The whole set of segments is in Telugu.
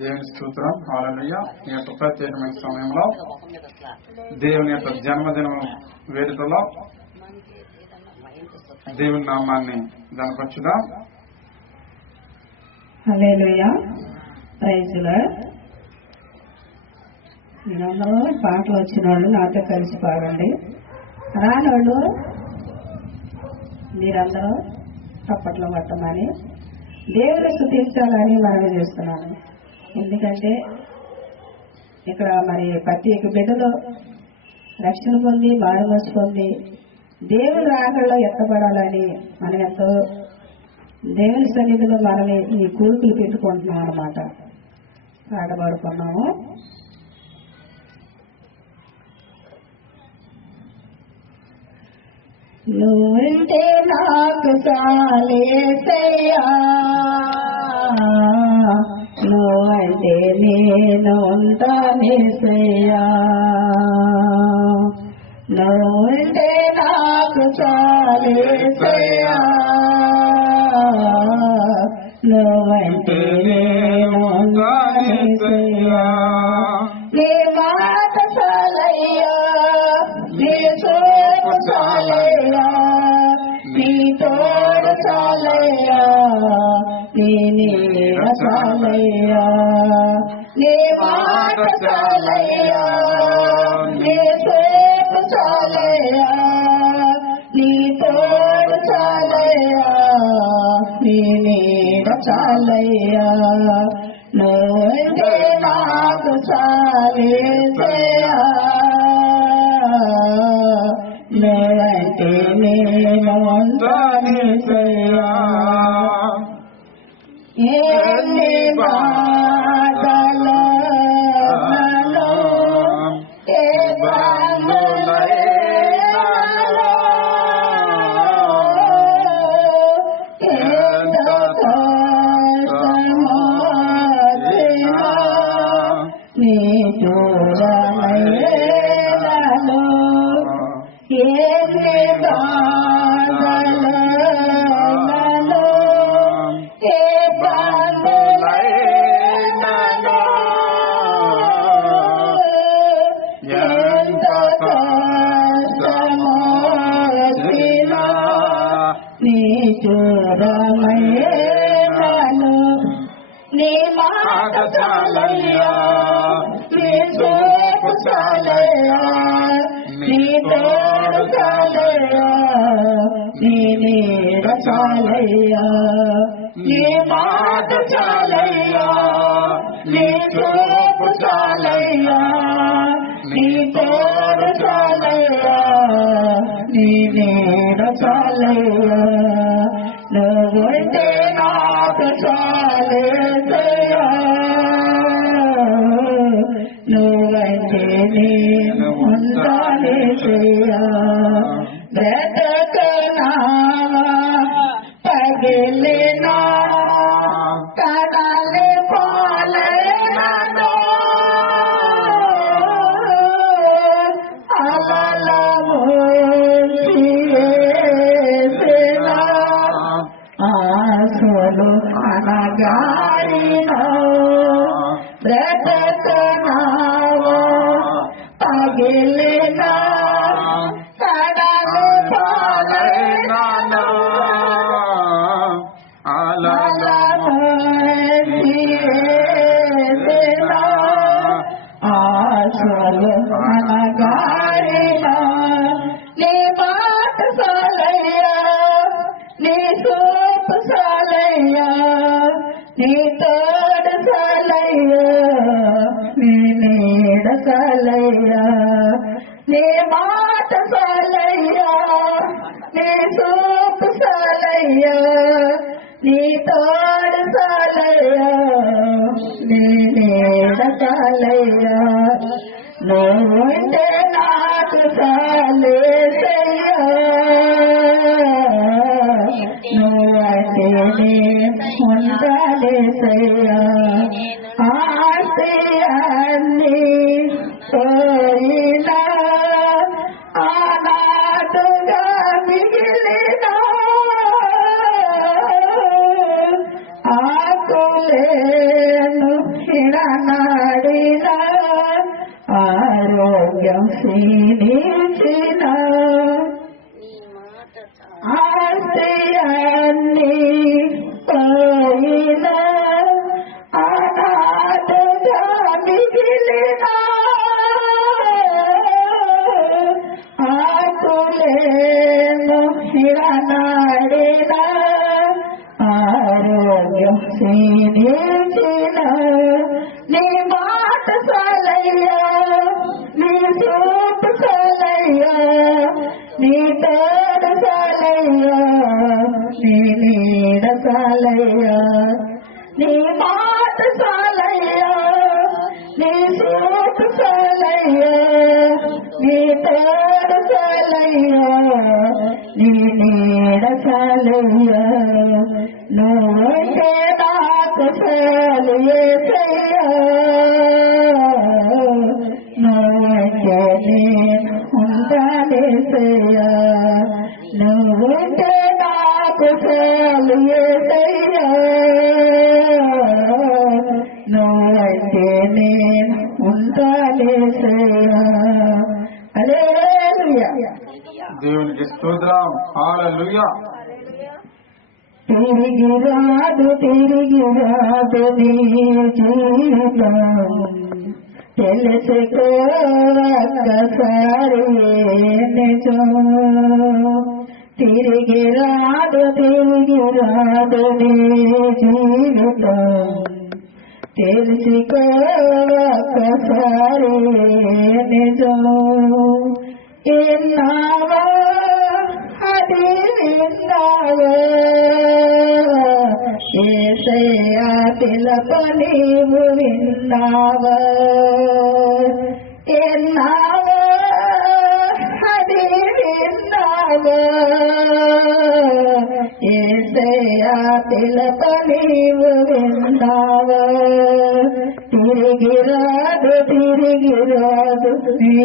దేవుని స్తోత్రం. హల్లెలూయా. ఈ యొక్క ప్రత్యేకమైన సమయంలో దేవుని యొక్క జన్మదినం వేడుకలో దేవుని నామాన్ని గణపరచుదాం. హల్లెలూయా. Praise the Lord. మీరందరూ పాటలు వచ్చిన వాళ్ళు నాతో కలిసి పాడండి. రానోళ్ళు మీరందరూ తప్పట్లో పట్టమని దేవుని స్తుతించాలని మనవి చేస్తున్నాను. ఎందుకంటే ఇక్కడ మరి ప్రత్యేక బిడ్డలు రక్షణ పొంది మారుమనసు పొంది దేవుని రాకల్లో ఎత్తపడాలని మనం ఎంతో దేవుని సన్నిధిలో మనమే ఈ కూర్పులు పెట్టుకుంటున్నాం అన్నమాట. పాడబడుకున్నాము. నువ్వుంటే నాకు చాలేసయ్యా, నువ్వంటే నేను ఉంటానేసయ్యా, నువ్వుంటే నాకు చాలేసయ్యా, నువ్వంటే నేను ఉంటానేసయ్యా, నీ మాట చాలయ్యా, నీ చూపు చాలయ్యా, నీ తోడు చాలయ్యా, నీ నీడ చాలయ్యా, నీ మాట చాలయ్యా, నీ చూపు చాలయ్యా, నీ తోడు చాలయ్యా, నీ నీడ చాలయ్యా, నువ్వంటే నాకు చాలేసయ్యా, నువ్వంటే నేను ఉంటానేసయ్యా, ఎన్ని బాధలు నాలో, ఏ బంధువులైనాలో, ఎంత కష్టమొచ్చినా నీ చూడనయ్యేనాలో, ఎన్ని బాధలు నాలో, ఏ బంధువులైనాలో, ఎంత కష్టమొచ్చినా నీ చూడనయ్యేనాలో, నీ మాట చాలయ్యా, నీ చూపు చాలయ్యా, నీ తోడు చాలయ్యా, నీ నీడ చాలయ్యా, నీ మాట చాలయ్యా, నీ చూపు చాలయ్యా, నీ తోడు చాలయ్యా, నీ నీడ చాలయ్యా, నువ్వుంటే నాకు చాలేసయ్యా, నువ్వంటే నేను ఉంటానేసయ్యా, బ్రతకనావా పగిలినా కడలి పాలైనాను, అలల మూసివేసినా ఆశలు అనగారినా, బ్రతకనావా పగిలినా కడలి పాలైనాను, అలల మూసివేసినా ఆశలు అనగారినా, నీ మాట చాలయ్యా, నీ చూపు చాలయ్యా, నీ తోడు చాలయ్యా, నీ నీడ చాలయ్యా, నీ మాట చాలయ్యా, నీ చూపు చాలయ్యా, నీ తోడు చాలయ్యా, నీ నీడ చాలయ్యా, నువ్వుంటే నాకు చాలేసయ్యా, నువ్వంటే నేను ఉంటానేసయ్యా, ఆస్తి అన్నీ పోయినా ఆనాటుగా మిగిలినా ఆకులే ఎడనాడిన ఆరోగ్యం క్షీణించిన ఆస్తి అన్ని పోయిన అనాథగా మిగిలిన ఆకులేను ఎడనాడిన ఆరోగ్యం క్షీణించిన నీ మాట చాలయ్యా నీ చూపు చాలయ్యా నీ తోడు చాలయ్యా నీ నీడ చాలయ్యా నీ మాట చాలయ్యా నీ చూపు చాలయ్యా నీ తోడు చాలయ్యా నీ నీడ చాలయ్యా నువ్వంటే నాకు చాలు యేసయ్యా నువ్వంటే నేను ఉంటానేసయ్యా నువ్వంటే నాకు చాలు యేసయ్యా నువ్వంటే నేను ఉంటానేసయ్యా హల్లెలూయా దేవునికి స్తోత్రం హల్లెలూయా తిరిగి రాదు నీ జీవితం తెలుసుకో ఒక్కసారి నిజం తిరిగి రాదు నీ జీవితం తెలుసుకో ఒక్కసారి నిజం ఎన్నావా అది విన్నావా యేసయ్యా పిలప నీవు విన్నావా ఎన్నావా అది విన్నావా యేసయ్యా పిలప నీవు విన్నావా తిరిగి రాదు నీ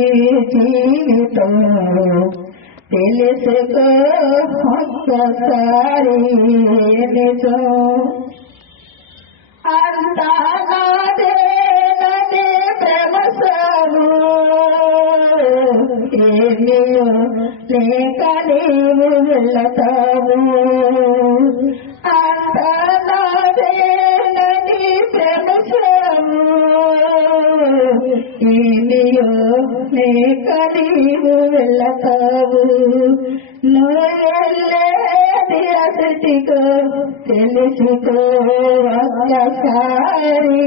జీవితం తెలుసుకో ఒక్కసారి నిజం అంతా నాదేనని భ్రమసావు ఏమియో లేక నీవు వెళతావు అంతా నాదేనని భ్రమసావు ఏమియో లేక నీవు వెళతావు నువ్వు వెళ్ళేది అసటికో తెలుసుకో ఒక్కసారి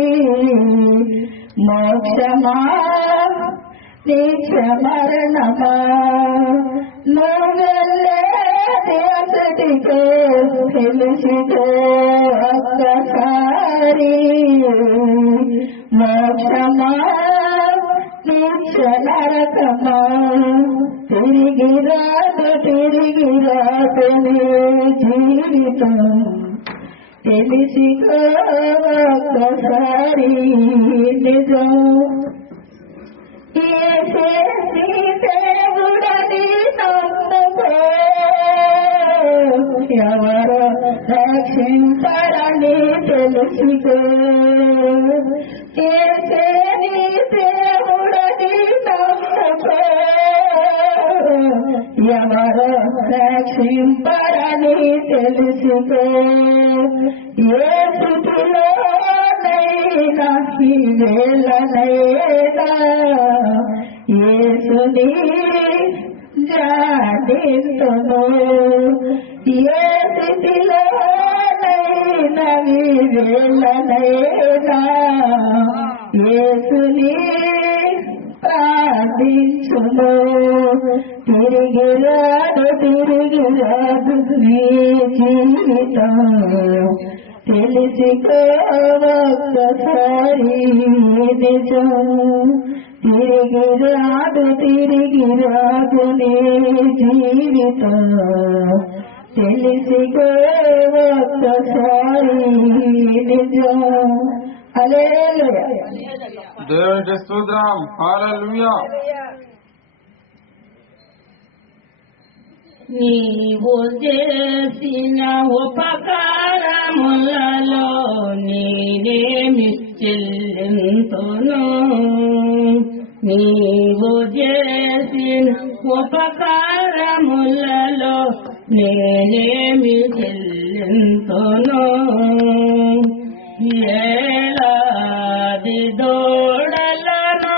మోక్షమా నిత్య మరణమా నువ్వు వెళ్ళేది అసటికో తెలుసుకో ఒక్కసారి మోక్షమా నిత్య నరకమా తిరిగి రాదు నీ జీవితం తెలుసుకో ఒక్కసారి నిజం యేసే నీ దేవుడని నమ్ముకో ఎవరో రక్షింపరని తెలుసుకో యేసే నీ దేవుడని నమ్ముకో ఎవరో రక్షింపరని తెలుసుకో ఏ స్థితిలోనైనా ఈ వేళనైనా యేసుని జాడిస్తును ఏ స్థితిలోనైనా ఈ వేళనైనా యేసుని ప్రార్థించును తిరిగి రాదు నీ జీవితం తెలుసుకో ఒక్కసారి నిజం తిరిగి రాదు నీ జీవితం తెలుసుకో ఒక్కసారి నిజం హల్లెలూయా దేవునికి స్తోత్రం హల్లెలూయా నీవు చేసిన ఉపకారములలో నేనేమి చెల్లింతును నీవు చేసిన ఉపకారములలో నేనేమి చెల్లింతును ఏలాది దూడలను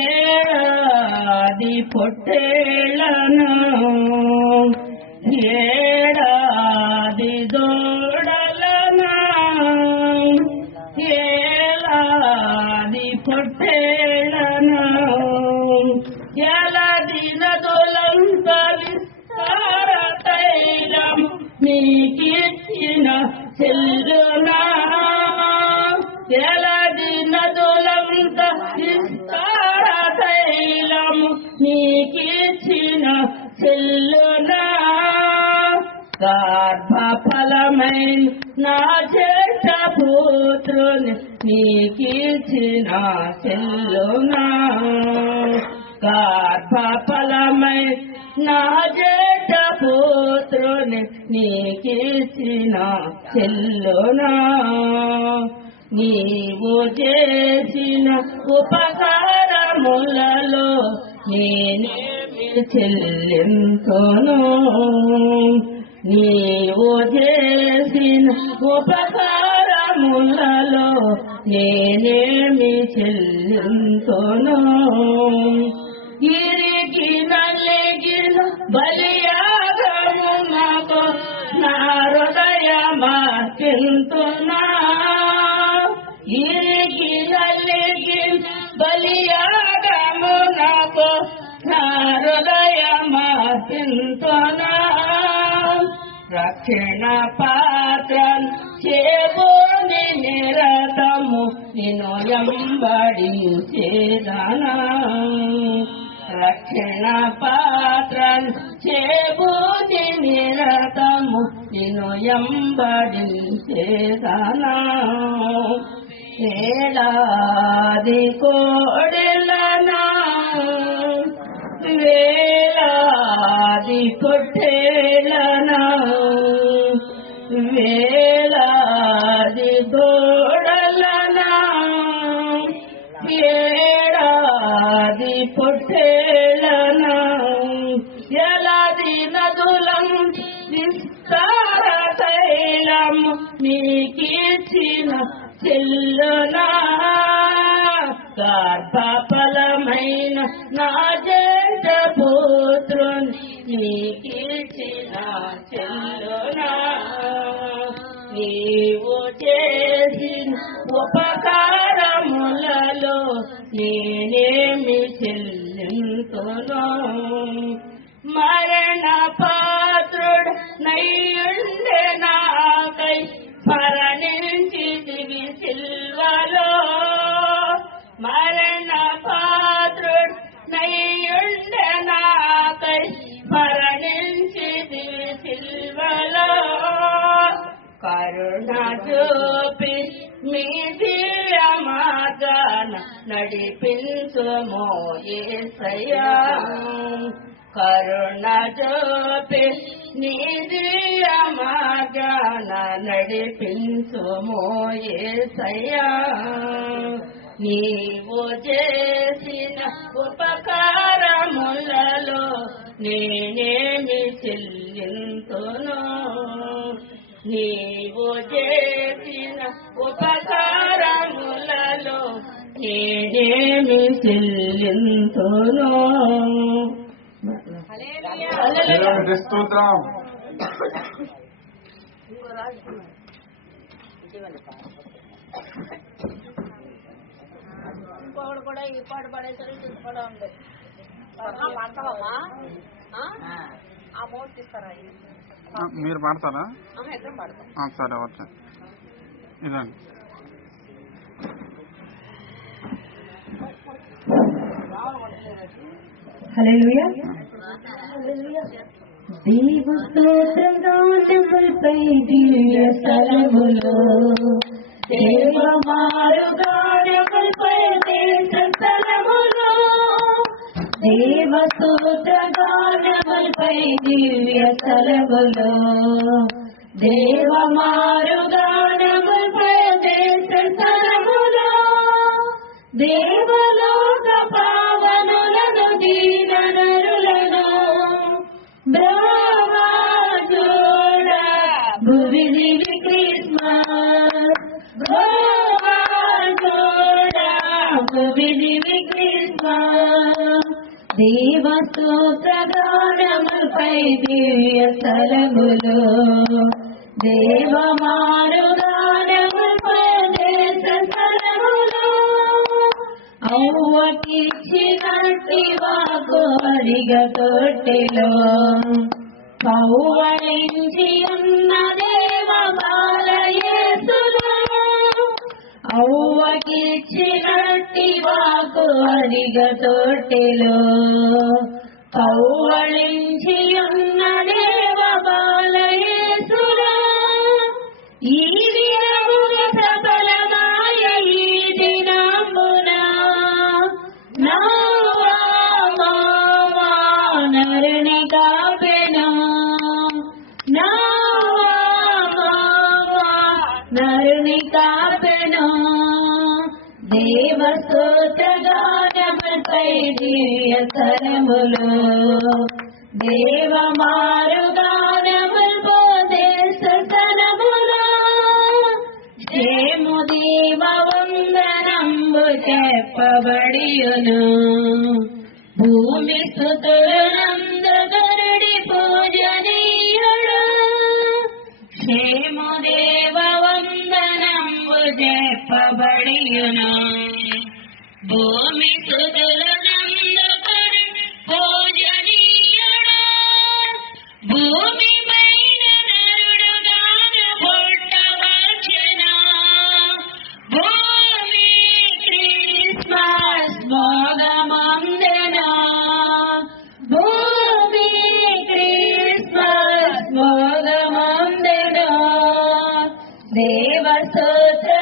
వేలాది పొట్టేళ్లను ఏడాది దూడలను ఏలాది పొట్టేళ్లను ఎలాది నదులంత విస్తార తైలం నీకిచ్చిన చెల్లునా ఎలాది నదులంత విస్తార తైలము నీకిచ్చిన చెల్లునా గర్భఫలమైన నా చేత పుత్రుని నీకిచ్చిన చెల్లునా గర్భఫలమైన నా చేత పుత్రుని నీకిచ్చిన చెల్లునా నీవు చేసిన ఉపకారములలో నేనేమి చెల్లింతును నీవు చేసిన ఉపకారములలో నేనేమి చెల్లింతును ఇరికి నలిగిన బలియాగమునకు నా హృదయమార్పింతునా ఇరికి నలిగిన బలియాగమునకు నా హృదయమార్పింతునా రక్షణ పాత్రను చేబోని నిరతము నిన్ను ఎంబడించేదనా రక్షణ పాత్రను చేబోని నిరతము నిన్ను ఎంబడించేదనా వేలాది కోడెలనా వేలాది పొట్టేళ్లనా వేలాది దూడలనా ఏడాది పొట్టేళ్లనా ఎలాది నదులం విస్తార తైలం నీకిచ్చిన చెల్లునా గర్భఫలమైన నా జంట పుత్రుని నీకిచ్చిన చెల్లునా నీవు చేసిన ఉపకారములలో నేనేమి చెల్లింతును మరణ పాత్రుడు నయ్యుండే నాకై మరణించి దిగి సిల్వలో మరణ పాత్రుడు నయ్యుండే నాకై మరణించి దిగి సిల్వలో కరుణ చూపి మీ దివ్య మార్గాన నడిపించుమో యేసయ్యా కరుణ చూపి నీ దివ్య మార్గాన నడిపించుమో యేసయ్యా నీవు చేసిన ఉపకారములలో నేనేమి చెల్లింతును నీవు చేసిన ఉపకారములలో నేనేమి చెల్లింతును దేవునికి స్తోత్రం. ఇంకోడు కూడా ఈ పాట పడేసరికి కూడా ఉంది పాడతావమ్మా అమౌంట్ ఇస్తారా మీరు పాడతారా? ఎక్కడ పాడతాం సరే ఓకే ఇదండి. హల్లెలూయా దేవు స్తోత్రగానములపై దివ్య స్థలములో దేవమారుగానములపై దేశ స్థలములో దేవసూత్రగానములపై దివ్య స్థలములో దేవమారుగానములపై దేశ స్థలములో దేవలోక పావనులను దీననరులను బ్రహ్మాజుడ భువి దివి క్రిస్మస్ బ్రహ్మాజుడ భువి దివి క్రిస్మస్ దేవసూత్రగానములపై దివ్య స్థలములో దేవమారుగానములపై దేశ స్థలములో అవ్వకిచ్చినట్టి వాకు అడిగ తొట్టెలో పౌవళించి ఉన్న దేవ బాలయేసులో అవ్వకిచ్చినట్టి వాకు అడిగ తొట్టెలో పౌవళించి ఉన్న దేవ బాలయేసులో ఈ దినమున సఫలమాయ ఈ దినంబున నరుని కాపెను నరుని కాపెను దేవస్తోత్రగానములపై దివ్య స్థలములో దేవమారుగానములపై దేశ స్థలములో క్షేము దేవ వందనంబు చెప్పబడియును భూమి స్తుతులనందగరుడి పూజనీయుడు క్షేము దేవ వందనంబు చెప్పబడియును భూమి స్తుతులనందగరుడి పూజనీయుడు భూమి పైన నరుడుగాన పుట్టవచ్చెను భూమి క్రిస్మస్ భోగమందెను భూమి క్రిస్మస్ భోగమందెను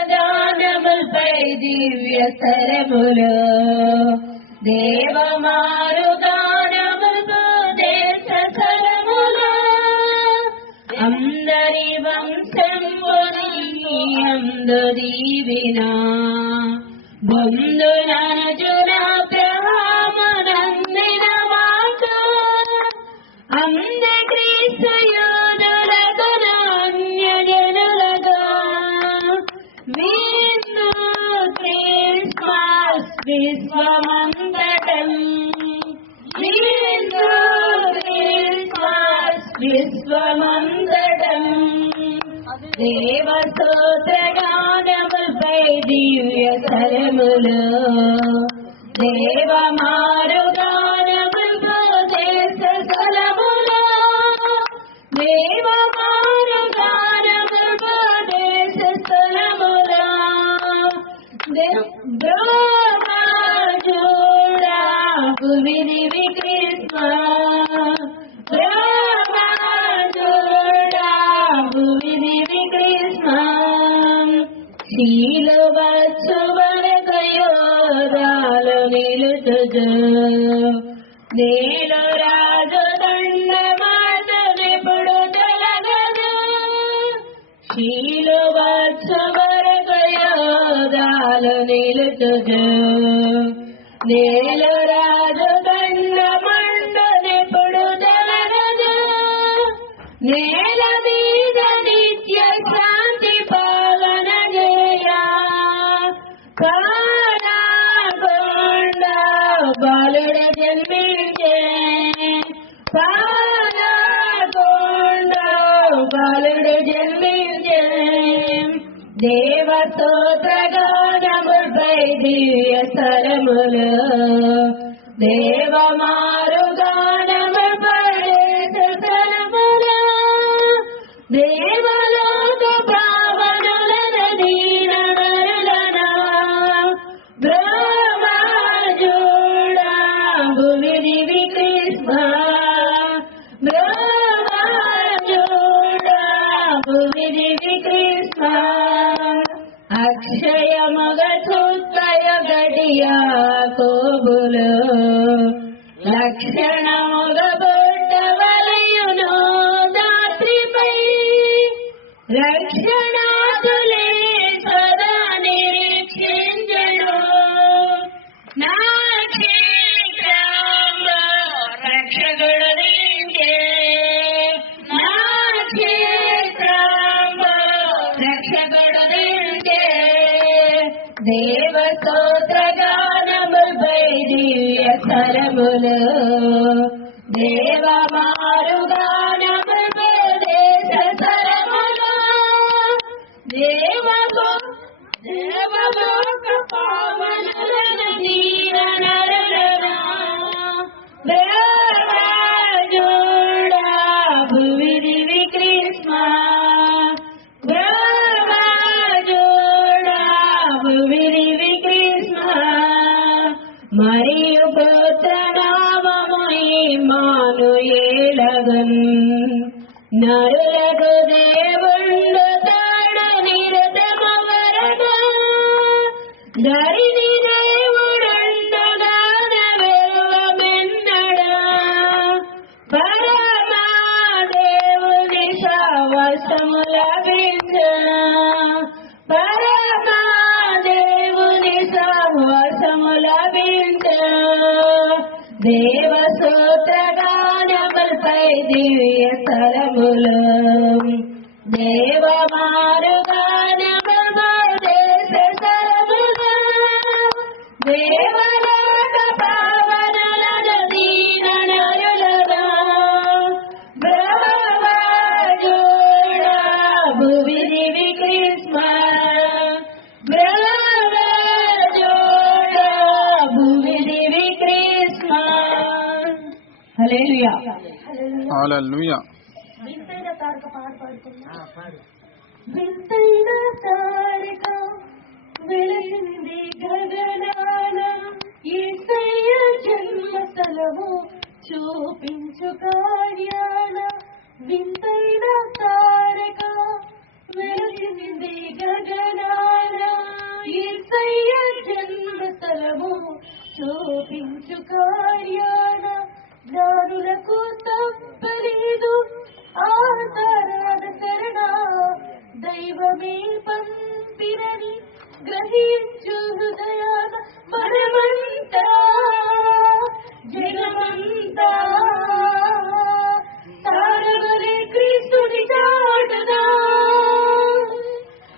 దేవస్తోత్రగానములపై దివ్య స్థలములో దేవమారుగానములపై దేశ స్థలములో అందరి వంశంబుని అందు దీవిన బొందునజున ప్రహామనందిన మాట అంద క్రీస్తుయోనులకు అన్యజనులగా విందు క్రిస్మస్ విశ్వమంతటం విందు క్రిస్మస్ విశ్వమంతటం దేవస్తోత్రగానములపై దివ్య స్థలములో దేవమారుగానములపై దేశ స్థలములో దేవమారుగానములపై దేశ స్థలములో బ్రహ్మాజుడ భువి దివి క్రిస్మస్ బ్రహ్మాజుడ భువి దివి క్రిస్మస్ శీలవచ్చు వరకు యోధాలు నిలుచుదు నేలు రాజు దండమాతనెప్పుడు తొలగదు శీలవచ్చు వరకు యోధాలు నిలుచుదు నేలు రాజు దండమండనెప్పుడు తొలగదు నేల మీద నిత్య శాంతి పాలన చేయా కానాకొండ బాలుడ జన్మించే కానాకొండ బాలుడ జన్మించే దేవస్తోత్రగానములపై దివ్య స్థలములో దేవమారుగానములపై దేశ స్థలములో దేవలోక పావనులను దీననరులను బ్రహ్మాజుడ భువి దివి క్రిస్మస్ బ్రహ్మాజుడ భువి దివి క్రిస్మస్ అక్షయముగ చుక్కయ గడియ కోబులు రక్షణముగ బొట్టవలయును దాత్రిపై రక్షణాదులే సదా నిరీక్షించెను. నా క్షేత్రంలో రక్షకుడు నీకే, నా క్షేత్రంలో రక్షకుడు నీకే. దేవ స్తోత్రగానముపై దివ్య స్థలములు దేవ మారుగానముపై దేశ స్థలములు దేవలోక పావనులను దీననరులను బ్రహ్మజోడా భువి దివి కృష్ణ బ్రహ్మజోడా భువి దివి కృష్ణ మరియు పుత్రనామము ఇమ్మానుయేలగన్ నరులకు దేవుండు తాడు నిరతమవరణ ధరిని దేవుడుండగాన వెలువమెన్నడా పరమాదేవుని సహవాసము లభించ పరమాదేవుని సహవాసము లభించ దేవ స్తోత్రగానములపై దివ్య స్థలములు దేవ మారుగానములపై దేశ స్థలములు దేవలోక పావనులను దీననరులను బ్రహ్మజోడా భువి దివి కృష్ణ బ్రహ్మజోడా భువి దివి కృష్ణ. హల్లెలూయా. హల్లెలూయా. వింతైన తారక పాట పాడుతున్నా. వింతైన తారక వెలిగింది గగనాన యేసయ్య జన్మస్థలము చూపించు కార్యాన. వింతైన తారక వెలిగింది గగనాన యేసయ్య జన్మస్థలము చూపించు కార్యాన. జ్ఞానులకు తప్పలేదు ఆ తారాన శరణ దైవమే పంపినని గ్రహించు హృదయాన మనమంతా జగమంతా తారవలే క్రీస్తుని చాటుదా.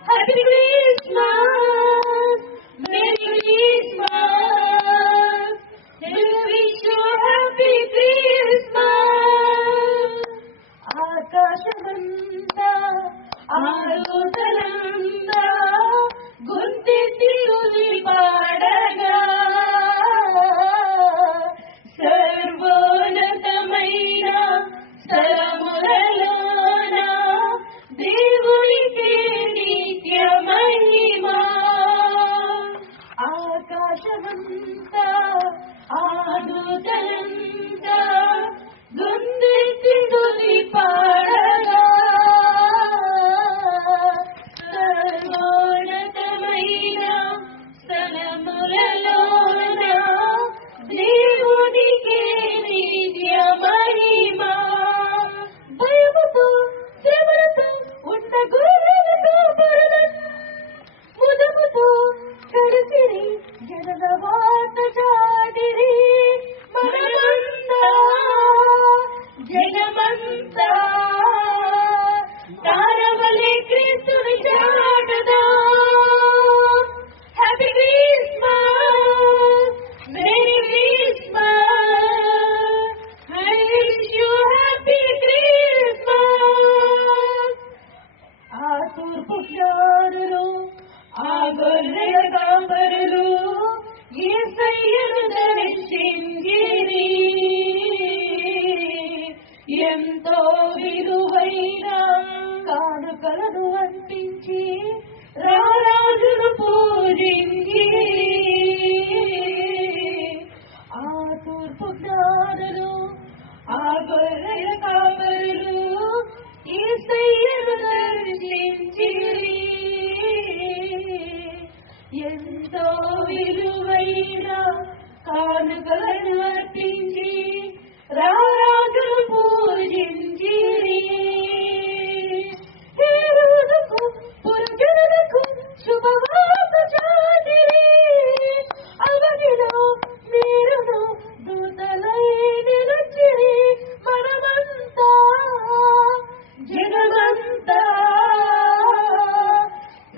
Happy Christmas, merry Christmas, wish you happy Christmas. ఆకాశమంతా ఆరుతలంతా గుంతెత్తి తుది పాడగా సర్వోన్నతమైన స్థలములలోన దేవునికి నిత్య మహిమా. ఆకాశమంతా ఆరుతలంతా గుంతెత్తి తుది పాడగా సర్వోన్నతమైన స్థలములలోన దేవునికి నిత్య మహిమా. భయముతో శ్రమలతో ఉన్న గొర్రెలతో ముదముతో కడిసిరి జనన వాత చాటిరి మనమంతా జగమంతా తారవలే క్రీస్తుని చాటుదా. Happy Christmas, merry Christmas, I wish you happy Christmas. ఆ తూర్పు జ్ఞానులు ఆ గొర్రెల కాపరులు యేసయ్యను దర్శించిరి. ఎంతో విలువైన కానుకలను అందించి రారాజును పూజించి ఆ తూర్పు జ్ఞానులు ఆ గొర్రెల కాపరులు యేసయ్యను దర్శించిరి. ఎంతో విలువైన కానుకలను అర్పించి రారాజును పూజించిరి. హేరోదుకు పురజనులకు శుభవార్త చాటిరి. అవనిలో మీరును దూతలై నిలిచిరి. మనమంతా జగమంతా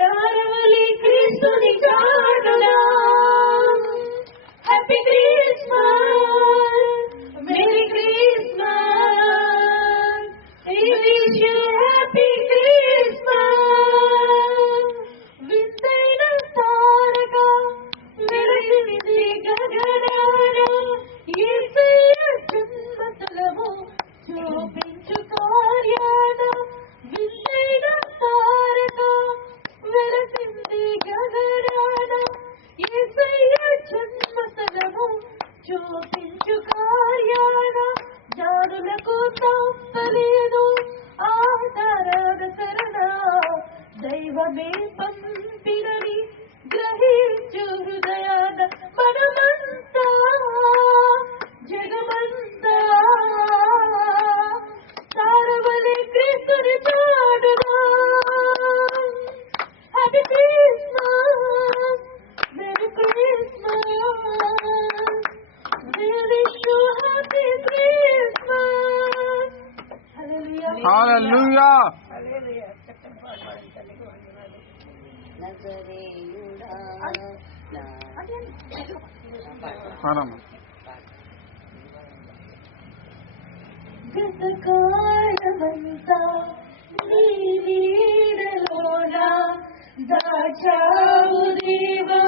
తారవలి క్రీస్తుని చాటుదా. Happy Christmas, merry Christmas, we wish you happy Christmas. వింతైన తారక వెలిగింది గగనాన, యేసయ్య జన్మస్థలము చూపించు కార్యాన. వింతైన తారక వెలిగింది గగనాన, యేసయ్య జన్మస్థలము చూపించు కార్యాన. జానులకు తప్పలేదు ఆధారానుసరణ, దైవమే పంపినని గ్రహించు హృదయాన. మనమంతా జగమంతా తారవలే క్రీస్తుని చాటుదా. Happy Christmas, merry Christmas, we wish you happy Christmas. Hallelujah. హల్లెలూయా. పాడమ్మా. గతకాలమంతా నీ నీడలోన దాచావు దేవా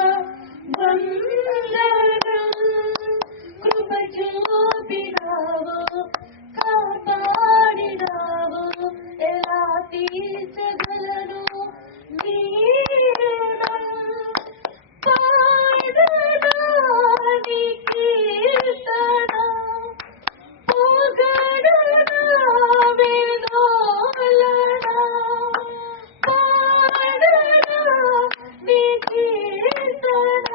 వందనం. కృప చూపినావు, కాపాడినావు, ఎలా తీర్చగలను నీ రుణం. పాడనా నీ కీర్తన, పొగడనా వేదోలన. పాడనా నీ కీర్తన,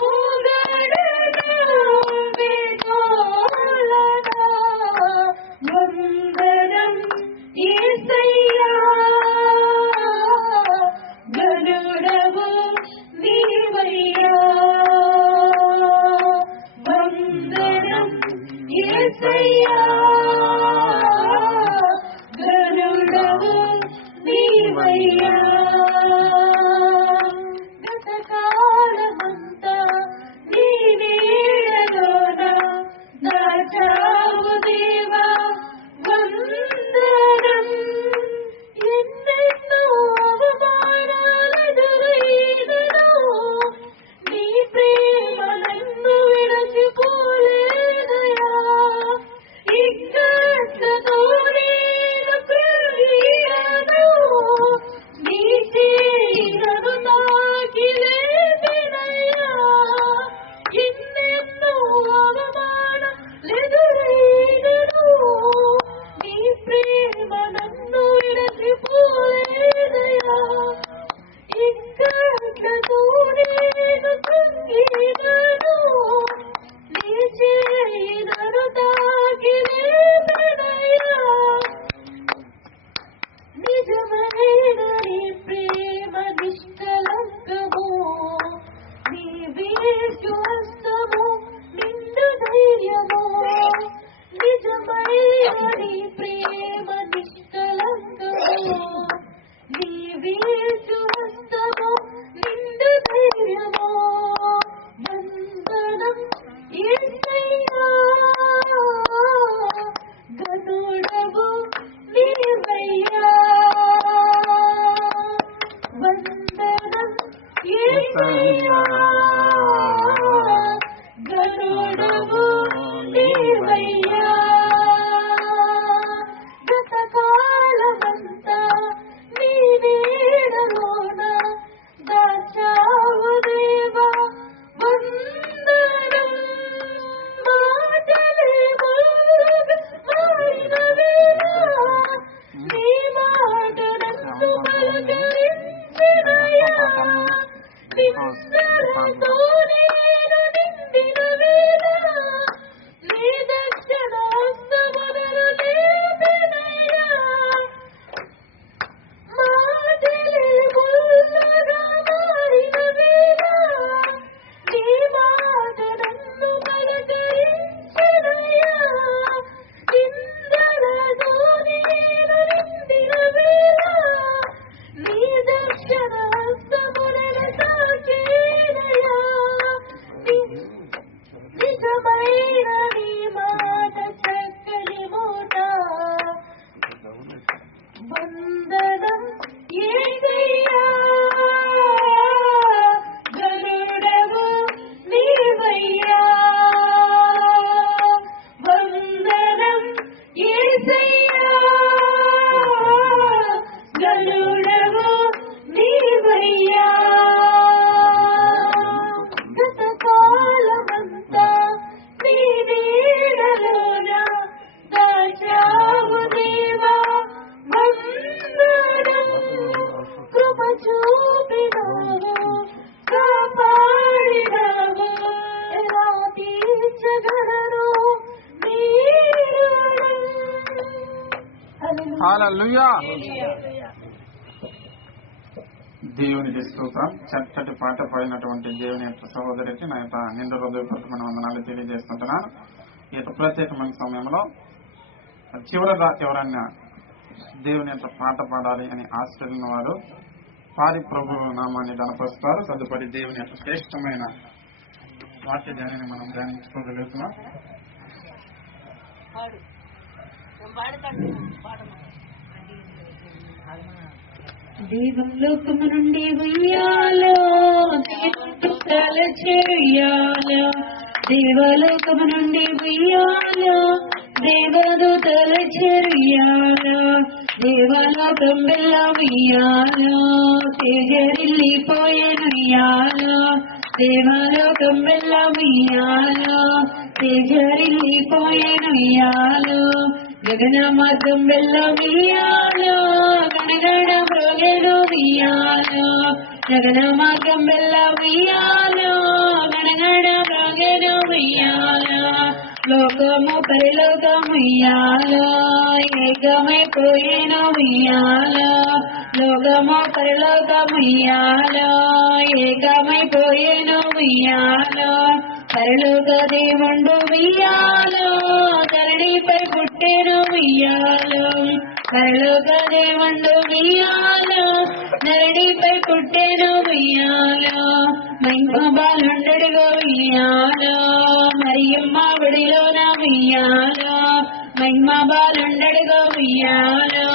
పొగడనా వేదోలన. వందనం యేసయ్యా, గనుడవు నీవయ్యా. వందనం యేసయ్యా, గనుడవు నీవయ్యా. గతకాలమంతా నీ నీడలోన దాచావు దేవా వందనం. ఎన్నెన్నో అవమానాలెదురైనను నీ ప్రేమ నన్ను విడచిపోలేదయా. ఇక్కడతో నేను కృంగినను, నీ చేయి నన్ను తాకి లేపినయ్యా. ఎన్నెన్నో అవమానాలెదురైనను నీ ప్రేమ నన్ను విడచిపోలేదయా. ఇక్కడతో నేను కృంగినను, నీ చేయి నన్ను తాకి లేపినయ్యా. నిజమైన నీ ప్రేమ నిష్కలంకము, నీ విశ్వాసము నిండు ధైర్యము. నిజమైన నీ ప్రేమ నిష్కలంకము, నీ విశ్వాసము నిండు ధైర్యము. వందనం యేసయ్యా, గనుడవు నీవయ్యా. వందనం యేసయ్యా, గనుడవు నీవయ్యా. గతకాలమంతా నీ నీడలోన దాచావు దేవా వందనం. మాటలేమో మారినవేనా, నీ మాట నన్ను పలకరించినయా. నిందలతో నేను నిండిన వేళ నీ దక్షిణ హస్తములను లేపెనయ్యా. మాటలే ముళ్ళగా మారిన వేళ నీ మాట నన్ను పలకరించెనయ్యా. నిందలతో నేను నిండిన వేళ నీ దక్షిణ హస్తములను తాకేనయ్యా. నిజమైన నీ మాట చక్కని మూట వందనం యేసయ్యా. గరుడవు నీవయ్యా. వందనం యేసయ్యా. గరుడవు నీవయ్యా. గతకాలమంతా నీ నీడలోన దాచావు దేవా. వందనం కృప చూపినావు కాపాడినావు. ఎలా తీర్చగలను నీ రుణం. హల్లెలూయా. దేవునికి స్తోత్రం. చక్కటి పాట పాడినటువంటి దేవుని యొక్క సహోదరికి నా యొక్క నిండు హృదయపూర్వకమైన వందనాలు తెలియజేస్తుంటున్నాను. ఈ యొక్క ప్రత్యేకమైన సమయంలో చివరగా ఎవరైనా దేవుని యొక్క పాట పాడాలి అని ఆశపడిన వారు పాడి ప్రభు నామాన్ని గణపరుస్తారు. తదుపరి దేవుని యొక్క శ్రేష్టమైన వాక్య ధ్యానాన్ని మనం ధ్యానించుకోగలుగుతున్నాం. దేవలోకము నుండి ఉయ్యాలో తల చేయాలో. దేవలోకము నుండి ఉయ్యాలో దేవదూతల చెయ్యాలో. దేవలోకం వెళ్ళ ఉయ్యాలో తేజరిల్లిపోయేనుయ్యాలో. దేవలోకం వెళ్ళ ఉయ్యాలో తేజరిల్లిపోయేనుయ్యాలో. గగన మార్గం వెళ్ళ ఉయ్యాలో గణగణ మ్రోగెను ఉయ్యాలో. గగన మార్గం వెళ్ళ ఉయ్యాలో గణగణ మ్రోగెను ఉయ్యాలో. లోకము పరిలోకము ఉయ్యాలో ఏకమైపోయేను ఉయ్యాలో. లోకము పరిలోకము ఉయ్యాలో ఏకమైపోయేను ఉయ్యాలో. పరలోక దేవుండు ఉయ్యాలో ధరణిపై పుట్టెను ఉయ్యాలో. పరలోక దేవుండు ఉయ్యాలో ధరణిపై పుట్టెను ఉయ్యాలో. మహిమ బాలుండడుగా ఉయ్యాలో మరియమ్మ ఒడిలోన ఉయ్యాలో. మహిమ బాలుండడుగా ఉయ్యాలో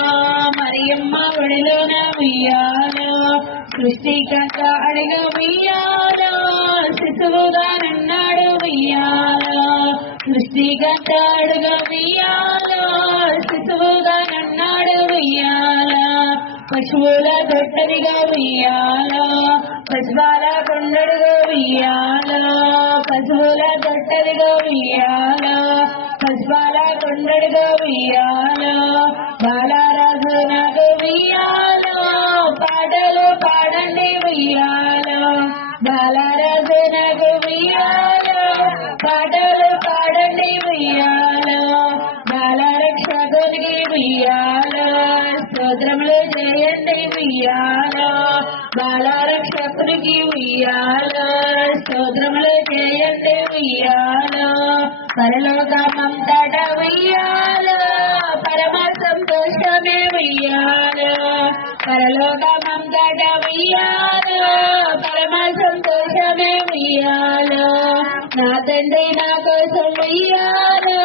మరియమ్మ ఒడిలోన ఉయ్యాలో. సృష్టికర్త అడిగ ఉయ్యాలో శిశువుగా నన్నాడు ఉయ్యాలో. సృష్టికర్త అడుగ ఉయ్యాలో శిశువుగా నన్నాడు ఉయ్యాలో. పశువుల తొట్టదిగా ఉయ్యాలో పశువాల కొండడుగా ఉయ్యాలో. పశువుల తొట్టదిగా ఉయ్యాలో పశువాల కొండడుగా ఉయ్యాలో. బాలరాజు నాకు ఉయ్యాలో పాటలు పాడండి ఉయ్యాలో. బాలరాజు నాకు ఉయ్యాలో పాటలు పాడండి ఉయ్యాలో. బాలరక్షకునికి ఉయ్యాలో స్తోత్రములు చేయండి ఉయ్యాలో. బాలరక్షకునికి ఉయ్యాలో స్తోత్రములు చేయండి ఉయ్యాలో. పరలోకమంతట ఉయ్యాలో పరమ సంతోషమే ఉయ్యాలో. పరలోకమంతట ఉయ్యాలో పరమ సంతోషమే ఉయ్యాలో. నా తండ్రి నా కోసం ఉయ్యాలో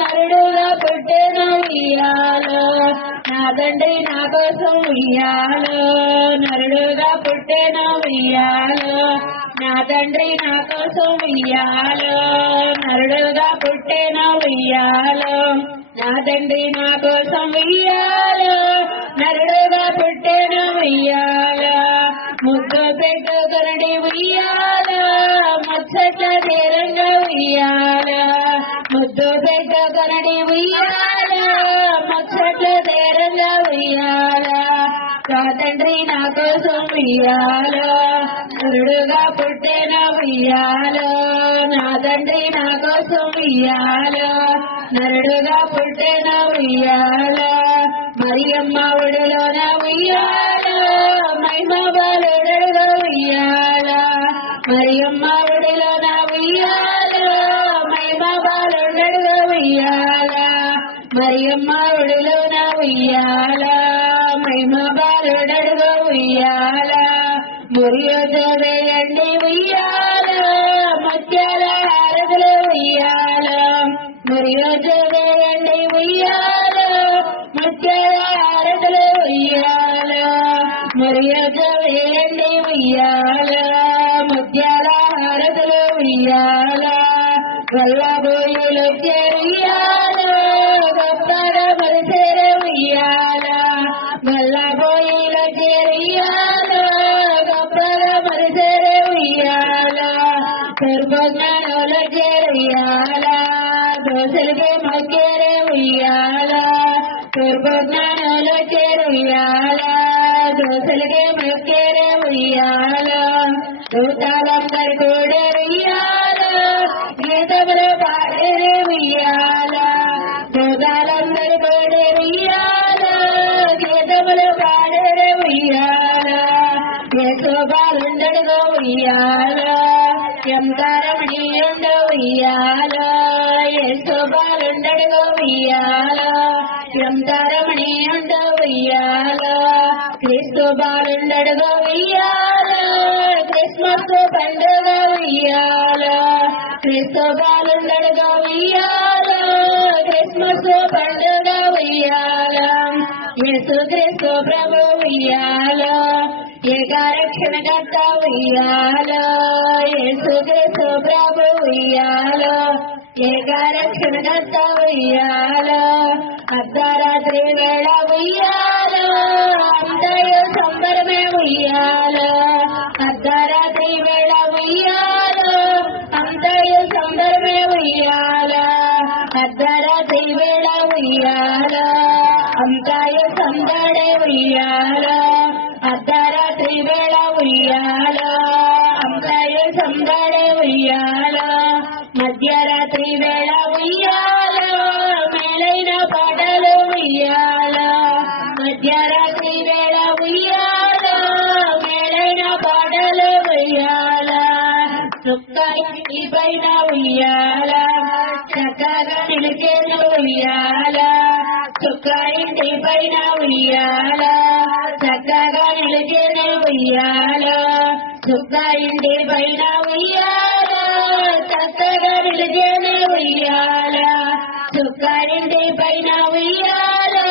నరుడుగా పుట్టెను ఉయ్యాలో. నా తండ్రి నా కోసం ఉయ్యాలో నరుడుగా పుట్టెను ఉయ్యాలో. నా తండ్రి నా కోసం ఉయ్యాలో నరుడుగా పుట్టెను ఉయ్యాలో. నా తండ్రి నా కోసం ఉయ్యాలో నరుడుగా పుట్టెను ఉయ్యాలో. ముద్దు పెట్టుకొనడి ఉయ్యాలో ముచ్చట్ల తీరంగా ఉయ్యాలో. ముద్దు పెట్టుకొనడి ఉయ్యాలో ముచ్చట్ల తీరంగా ఉయ్యాలో. నా తండ్రి నా కోసం ఉయ్యాలో నరుడుగా పుట్టిన ఉయ్యాలో నా తండ్రి నా కోసం ఉయ్యాలో నరుడుగా పుట్టిన ఉయ్యాలో మరియమ్మ ఒడిలోన ఉయ్యాలో మహిమ బాలుడుగా ఉయ్యాలో మరియమ్మ ఒడిలోన ఉయ్యాలో మహిమ బాలుడుగా ఉయ్యాలో మరియమ్మ ఒడిలోన ఉయ్యాలో మహిమ బాలుడుగా ఉయ్యాలో మురియోజు వేయండి ఉయ్యాలో ముత్యాల హారతులు ఉయ్యాలో మురియోజు వేయండి ఉయ్యాలో ముత్యాల హారతులు ఉయ్యాలో మురియోజు వేయండి ఉయ్యాలో ముత్యాల హారతులు ఉయ్యాలో వల్లబోయులు ఉయ్యాలో గొప్పగా మరిచేరు ఉయ్యాలో వల్లబోయులు ఉయ్యాలో గొప్పగా మరిచేరు ఉయ్యాలో దుర్భజ్ఞానులు చేరుయ్యాలో దోషులకి మొక్కేరు ఉయ్యాలో దుర్భజ్ఞానులు చేరుయ్యాలో దోషులకి మొక్కేరు ఉయ్యాలో దూతాలందరి కూడా ఉయ్యాలో గీతములు పాడేరు ఉయ్యాలో దూతాలందరి కూడా ఉయ్యాలో గీతములు పాడేరు ఉయ్యాలో యశోబాలుండడుగో ఉయ్యాలో ఎంతారమణీయుండో ఉయ్యాలో యశోబాలుండడుగో ఉయ్యాలో ఎంతారమణీయుండో ఉయ్యాలో క్రీస్తు బాలుండడుగో ఉయ్యాలో క్రిస్మస్ పండుగ ఉయ్యాలో క్రీస్తు బాలుండడుగో ఉయ్యాలో క్రిస్మస్ పండుగ ఉయ్యాలో యేసుక్రీస్తు ప్రభు ఉయ్యాలో ఏకారక్షణకర్త ఉయ్యాలో యేసుక్రీస్తు ప్రభు ఉయ్యాలో ఏకారక్షణకర్త ఉయ్యాలో అర్ధరాత్రి వేళ ఉయ్యాలో అంతయు సంబరమే ఉయ్యాలో అర్ధరాత్రి వేళ ఉయ్యాలో అంతయు సంబరమే ఉయ్యాలో అర్ధరాత్రి వేళ ఉయ్యాలో అంతయు సందడే ఉయ్యాలో అర్ధరాత్రి వేళ ఉయ్యాలో అంతయు సందడే ఉయ్యాలో మధ్యరాత్రి వేళ ఉయ్యాలో మేలైన పాటలు ఉయ్యాలో మధ్యరాత్రి వేళ ఉయ్యాలో మేలైన పాటలు ఉయ్యాలో చుక్క ఇంటి పైన ఉయ్యాలో చక్కగా నిలిచేను ఉయ్యాలో చుక్క ఇంటి పైన ఉయ్యాలో చక్కగా నిలిచేను ఉయ్యాలో చుక్క ఇంటి పైన ఉయ్యాలో చక్కగా నిలిచేను ఉయ్యాలో చుక్క ఇంటి పైన ఉయ్యాలో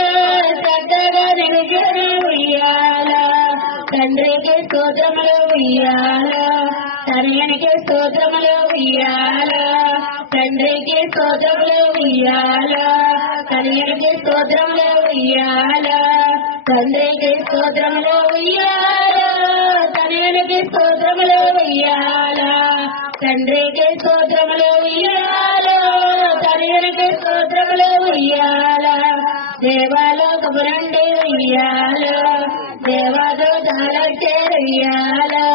చక్కగా నిలిచేను ఉయ్యాలో తండ్రికి స్తోత్రములు ఉయ్యాలో తనయునికి స్తోత్రములు ఉయ్యాలో తండ్రికి స్తోత్రములు ఉయ్యాలో తనయునికి స్తోత్రములు ఉయ్యాలో తండ్రికి స్తోత్రములు ఉయ్యాలో తనయునికి స్తోత్రములు ఉయ్యాలో తండ్రికి స్తోత్రములు ఉయ్యాలో తనయునికి స్తోత్రములు ఉయ్యాలో దేవాలోకము నుండి ఉయ్యాలో దేవదూతలు చేరుయ్యాలో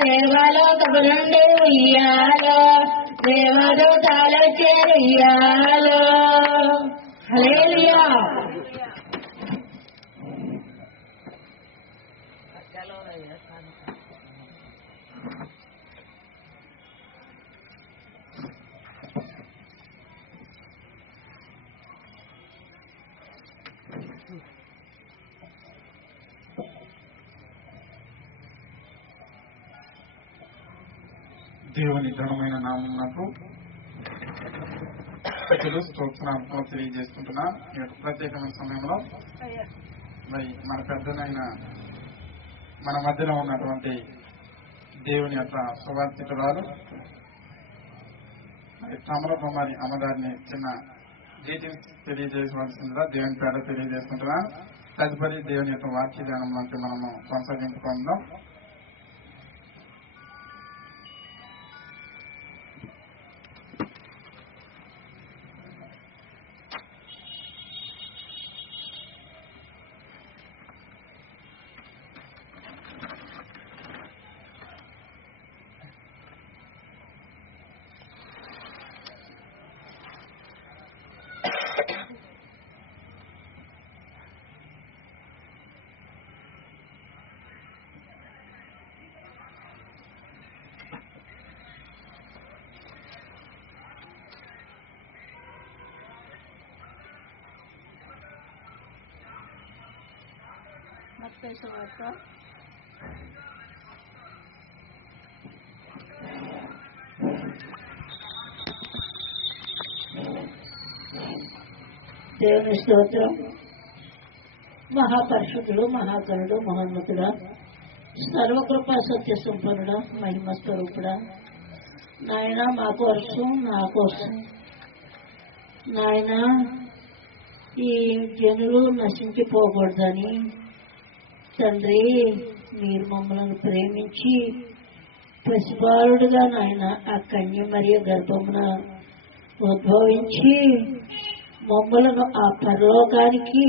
దేవాలోకము నుండి ఉయ్యాలో దేవదూతలు చేరుయ్యాలో హల్లెలూయా. దేవుని ఘనమైన నామమునకు స్తుతులు స్తోత్రాలతో తెలియజేస్తుంటున్నాను. ఈ యొక్క ప్రత్యేకమైన సమయంలో మరి మన పెద్దనైన మన మధ్యలో ఉన్నటువంటి దేవుని యొక్క సువార్తికురాలు మరి కమలకుమారి అమ్మగారిని చిన్న డీటెయిల్స్ తెలియజేయవలసిందిగా దేవుని పేర తెలియజేస్తుంటున్నాను. తదుపరి దేవుని యొక్క వాక్య ధ్యానంలోకి మనము కొనసాగించుకుందాం. మత్తయి సువార్త దేవుని స్తోత్రం. మహాపరిశుద్ధుడు, మహాకరుడు, మహోన్నతుడా, సర్వకృపా సత్య సంపన్నుడా, మహిమ స్వరూపుడా, నాయన మా కోసం, నా కోసం నాయన ఈ జనులు నశించిపోకూడదని తండ్రి మీరు మమ్మల్ని ప్రేమించి పసిబాలుడుగా నాయన ఆ కన్య మరియు గర్భమున ఉద్భవించి మమ్మలను ఆ పరలోకానికి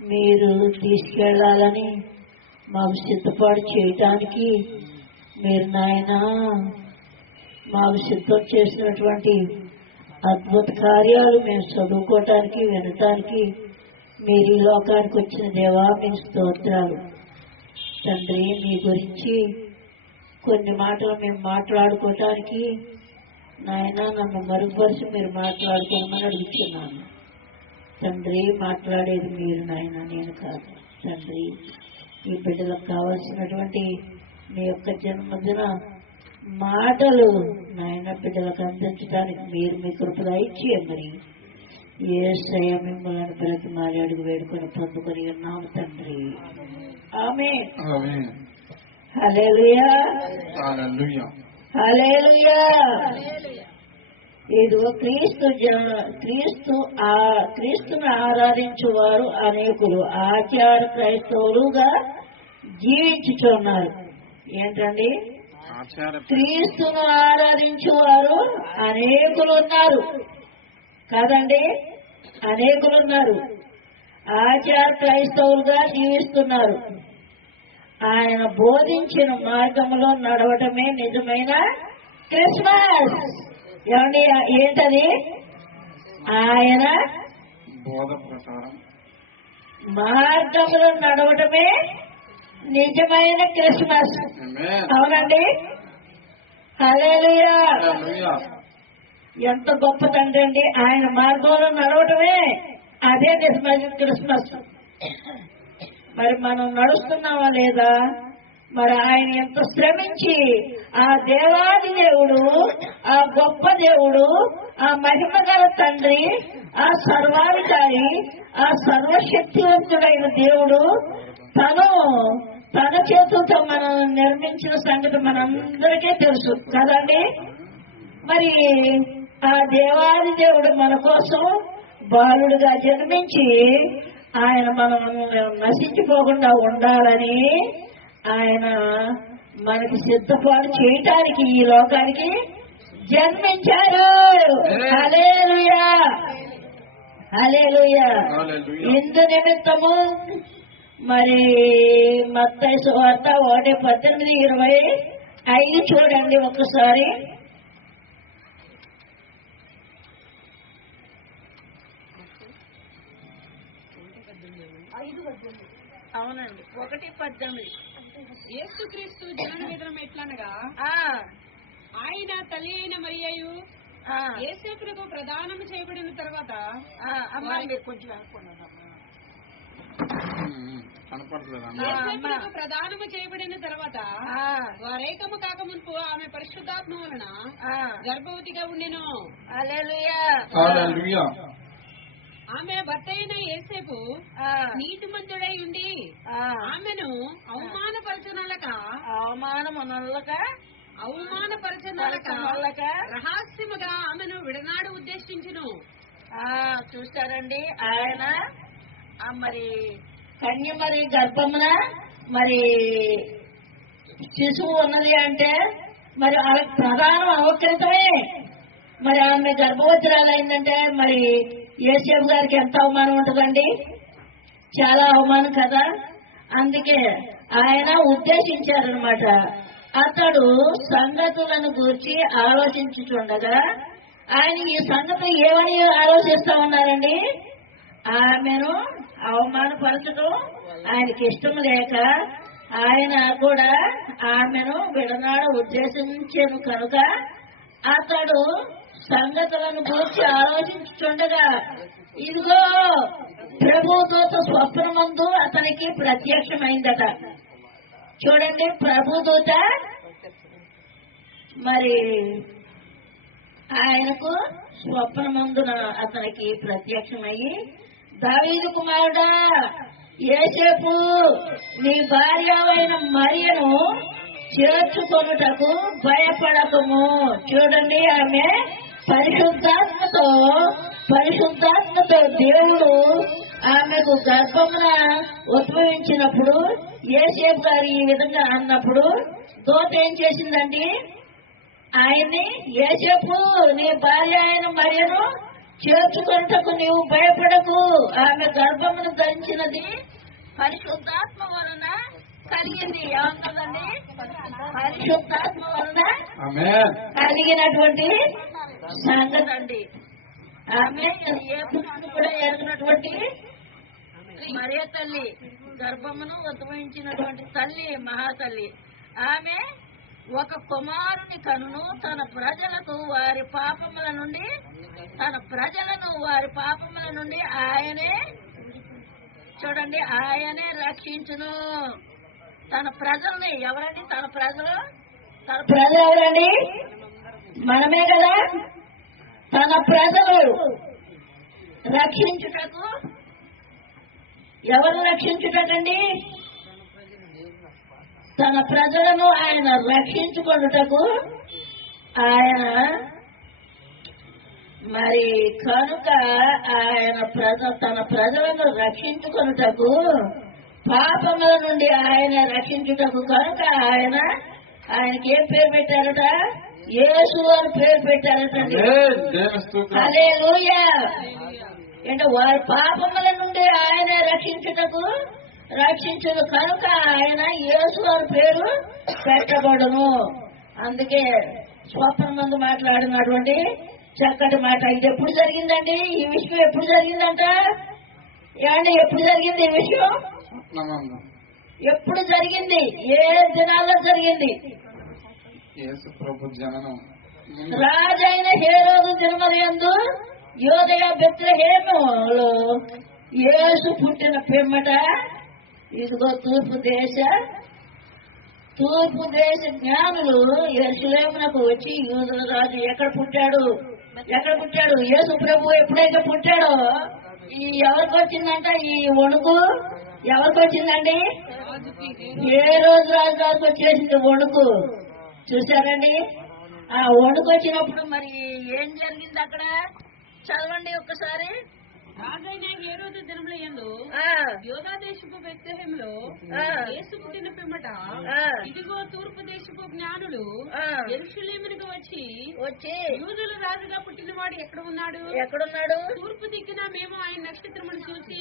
మీరు తీసుకెళ్లాలని మాకు సిద్ధపాటు చేయటానికి మీరు నాయన మాకు సిద్ధం చేసినటువంటి అద్భుత కార్యాలు మేము చదువుకోవటానికి వినటానికి మీరు ఈ లోకానికి వచ్చిన దేవా మీ స్తోత్రాలు తండ్రి. మీ గురించి కొన్ని మాటలు మేము మాట్లాడుకోవటానికి నాయన నన్ను మరుగుపరిచి మీరు మాట్లాడుకోమని అడుగుతున్నాను తండ్రి. మాట్లాడేది మీరు నాయన, నేను కాదు తండ్రి. ఈ బిడ్డలకు కావాల్సినటువంటి మీ యొక్క జన్మదిన మాటలు నాయన బిడ్డలకు అందించడానికి మీరు మీ కృపగా ఇచ్చేయమని యేసయ్య మిమ్మల్ని బ్రతిమాలి అడుగు వేడుకొని పొందుకొని ఉన్నాము తండ్రి. ఆమేన్. హల్లెలూయా, హల్లెలూయా. ఇదిగో క్రీస్తును ఆరాధించువారు అనేకులు ఆచార క్రైస్తవులుగా జీవించుచున్నారు. ఏంటండి? క్రీస్తును ఆరాధించువారు అనేకులు ఉన్నారు కాదండి, అనేకులు ఉన్నారు. ఆచార క్రైస్తవులుగా జీవిస్తున్నారు. ఆయన బోధించిన మార్గంలో నడవటమే నిజమైన క్రిస్మస్. ఏమండి? ఏంటది? ఆయన బోధ ప్రకారం మార్గంలో నడవటమే నిజమైన క్రిస్మస్. అవునండి. హల్లెలూయా. ఎంత గొప్ప తండ్రి అండి. ఆయన మార్గంలో నడవటమే అదే నిజమైన క్రిస్మస్. మరి మనం నడుస్తున్నామా లేదా? మరి ఆయన ఎంత శ్రమించి ఆ దేవాది దేవుడు, ఆ గొప్ప దేవుడు, ఆ మహిమగల తండ్రి, ఆ సర్వాధికారి, ఆ సర్వశక్తివంతుడైన దేవుడు తన చేతులతో మనం నిర్మించిన సంగతి మనందరికీ తెలుసు కదండి. మరి ఆ దేవాది దేవుడు మన కోసం బాలుడుగా జన్మించి ఆయన మనం నశించిపోకుండా ఉండాలని ఆయన మనకి సిద్ధపాటు చేయటానికి ఈ లోకానికి జన్మించారు. హల్లెలూయా, హల్లెలూయా. ఇందు నిమిత్తము మరి మత్తయి సువార్త 1:18-25 చూడండి ఒక్కసారి. అవునండి. 1:18. యేసుక్రీస్తు జనన విధానం ఎట్లనగా ఆయన తల్లి అయిన మరియయు యేసేపునకు ప్రదానము చేయబడిన తర్వాత ప్రదానము చేయబడిన తర్వాత వారేకము కాక మునుపు ఆమె పరిశుద్ధాత్మ వలన గర్భవతిగా ఉండెను. హల్లెలూయా. ఆమె భర్త అయిన యేసేపు నీతిమంతుడై ఉండి ఆమెను అవమానపరచనలక రహస్యముగా ఆమెను విడనాడు ఉద్దేశించును. చూస్తారండి. ఆయన మరి కన్య మరి గర్భమున మరి శిశువు ఉన్నది అంటే మరి వాళ్ళకి ప్రధానం అవకృతమే. మరి ఆమె గర్భవతురాలైందంటే మరి యేసేపు గారికి ఎంత అవమానం ఉంటుందండి? చాలా అవమానం కదా. అందుకే ఆయన ఉద్దేశించారనమాట. అతడు సంగతులను గురించి ఆలోచించుచుండగా ఆయన ఈ సంగతులు ఏమని ఆలోచిస్తా ఉన్నారండి? ఆమెను అవమానపరచడం ఆయనకి ఇష్టం లేక ఆయన కూడా ఆమెను విడనాడ ఉద్దేశించాను కనుక అతడు సంగతులను గురించి ఆలోచించుచుండగా ఇదిగో ప్రభుదూత స్వప్నమందు అతనికి ప్రత్యక్షమైందట. చూడండి, ప్రభుదూత మరి ఆయనకు స్వప్నమందున అతనికి ప్రత్యక్షమయ్యి, దావీదు కుమారుడా యోసేపు, నీ భార్య అయిన మరియను చేర్చుకొనుటకు భయపడకము. చూడండి, ఆమె పరిశుద్ధాత్మతో దేవుడు ఆమెకు గర్భమున ఉద్భవించినప్పుడు యోసేపు గారు ఈ విధంగా అన్నప్పుడు దూత ఏం చేసిందండి? ఆయన్ని, యోసేపు నీ భార్య అయిన మరియను చేర్చుకొనుటకు నీవు భయపడకు, ఆమె గర్భమును ధరించినది పరిశుద్ధాత్మ వలన కలిగింది. ఏమన్నదండి? పరిశుద్ధాత్మ వలన కలిగినటువంటి సంగతి అండి. ఆమె ఏ పురుషుడు కూడా ఎరిగినటువంటి మరియ తల్లి, గర్భమును ఉద్భవించినటువంటి తల్లి, మహాతల్లి. ఆమె ఒక కుమారుని కనును, తన ప్రజలను వారి పాపముల నుండి ఆయనే, చూడండి, ఆయనే రక్షించును. తన ప్రజల్ని, ఎవరండి తన ప్రజలు? ఎవరండి? మనమే కదా. తన ప్రజలు రక్షించుటకు, ఎవరు రక్షించుటండి? తన ప్రజలను ఆయన రక్షించుకొనుటకు ఆయన మరి కనుక ఆయన తన ప్రజలను రక్షించుకొనుటకు, పాపముల నుండి ఆయన రక్షించుటకు కనుక ఆయనకి ఏం పేరు పెట్టారట? యేసు అని పేరు పెట్టారటండి. హల్లెలూయా. అంటే వారి పాపముల నుండి ఆయన రక్షించును కనుక ఆయన యేసు అని పేరు పెట్టబడును. అందుకే స్వప్నం ముందు మాట్లాడినటువంటి చక్కటి మాట. ఇది ఎప్పుడు జరిగిందండి? ఈ విషయం ఎప్పుడు జరిగిందంట? ఏమండి, ఎప్పుడు జరిగింది ఈ విషయం? ఎప్పుడు జరిగింది? ఏ దినాల్లో జరిగింది? రాజైన హేరోదు జన్మయందు యోదయ బెత్లెహేములో యేసు పుట్టిన పిమ్మట, ఇదిగో తూర్పు దేశ జ్ఞానులు యెరూషలేమునకు వచ్చి, యూదుల రాజు ఎక్కడ పుట్టాడు? యేసు ప్రభు ఎప్పుడైతే పుట్టాడో ఎవరికి వచ్చిందంట ఈ వణుకు? ఎవరికి వచ్చిందండి? హేరోదు రాజు గారికి వచ్చేసింది వణుకు. చూసారండి? ఆ వణుకు వచ్చినప్పుడు మరి ఏం జరిగింది అక్కడ? చదవండి ఒక్కసారి. రాజైన హేరోదు దినములయందు యోదా దేశపు బెత్లెహేములో యేసు పుట్టిన పిమ్మట, ఇదిగో తూర్పు దేశపు జ్ఞానులు యెరూషలేమునకు వచ్చి, యూదుల రాజుగా పుట్టినవాడు ఎక్కడున్నాడు? తూర్పు దిక్కున మేము ఆయన నక్షత్రమును చూసి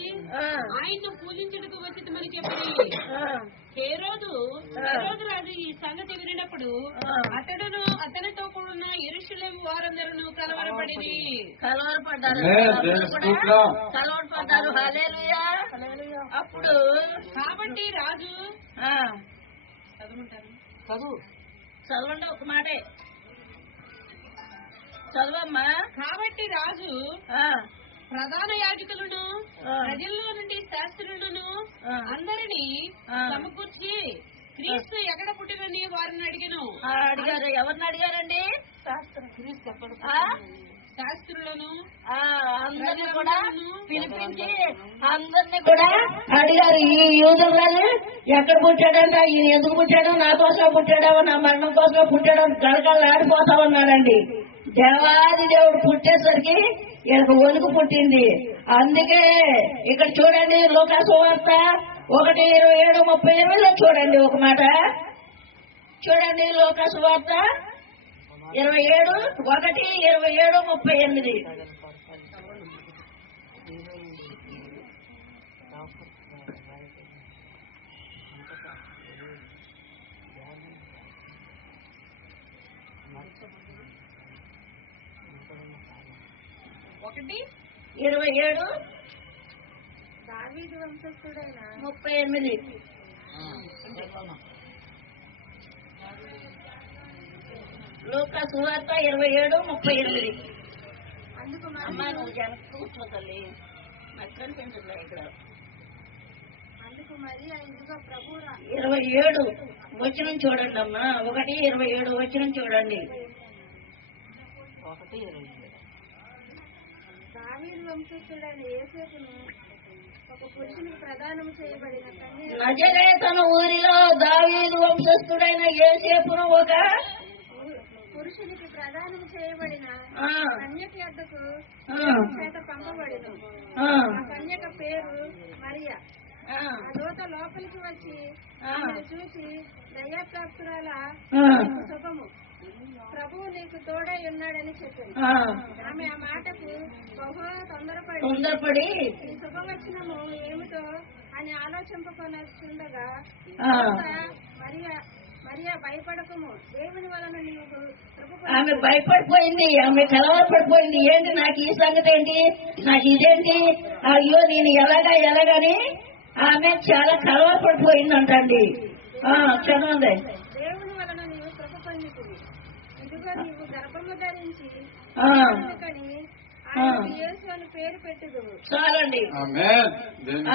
ఆయన్ను పూజించుటకు వచ్చితమని చెప్పి, హేరోదు రాజు ఈ సంగతి వినినప్పుడు అతడును అతనితో కూడిన యెరూషలేము వారందరూ కలవరపడ్డారు. హల్లెలూయా. అప్పుడు కాబట్టి రాజు, చదవండి ఒక మాటే చదవమ్మా. కాబట్టి రాజు ప్రధాన యాజకులను, ప్రజల్లో నుండి శాస్త్రులను అందరినీ సమకూర్చి, క్రీస్తు ఎక్కడ పుట్టినని వారిని అడిగారు. ఎవరిని అడిగారండి? శాస్త్రులను అందరినీ కూడా పిలిపించి అందరినీ కూడా అడిగారు. ఈ యూదుల రాజు ఎక్కడ పుట్టాడంట? ఈయన ఎందుకు పుట్టాడో, నా కోసం పుట్టాడో, నా మరణం కోసం పుట్టాడో గడగడలాడిపోతా ఉన్నాడండి. దేవాది దేవుడు పుట్టేసరికి ఈయనకు వణుకు పుట్టింది. అందుకే ఇక్కడ చూడండి, లూకా సువార్త 1:27-38 చూడండి ఒక మాట. చూడండి, లూకా సువార్త 1:27-38. దావీదు వంశస్థుడైన 38. లూకా సువార్త 27:38. అమ్మా, నువ్వు కూర్చో తల్లి. నాకు కనిపించట్లే ఇక్కడ. అందుకు మరియా ఇదిగో ప్రభు 27 వచనం చూడండి అమ్మా. 1:27 వచనం చూడండి. దావీదు వంశస్థుడైన యోసేపును ఒక పురుషునికి ప్రదానం చేయబడిన కన్య నజరేతను ఊరిలో దావీదు వంశస్థుడైన యోసేపును ఒక పురుషునికి ప్రదానం చేయబడిన కన్యక యొద్దకు చేత పంపబడిను. ఆ కన్యక పేరు మరియా. ఆ దూత లోపలికి వచ్చి ఆమెను చూసి దయాప్రాప్తురాల శుభము, ప్రభువు నీకు తోడై ఉన్నాడని చెప్పింది. ఆమె ఆ మాటకు బహు తొందరపడి ఈ శుభవచనము ఏమిటో అని ఆలోచింపకొనొచ్చుండగా మరియా భయపడకము, దేవుని వలన నీవు ఆమె భయపడిపోయింది. ఆమె కలవరపడిపోయింది. ఏంటి నాకు ఈ సంగతి ఏంటి, నాకు ఇదేంటి, అయ్యో నేను ఎలాగని ఆమె చాలా కలవరపడిపోయిందంటండి. చదవండి. దేవుని వలన నీవు కృప పొందుతుంది, ఇదిగో నీవు గర్భము ధరించి యేసు అని పేరు పెట్టుదు. చాలండి.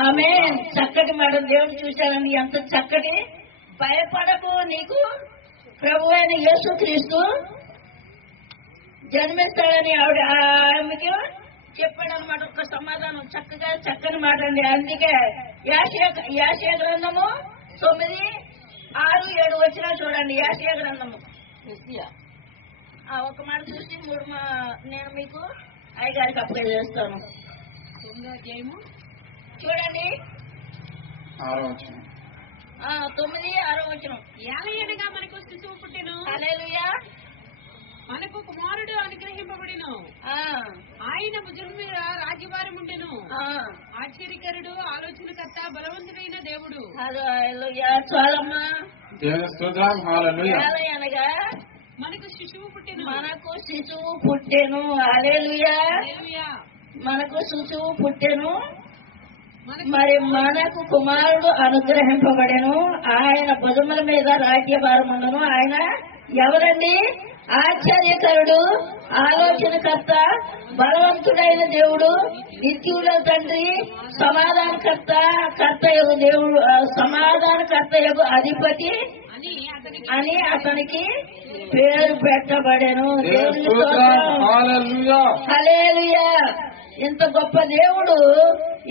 ఆమె చక్కటి మాట దేవుడు చూశానండి. ఎంత చక్కటి. భయపడకు, నీకు ప్రభు అయిన యేసుక్రీస్తు జన్మిస్తాడని ఆమెకి చెప్పాడు అనమాట. ఒక సమాధానం చక్కని మాట అండి. అందుకే యాషయ గ్రంథము 9, 6, 7 వచ్చినా చూడండి. యాషయ గ్రంథము ఒక మాట చూసి 3 నేను మీకు అయ్యగారికి అప్లై చేస్తాను. చూడండి 9, 6 వచనం. ఏలయనగా మనకు శిశువు పుట్టెను, హల్లెలూయా, మనకు కుమారుడు అనుగ్రహింపబడిను, ఆయన భుజం మీద రాజ్యభారం ఉండెను, ఆశ్చర్యకరుడు, ఆలోచనకర్త, బలవంతుడైన దేవుడు. హల్లెలూయా. చాలమ్మా. ఏలయనగా మనకు శిశువు పుట్టెను, హల్లెలూయా, మనకు శిశువు పుట్టెను, మరి మనకు కుమారుడు అనుగ్రహింపబడెను, ఆయన భుజముల మీద రాజ్యభారం ఉండను. ఆయన ఎవరండి? ఆశ్చర్యకరుడు, ఆలోచనకర్త, బలవంతుడైన దేవుడు, నిత్యుల తండ్రి, సమాధానకర్తయగు దేవుడు, సమాధానకర్తయగు అధిపతి అని అతనికి పేరు పెట్టబడెను. దేవుని స్తోత్రం. హల్లెలూయా. ఇంత గొప్ప దేవుడు,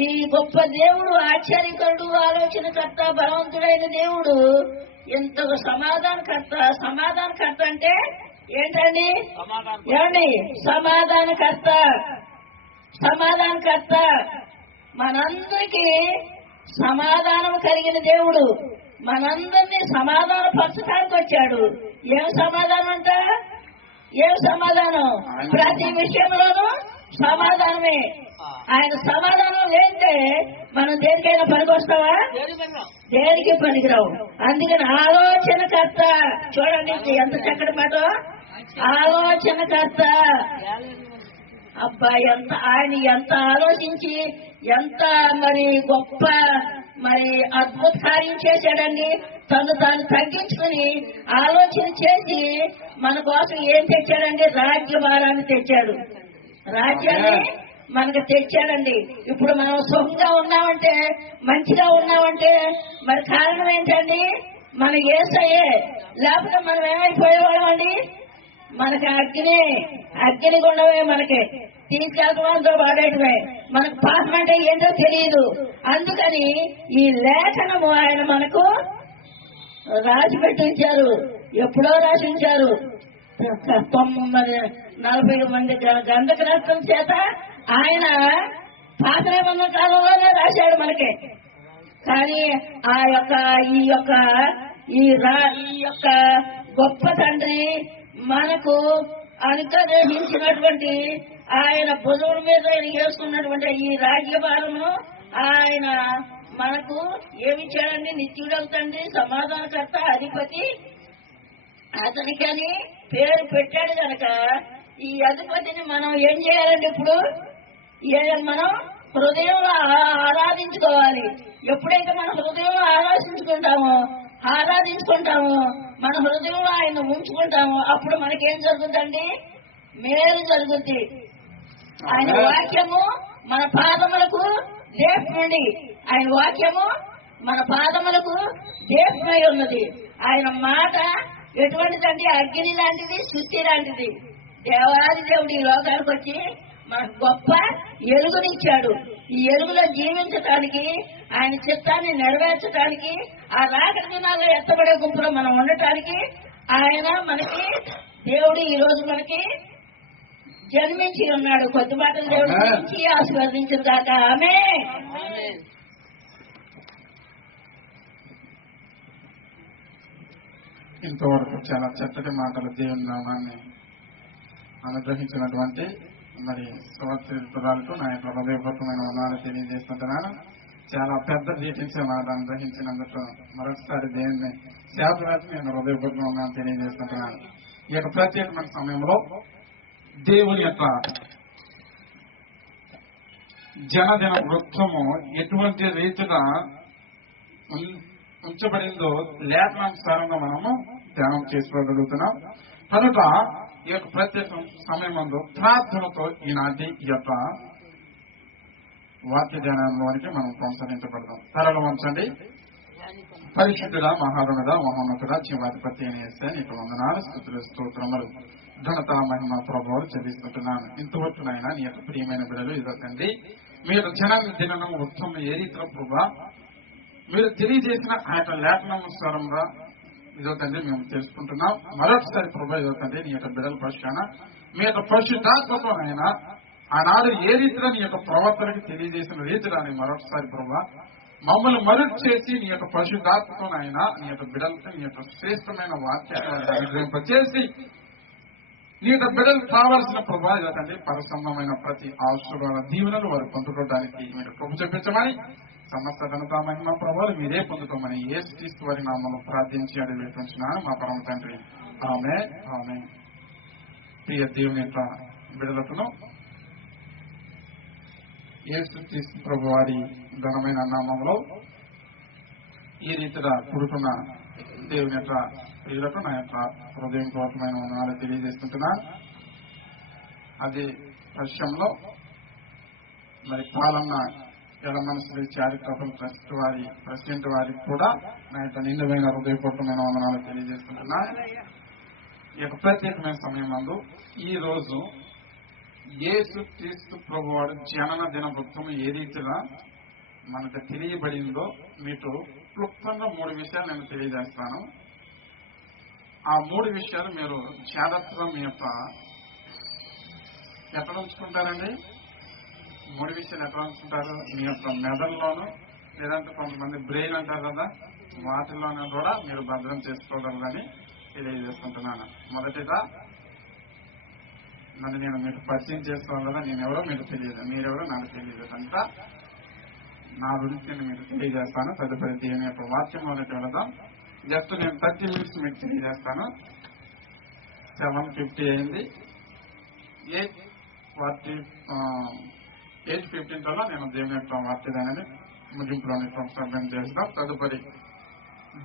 ఈ గొప్ప దేవుడు ఆశ్చర్యకరుడు, ఆలోచనకర్త, బలవంతుడైన దేవుడు, ఇంత సమాధానకర్త అంటే ఏంటండి? ఏమండి? సమాధానకర్త మనందరికీ సమాధానం కలిగిన దేవుడు. మనందరినీ సమాధానపరచడానికి వచ్చాడు. ఏం సమాధానం అంట? ఏం సమాధానం? ప్రతి విషయంలోనూ సమాధానమే. ఆయన సమాధానం లేదంటే మనం దేనికైనా పనికొస్తావా? దేనికి పనికిరావు. అందుకని ఆలోచనకర్త. చూడండి ఎంత చక్కటి మాట. ఆలోచనకర్త. అబ్బా, ఆయన ఎంత ఆలోచించి ఎంత మరి గొప్ప మరి అద్భుత కార్యం చేశాడండి. తాను తగ్గించుకుని ఆలోచన చేసి మన కోసం ఏం తెచ్చాడండి? రాజ్యభారాన్ని తెచ్చాడు. రాజ్యాన్ని మనకు తెచ్చాడండి. ఇప్పుడు మనం సుఖంగా ఉన్నామంటే, మంచిగా ఉన్నామంటే మరి కారణం ఏంటండి? మన యేసయ్యే. లేకపోతే మనం ఏమైపోయేవాళ్ళం అండి? మనకి అగ్ని గుండమే, మనకి తీసుకెళ్తామంతో పాడేయటమే. మనకు పాపం అంటే ఏంటో తెలియదు. అందుకని ఈ లేఖనము ఆయన మనకు రాసి పెట్టించారు. ఎప్పుడో రాసి ఉంచారు. 40 మంది గంధకరత్నం చేత ఆయన పాత నిబంధన కాలంలోనే రాశాడు మనకి. కానీ ఈ యొక్క గొప్ప తండ్రి మనకు అనుగ్రహించినటువంటి, ఆయన భుజముల మీద వేసుకున్నటువంటి ఈ రాజ్యభారము ఆయన మనకు ఏమిచ్చాడండి? నిత్యుడగు తండ్రి, సమాధానకర్త, అధిపతి, అతనికని పేరు పెట్టాడు కనుక ఈ అధిపతిని మనం ఏం చేయాలండి? ఇప్పుడు మనం హృదయంలో ఆరాధించుకోవాలి. ఎప్పుడైతే మన హృదయంలో ఆరాధించుకుంటామో మన హృదయంలో ఆయన ఉంచుకుంటాము, అప్పుడు మనకేం జరుగుతుందండి? మేలు జరుగుద్ది. ఆయన వాక్యము మన పాదములకు దేశముండి ఆయన వాక్యము మన పాదములకు దేశమై ఉన్నది. ఆయన మాట ఎటువంటిదండి? అగ్ని లాంటిది, శుద్ధి లాంటిది. దేవాది దేవుడు ఈ లోకానికి వచ్చి మనకు గొప్ప ఎలుగునిచ్చాడు. ఈ ఎలుగులో జీవించటానికి, ఆయన చిత్తాన్ని నెరవేర్చడానికి, ఆ రాకడ దినాల్లో ఎత్తబడే గుంపులో మనం ఉండటానికి ఆయన మనకి దేవుడు ఈ రోజు మనకి జన్మించి ఉన్నాడు. కొద్ది మాటలు దేవుడు గురించి ఆశీర్వదించిన దాక ఆమేన్. ఇంతవరకు చాలా చక్కటి మాటలు దేవుని నామాన్ని అనుగ్రహించినటువంటి మరి సువార్తికురాలకు నా యొక్క హృదయపూర్వకమైన వందనాలు తెలియజేస్తుంటున్నాను. చాలా పెద్ద డీటెయిల్స్ మాట అనుగ్రహించినందుకు మరొకసారి దేవుని సేవకురాలకు నేను హృదయపూర్వకంగా తెలియజేస్తుంటున్నాను. ఈ యొక్క ప్రత్యేకమైన సమయంలో దేవుని యొక్క జనదిన వృత్తము ఎటువంటి రీతిగా ఉంచబడిందో లేఖనానుసారంగా మనము ధ్యానం చేసుకోగలుగుతున్నాం. కనుక ఈ యొక్క ప్రత్యేక సమయం ముందు ప్రార్థనతో ఈనాటి ఈ యొక్క వాక్య ధ్యానంలోనికి మనం కొనసాగించబడతాం. తరలో ఉంచండి. పరిశుద్ధుడ, మహాగణుడ, మహోన్నతుడ, జీవాధిపతి అని వేస్తే నీకు వందనాలు, స్తుతులు, స్తోత్రములు, ఘనత, మహిమ, ప్రభువులు చెల్లిస్తుంటున్నాను. ఇంతవరకునైనా నీ యొక్క ప్రియమైన బిడ్డలు ఇదండి మీరు జనదినం ఉత్తమ ఏ రీతిలో ప్రభా మీరు తెలియజేసిన ఆ యొక్క లేఖనానుసారంగా ఇదొకండి మేము తెలుసుకుంటున్నాం. మరొకసారి ప్రభా ఇదొకండి నీ యొక్క బిడ్డల పక్షాన మీ యొక్క పరిశుద్ధాత్మతోనైనా ఆనాడు ఏ రీతిలో నీ యొక్క ప్రవర్తనకి తెలియజేసిన రీతిలో మరొకసారి ప్రభా మమ్మల్ని మరుగు చేసి నీ యొక్క పరిశుద్ధాత్మతోనైనా నీ యొక్క బిడ్డలతో నీ యొక్క శ్రేష్టమైన వాక్యాన్ని అనుగ్రహింపచేసి నీ యొక్క బిడ్డలకు కావాల్సిన ప్రభా ఇదొకండి పరిసంబంధమైన ప్రతి ఆశీర్వాద దీవెనలు వారు పొందుకోవడానికి మీరు కృప చూపించమని సమస్త ఘనత, మహిమ, ప్రభావాలు మీరే పొందుకోమని యేసుక్రీస్తు వారి నామములో ప్రార్థించి అడిగిస్తున్నాను మా పరమ తండ్రి. ఆమేన్. ఆమేన్. ప్రియ దేవుని యొక్క బిడ్డలకును యేసుక్రీస్తు ప్రభు వారి ఘనమైన నామములో ఈ రీతిగా కూడుకున్న దేవుని యొక్క ప్రియులకు నా యొక్క హృదయపూర్వకమైన వందనాలు తెలియజేస్తుంటున్నాను. అది పశ్చిమంలో మరి పాలన్న ఎడమనశ్రీ చారిటబుల్ ట్రస్ట్ వారి ప్రెసిడెంట్ వారికి కూడా నా యొక్క నిండుమైన హృదయపూర్వకమైన వందనాలు తెలియజేస్తుంటున్నాను. ఈ యొక్క ప్రత్యేకమైన సమయం నందు ఈ రోజు యేసుక్రీస్తు ప్రభువారు జనన దిన వృత్తము ఏ రీతిగా మనకు తెలియబడిందో మీకు క్లుప్తంగా 3 విషయాలు నేను తెలియజేస్తాను. ఆ 3 విషయాలు మీరు జాగ్రత్తగా మీ యొక్క ఎక్కడ ఉంచుకుంటారండి? 3 విషయాలు ఎక్కడ ఉంచుకుంటారు? మీ యొక్క మెదడులోను, లేదంటే కొంతమంది బ్రెయిన్ అంటారు కదా, వాటిల్లోనూ కూడా మీరు భద్రం చేసుకోగలరని తెలియజేసుకుంటున్నాను. మొదటిగా మరి నేను మీకు పరిచయం చేసుకోవాలి కదా, నేనెవరో మీకు తెలియదు, మీరెవరో నాకు తెలియదు కనుక నా గురించి నేను మీకు తెలియజేస్తాను. తదుపరి దేవుని యొక్క వాక్యంలోకి వెళదాం. జస్ట్ నేను 30 minutes మీకు తెలియజేస్తాను. 7:50 అయింది. 8:15 కల్లా నేను దేవుని యొక్క వాక్యాన్ని ముగింపులోని కొనసాగం చేస్తాం. తదుపరి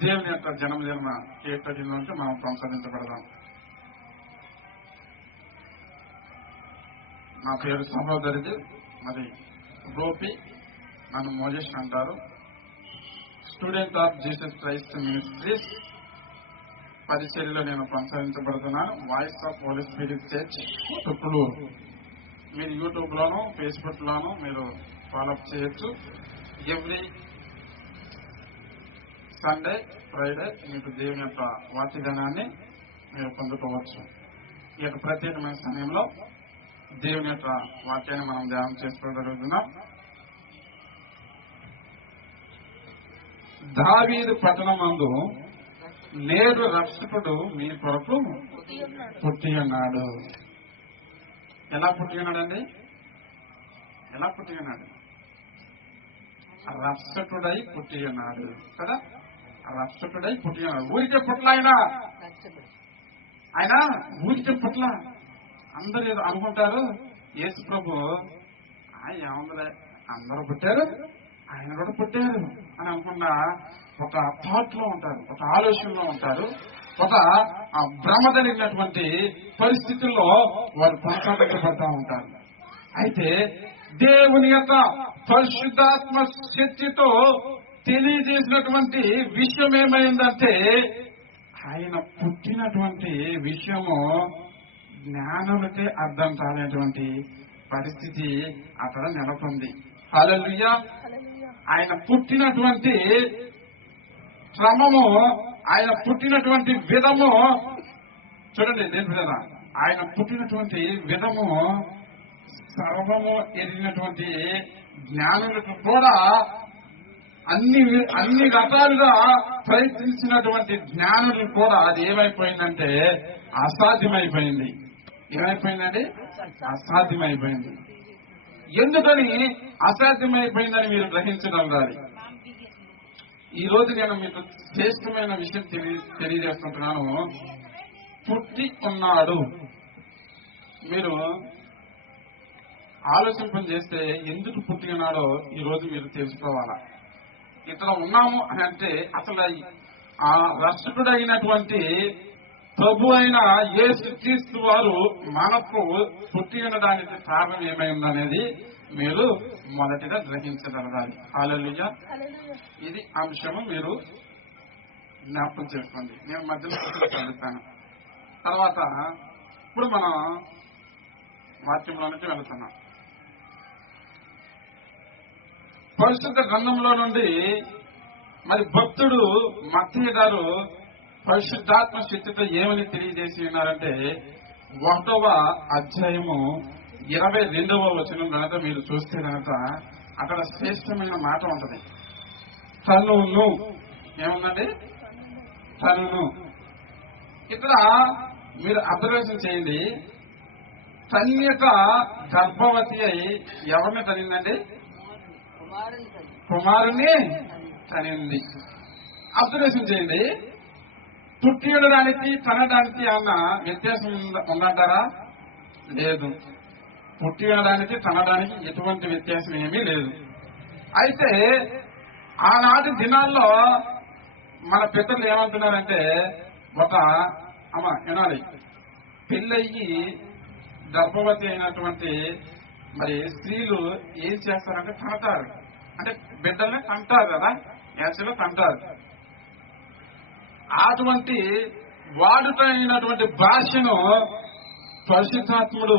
దేవుని యొక్క జన్మదిన కేక్ కటింగ్ నుంచి మనం కొనసాగించబడదాం. నా పేరు సహోదరిది, మరి గోపి, నన్ను మోజేష్ అంటారు. Student of Jesus Christ ministries పరిచర్యలో నేను కొనసాగించబడుతున్నాను. Voice of holy spirit church Tukkuluru. మీరు యూట్యూబ్ లోను, ఫేస్బుక్ లోను మీరు ఫాలోఅప్ చేయొచ్చు. ఎవ్రీ సండే, ఫ్రైడే మీకు దేవుని యొక్క వాక్యదానాన్ని మీరు పొందుకోవచ్చు. ఈ యొక్క ప్రత్యేకమైన సమయంలో దేవుని యొక్క వాక్యాన్ని మనం ధ్యానం చేసుకోగలుగుతున్నాం. దావీదు పట్టణమందు నేడు రక్షకుడు మీ కొరకు పుట్టి ఉన్నాడు. ఎలా పుట్టి ఉన్నాడండి? ఎలా పుట్టి ఉన్నాడు? రక్షకుడై పుట్టి ఉన్నాడు కదా. రక్షకుడై పుట్టి ఉన్నాడు. ఊరికే పుట్ల ఆయన ఊరికే పుట్ల. అందరూ ఏదో అనుకుంటారు, యేసు ప్రభు ఏముందలే అందరూ పుట్టారు, ఆయన కూడా పుట్టారు అని అనుకున్నా ఒక థాట్ లో ఉంటారు, ఒక ఆలోచనలో ఉంటారు, ఒక భ్రమ కలిగినటువంటి పరిస్థితుల్లో వారు కొనసాగించబడతా ఉంటారు. అయితే దేవుని యొక్క పరిశుద్ధాత్మ శక్తితో తెలియజేసినటువంటి విషయం ఏమైందంటే ఆయన పుట్టినటువంటి విషయము జ్ఞానులకే అర్థం కానటువంటి పరిస్థితి అక్కడ నెలకొంది. హల్లెలూయా. ఆయన పుట్టినటువంటి క్రమము, ఆయన పుట్టినటువంటి విధము చూడండి దేవుడా, ఆయన పుట్టినటువంటి విధము సర్వము ఎరిగినటువంటి జ్ఞానులకు కూడా అన్ని రకాలుగా ప్రయత్నించినటువంటి జ్ఞానులు కూడా అది ఏమైపోయిందంటే అసాధ్యమైపోయింది. ఏమైపోయిందండి? అసాధ్యమైపోయింది. ఎందుకని అసాధ్యమైపోయిందని మీరు గ్రహించగలగాలి. ఈ రోజు నేను మీకు శ్రేష్టమైన విషయం తెలియజేస్తుంటున్నాను. పుట్టి ఉన్నాడు. మీరు ఆలోచింపం చేస్తే ఎందుకు పుట్టి ఉన్నాడో ఈ రోజు మీరు తెలుసుకోవాలా. ఇక్కడ ఉన్నాము అని అంటే అసలు ఆ రక్షకుడైనటువంటి ప్రభు అయిన యేసుక్రీస్తు వారు మనకు పుట్టి ఉండడానికి కారణం ఏమైందనేది మీరు మొదటిగా గ్రహించగలగాలి. హల్లెలూయా. ఇది అంశము మీరు జ్ఞాపకం చేసుకోండి. నేను మధ్యలో చదువుతాను. తర్వాత ఇప్పుడు మనం వాక్యంలోనికి వెళుతున్నాం. పరిశుద్ధ గ్రంథంలో నుండి మరి భక్తుడు మత్తయి గారు పరిశుద్ధాత్మ శక్తితో ఏమని తెలియజేసి ఉన్నారంటే 1వ అధ్యాయము 22వ వచనం కనుక మీరు చూస్తే కనుక అక్కడ శ్రేష్టమైన మాట ఉంటది. తనును ఏముందండి? తనును. ఇక్కడ మీరు అబ్జర్వేషన్ చేయండి. కన్యక గర్భవతి అయి ఎవరిని తనిందండి? కుమారుని తనింది. అబ్జర్వేషన్ చేయండి. పుట్టి ఉండడానికి తనడానికి అన్న వ్యత్యాసం ఉందంటారా? లేదు. పుట్టి ఉండడానికి తనడానికి ఎటువంటి వ్యత్యాసం ఏమీ లేదు. అయితే ఆనాటి దినాల్లో మన పితరులు ఏమంటున్నారంటే ఒక అమ్మ వినాలి, పెళ్ళయ్యి గర్భవతి అయినటువంటి మరి స్త్రీలు ఏం చేస్తారంటే కంటారు. అంటే బిడ్డల్ని కంటారు కదా, యాక్చువల్గా కంటారు. అటువంటి వాడుక అయినటువంటి భాషను పరిశుద్ధాత్ముడు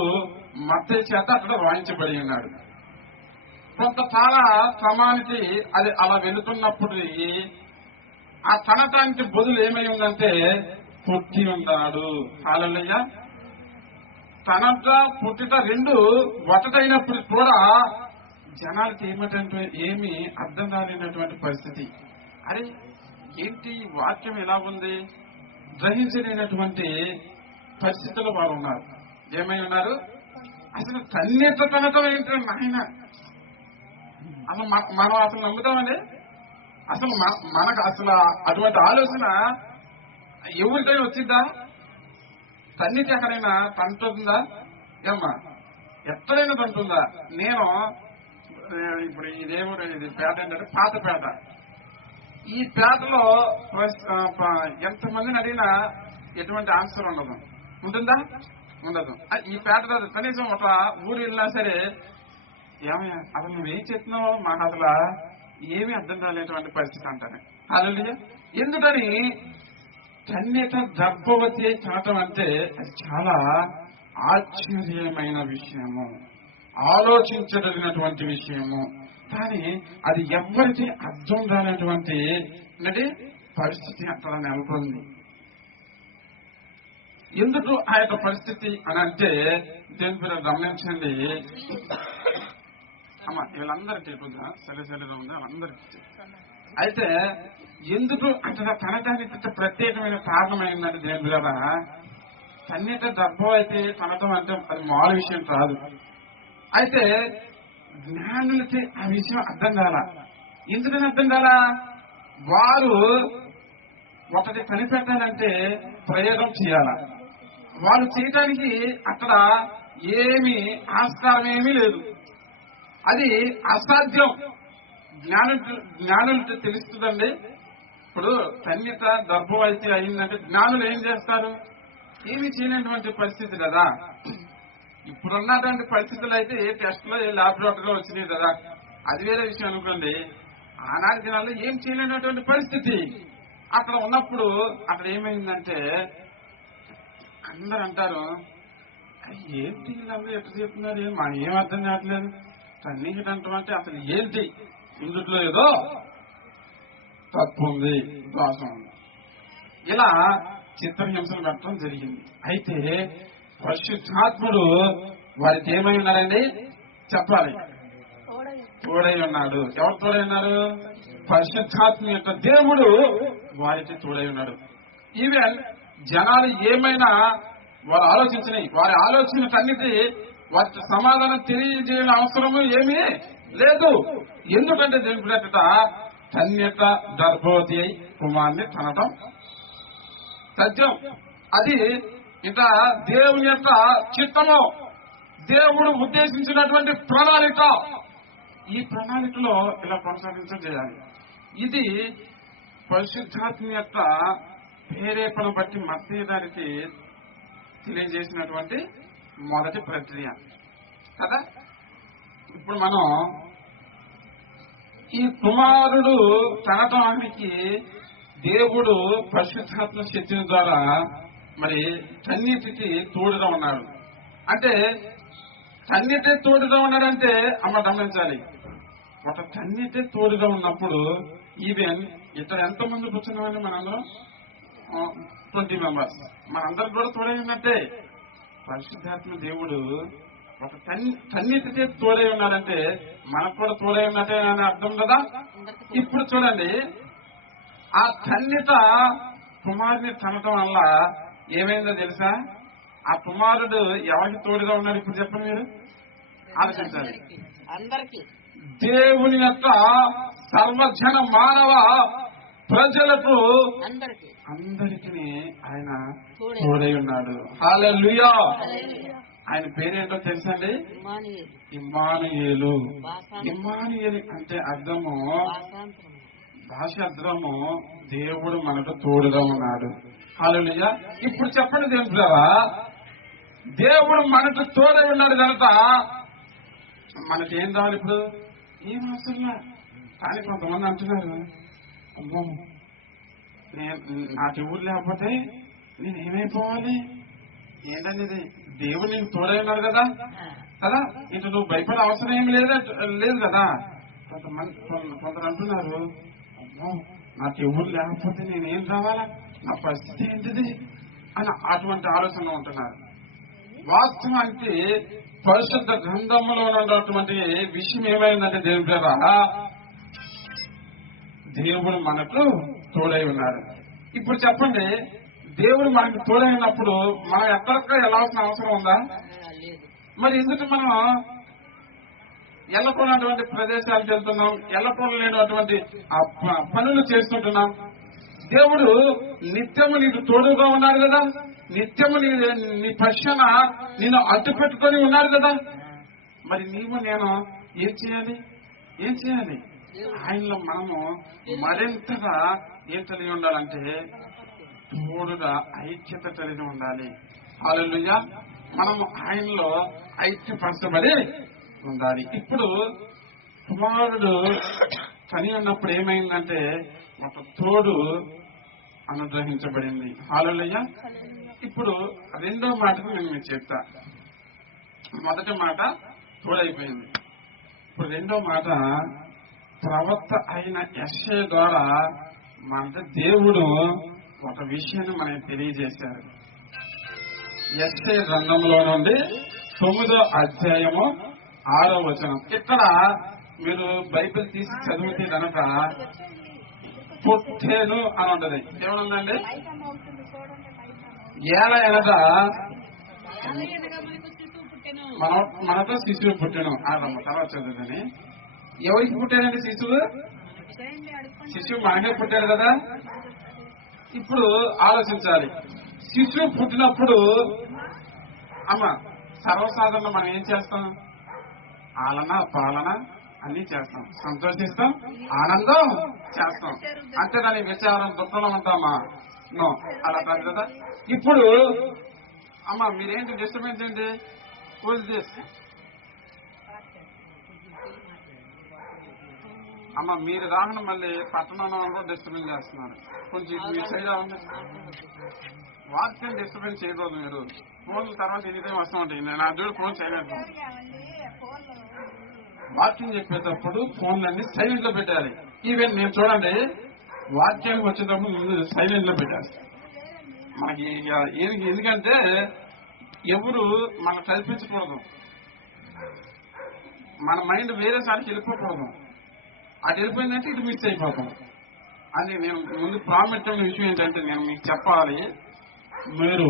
మత్తయి చేత అక్కడ వాయించబడి ఉన్నాడు. కొంత చాలా క్రమానికి అది అలా వెళుతున్నప్పుడు ఆ తనటానికి బదులు ఏమై ఉందంటే పుట్టి ఉన్నాడు. హల్లెలూయా. తనట పుట్టిట రెండు ఒకటైనప్పుడు కూడా జనాలకి ఏమి అర్థం కాలేనటువంటి పరిస్థితి. అరే ఏంటి వాక్యం ఎలా ఉంది గ్రహించలేనటువంటి పరిస్థితుల్లో వారు ఉన్నారు. ఏమై ఉన్నారు? అసలు కన్యత తనటం ఏంటంటే నాయన, అసలు మనం అసలు నమ్ముతామండి? అసలు మనకు అసలు అటువంటి ఆలోచన ఎవరికైనా వచ్చిందా? తన్నిటి ఎక్కడైనా తంటుందా? ఏమ్మా ఎక్కడైనా తంటుందా? నేను ఇప్పుడు ఇదేమో ఇది పేట ఏంటంటే పాత పేట. ఈ పేటలో ఎంతమందిని అడిగినా ఎటువంటి ఆన్సర్ ఉండదు. ఉంటుందా? ఉండదు. ఈ పేటలో కనీసం ఒక ఊరు వెళ్ళినా సరే ఏమయ్యా అసలు నువ్వేం చెప్తున్నావు మాకు అసలు ఏమీ అర్థం కాలేటువంటి పరిస్థితి అంటానే. హల్లెలూయా. ఎందుకని కన్యక గర్భవతి కావటం అంటే అది చాలా ఆశ్చర్యమైన విషయము, ఆలోచించదగినటువంటి విషయము. కానీ అది ఎవరికి అర్థం కానటువంటి పరిస్థితి అక్కడ నెలకొంది. ఎందుకు ఆ యొక్క పరిస్థితి అని అంటే దేని మీరు గమనించండి. అమ్మా వీళ్ళందరికీ శరీరం ఉంది వాళ్ళందరికీ. అయితే ఎందుకు అంటే తనటానికి ప్రత్యేకమైన కారణమైందంటే దేని కదా కన్యక గర్భం అయితే తనటం అంటే అది మామూలు విషయం కాదు. అయితే జ్ఞానులకి ఆ విషయం అర్థం కాల. ఎందుకని అర్థం కాల? వారు ఒకటి కనిపెట్టాలంటే ప్రయోగం చేయాల. వాళ్ళు చేయటానికి అక్కడ ఏమి ఆస్కారం ఏమీ లేదు. అది అసాధ్యం. జ్ఞానులకి తెలుస్తుందండి. ఇప్పుడు కన్యక గర్భం అయితే అయిందంటే జ్ఞానులు ఏం చేస్తారు? ఏమి చేయనటువంటి పరిస్థితి కదా. ఇప్పుడున్నటువంటి పరిస్థితులు అయితే ఏ టెస్ట్లో ఏ ల్యాబొరేటరీలో వచ్చినాయి కదా, అది వేరే విషయం అనుకోండి. ఆనాటి దినాల్లో ఏం చేయలేనటువంటి పరిస్థితి అక్కడ ఉన్నప్పుడు అక్కడ ఏమైందంటే అందరు అంటారు, ఏంటి వీళ్ళందరూ ఎట్లా చెప్తున్నారు, ఏం అర్థం కావట్లేదు, కన్నీటి అంటామంటే అసలు ఏంటి, ఇందులో ఏదో తప్పు ఉంది, దోషం ఉంది, ఇలా చిత్రహింసలు పెట్టడం జరిగింది. అయితే పరిశుద్ధాత్ముడు వారికి ఏమై ఉన్నాడండి చెప్పాలి, తోడై ఉన్నాడు. ఎవరు తోడై ఉన్నారు? పరిశుద్ధాత్మ యొక్క దేవుడు వారికి తోడై ఉన్నాడు. ఈవెన్ జనాలు ఏమైనా వారు ఆలోచించినాయి, వారి ఆలోచనకన్నిటి వారికి సమాధానం తెలియజేయాల్సిన అవసరము ఏమీ లేదు. ఎందుకంటే దేవుని పేరిట కన్యక గర్భవతి అయి కుమార్ని కనటం సత్యం. అది ఇక దేవుని యొక్క చిత్తము, దేవుడు ఉద్దేశించినటువంటి ప్రణాళిక. ఈ ప్రణాళికలో ఇలా కొనసాగించడం చేయాలి. ఇది పరిశుద్ధాత్మ యొక్క ప్రేరేపణ బట్టి మత్తయి గారికి తెలియజేసినటువంటి మొదటి ప్రక్రియ కదా. ఇప్పుడు మనం ఈ కుమారుడు కనటానికి దేవుడు పరిశుద్ధాత్మ శక్తి ద్వారా మరి కన్నిటికి తోడుగా ఉన్నాడు. అంటే కన్నిటి తోడుగా ఉన్నాడంటే అమ్మ గమనించాలి, ఒక కన్నిటి తోడుగా ఉన్నప్పుడు ఈవెన్ ఇక్కడ ఎంతమంది కూర్చున్నామని మనందరం 20 మెంబర్స్, మనందరం కూడా తోడై ఉన్నట్టే. పరిశుద్ధాత్మ దేవుడు ఒక కన్నిటికే తోడై ఉన్నాడంటే మనకు కూడా తోడై ఉన్నట్టే అని అర్థం కదా. ఇప్పుడు చూడండి, ఆ కన్నిట కుమారుని కనటం వల్ల ఏమైందో తెలుసా? ఆ కుమారుడు ఎవరికి తోడుగా ఉన్నాడు ఇప్పుడు చెప్పండి, మీరు ఆలోచించాలి. అందరికి దేవుని యొక్క సర్వజన మానవ ప్రజలకు అందరికీ ఆయన తోడై ఉన్నాడు. హల్లెలూయా. ఆయన పేరేంటో తెలుసండి? ఇమ్మానుయేలు. ఇమ్మానుయేలు అంటే అర్థము, భాష అర్థము దేవుడు మనకు తోడుగా ఉన్నాడు. హల్లెలూయా. ఇప్పుడు చెప్పండి దేవుని ద్వారా, దేవుడు మనకు తోడై ఉన్నాడు కనుక మనకి ఏం కావాలి? ఇప్పుడు ఏం అవసరంలా. కానీ కొంతమంది అంటున్నారు, అమ్మో నాకు ఎవరు లేకపోతే నేనేమైపోవాలి, ఏంటనేది దేవుడు నీకు తోడై ఉన్నాడు కదా కదా, ఇటు నువ్వు భయపడే అవసరం ఏమి లేదు కదా. కొందరు అంటున్నారు, అమ్మో నాకు ఎవరు లేకపోతే నేనేం కావాలా, నా పరిస్థితి ఏంటిది అని అటువంటి ఆలోచనలో ఉంటున్నారు. వాస్తవానికి పరిశుద్ధ గ్రంథంలో ఉన్నటువంటి విషయం ఏమైందంటే దేవుని ద్వారా దేవుడు మనకు తోడై ఉన్నాడు. ఇప్పుడు చెప్పండి, దేవుడు మనకు తోడై ఉన్నప్పుడు మనం ఎక్కడికి వెళ్ళాల్సిన అవసరం ఉందా? మరి ఎందుకు మనం వెళ్ళకూడనటువంటి ప్రదేశాలకు వెళ్తున్నాం, వెళ్ళకూడలేనటువంటి పనులు చేస్తుంటున్నాం? దేవుడు నిత్యము నీకు తోడుగా ఉన్నాడు కదా, నిత్యము నీ పక్షాన నిన్ను అడ్డు పెట్టుకొని ఉన్నాడు కదా. మరి నీవు నేను ఏం చేయాలి? ఆయనలో మనము మరింతగా ఏం కలిగి ఉండాలంటే తోడుగా ఐక్యత కలిగి ఉండాలి. హల్లెలూయా. మనము ఆయనలో ఐక్యపరచబడి ఉండాలి. ఇప్పుడు కుమారుడు కని ఉన్నప్పుడు ఏమైందంటే ఒక తోడు అనుగ్రహించబడింది. హల్లెలూయా. ఇప్పుడు రెండో మాటకు నేను మీకు చెప్తా. మొదటి మాట తోడైపోయింది. ఇప్పుడు రెండో మాట ప్రవక్త అయిన యెషయా ద్వారా మన దేవుడు ఒక విషయాన్ని మనకి తెలియజేశారు. యెషయా గ్రంథంలో నుండి 9వ అధ్యాయము 6వ వచనం. ఇక్కడ మీరు బైబిల్ తీసి చదివితే కనుక పుట్టేను అని ఉంటది. ఏమనుందండి? ఏల ఎనక మనతో శిశువు పుట్టెను. తర్వాత చదువుదని ఎవరికి పుట్టాడండి శిశువు? శిశువు మనకే పుట్టాడు కదా. ఇప్పుడు ఆలోచించాలి, శిశువు పుట్టినప్పుడు అమ్మ సర్వసాధారణ మనం ఏం చేస్తాం? ఆలన పాలన అన్ని చేస్తాం, సంతోషిస్తాం, ఆనందం చేస్తాం. అంతేగాని విచారం దుఃఖంలో ఉంటామా? నో, అలా కాదు కదా. ఇప్పుడు అమ్మ మీరేంటి డిస్టర్బెన్స్ ఏంటి? అమ్మ మీరు రాకుండా మళ్ళీ పట్టణంలో డిస్టర్బెన్స్ చేస్తున్నారు. కొంచెం మీ సైడ్ అవ్వండి. వాక్యం డిస్టర్బెన్స్ చేయకూడదు. మీరు ఫోన్ల తర్వాత ఎన్ని వస్తూ ఉంటాయి. నేను ఆ చూడు ఫోన్ చేయలేదు. వాక్యం చెప్పేటప్పుడు ఫోన్లన్నీ సైలెంట్ లో పెట్టాలి. ఈవెన్ నేను చూడండి వాక్యానికి వచ్చేటప్పుడు ముందు సైలెంట్ లో పెట్టాలి. మనకి ఎందుకంటే ఎవరు మనం కల్పించకూడదు. మన మైండ్ వేరే సారికి వెళ్ళిపోకూడదు. అటు వెళ్ళిపోయిందంటే ఇటు మిస్ అయిపోతాం. అది నేను ముందు ప్రాముఖ్యమైన విషయం ఏంటంటే నేను మీకు చెప్పాలి. మీరు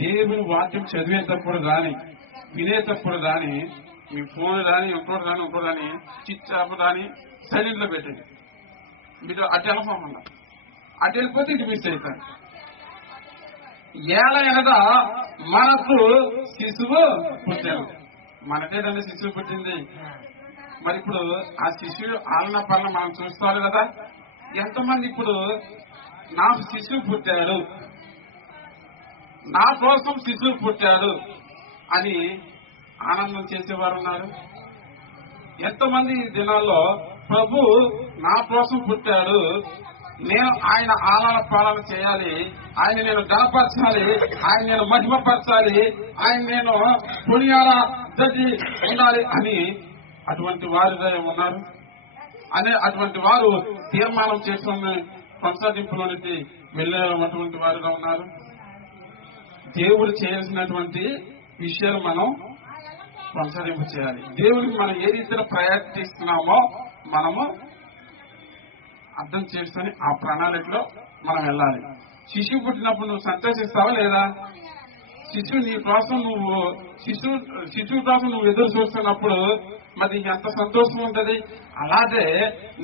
దేవుని వాక్యం చదివేటప్పుడు కానీ వినేటప్పుడు కానీ మీ ఫోన్ కానీ ఇంకోటి కానీ చిచ్చాపు కానీ సైలెంట్ లో పెట్టండి. మీరు అటు వెళ్ళిపోకుండా అటు వెళ్ళిపోతే ఇటు మిస్ అవుతారు. ఏళ్ళ ఎనగా మనకు శిశువు పుట్టాను. మనకేదండి శిశువు పుట్టింది. మరి ఇప్పుడు ఆ శిశువు ఆలన పాలన మనం చూసుకోవాలి కదా. ఎంతమంది ఇప్పుడు నాకు శిశువు పుట్టాడు, నా కోసం శిశువు పుట్టాడు అని ఆనందం చేసేవారు ఉన్నారు. ఎంతమంది ఈ దినాల్లో ప్రభు నా కోసం పుట్టాడు, నేను ఆయన ఆలన పాలన చేయాలి, ఆయన నేను గణపరచాలి, ఆయన నేను మహిమపరచాలి, ఆయన నేను పుణ్యాల జడ్జి ఉండాలి అని అటువంటి వారిగా ఉన్నారు. అటువంటి వారు తీర్మానం చేసుకుని కొనసాగింపులోనికి వెళ్ళేటువంటి వారుగా ఉన్నారు. దేవుడు చేయాల్సినటువంటి విషయాలు మనం కొనసాగింపు చేయాలి. దేవుడికి మనం ఏ రీతిలో ప్రయత్నిస్తున్నామో మనము అర్థం చేసుకుని ఆ ప్రణాళికలో మనం వెళ్ళాలి. శిశువు పుట్టినప్పుడు నువ్వు సంతోషిస్తావా లేదా? శిశువు నీ కోసం శిశువు కోసం నువ్వు ఎదురు చూస్తున్నప్పుడు మరి ఎంత సంతోషం ఉంటది. అలాగే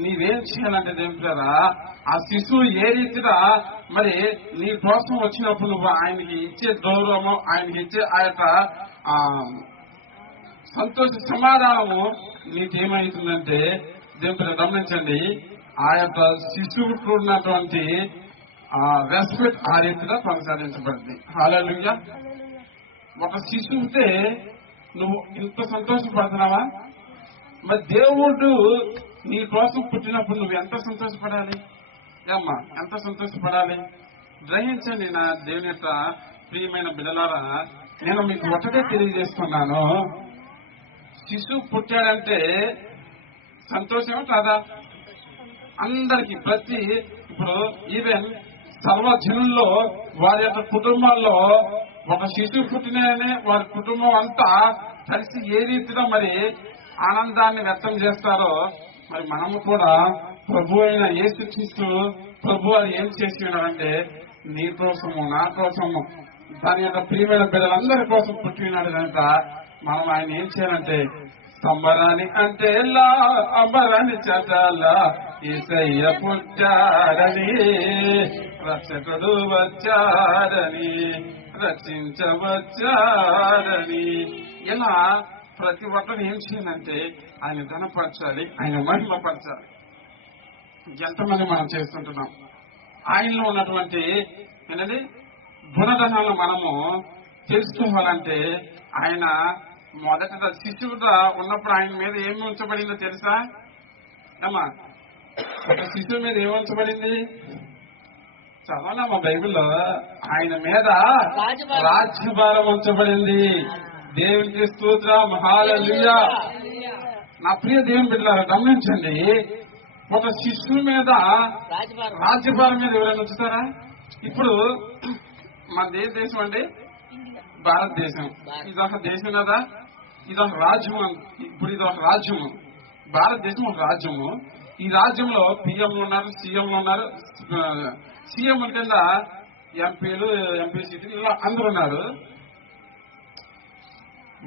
నీవేం చేయాలంటే దేవుడా ఆ శిశువు ఏ రీతిగా మరి నీ కోసం వచ్చినప్పుడు నువ్వు ఆయనకి ఇచ్చే గౌరవము, ఆయనకి ఇచ్చే ఆ యొక్క సంతోష సమాధానము నీకేమవుతుందంటే దేవుడు గమనించండి, ఆ యొక్క శిశువుకు ఉన్నటువంటి రెస్పెక్ట్ ఆ రీతిగా కొనసాగించబడింది. హల్లెలూయా. ఒక శిశువుతే నువ్వు ఇంత సంతోషపడుతున్నావా? మరి దేవుడు నీ కోసం పుట్టినప్పుడు నువ్వు ఎంత సంతోషపడాలి అమ్మా, ఎంత సంతోషపడాలి. గ్రహించండి నా దేవుని యొక్క ప్రియమైన బిడ్డలారా, నేను మీకు ఒకటే తెలియజేస్తున్నాను. శిశువు పుట్టాడంటే సంతోషమే కాదా? అందరికి ఇప్పుడు ఈవెన్ సర్వజనుల్లో వారి యొక్క కుటుంబాల్లో ఒక శిశువు పుట్టిననే వారి కుటుంబం అంతా కలిసి ఏ రీతిలో మరి ఆనందాన్ని వ్యక్తం చేస్తారో మరి మనము కూడా ప్రభు అయిన యేసుక్రీస్తు ప్రభు అని ఏం చేసి ఉన్నాడంటే నీ కోసము నా కోసము దాని యొక్క ప్రియమైన బిడ్డలందరి కోసం పుట్టినాడు కనుక మనం ఆయన ఏం చేయాలంటే సంబరాన్ని అంటే అంబరాన్ని చటాలా యేసయ్య పుట్టాడని, రక్షకుడు వచ్చాడని, రక్షించవచ్చాడని ఇలా ప్రతి ఒక్కరు ఏం చేయాలంటే ఆయన ఘనపరచాలి, ఆయన మహిమపరచాలి. ఎంతమంది మనం చేస్తుంటున్నాం. ఆయనలో ఉన్నటువంటి ఏంటంటే గుణగణాలు మనము తెలుసుకోవాలంటే ఆయన మొదట శిశువుగా ఉన్నప్పుడు ఆయన మీద ఏమి ఉంచబడిందో తెలుసా అమ్మా? ఒక శిశువు మీద ఏమి ఉంచబడింది చదవనా మా బైబిల్లో? ఆయన మీద రాజ్యభారం ఉంచబడింది. దేవునికి స్తోత్రం, హల్లెలూయా. నా ప్రియ దేవుని బిడ్డలారా గమనించండి, ఒక శిశువు మీద రాజ్యభారం మీద ఎవరైనా ఉంచుతారా? ఇప్పుడు మనది ఏ దేశం అండి? భారతదేశం. ఇదొక దేశం కదా, ఇదొక రాజ్యం. ఇప్పుడు ఇదొక రాజ్యము, భారతదేశం ఒక రాజ్యము. ఈ రాజ్యంలో పిఎంలు ఉన్నారు, సీఎంలు ఉన్నారు. సీఎం కింద ఎంపీలు, ఎంపీ సీట్లు ఇలా అందరూ ఉన్నారు.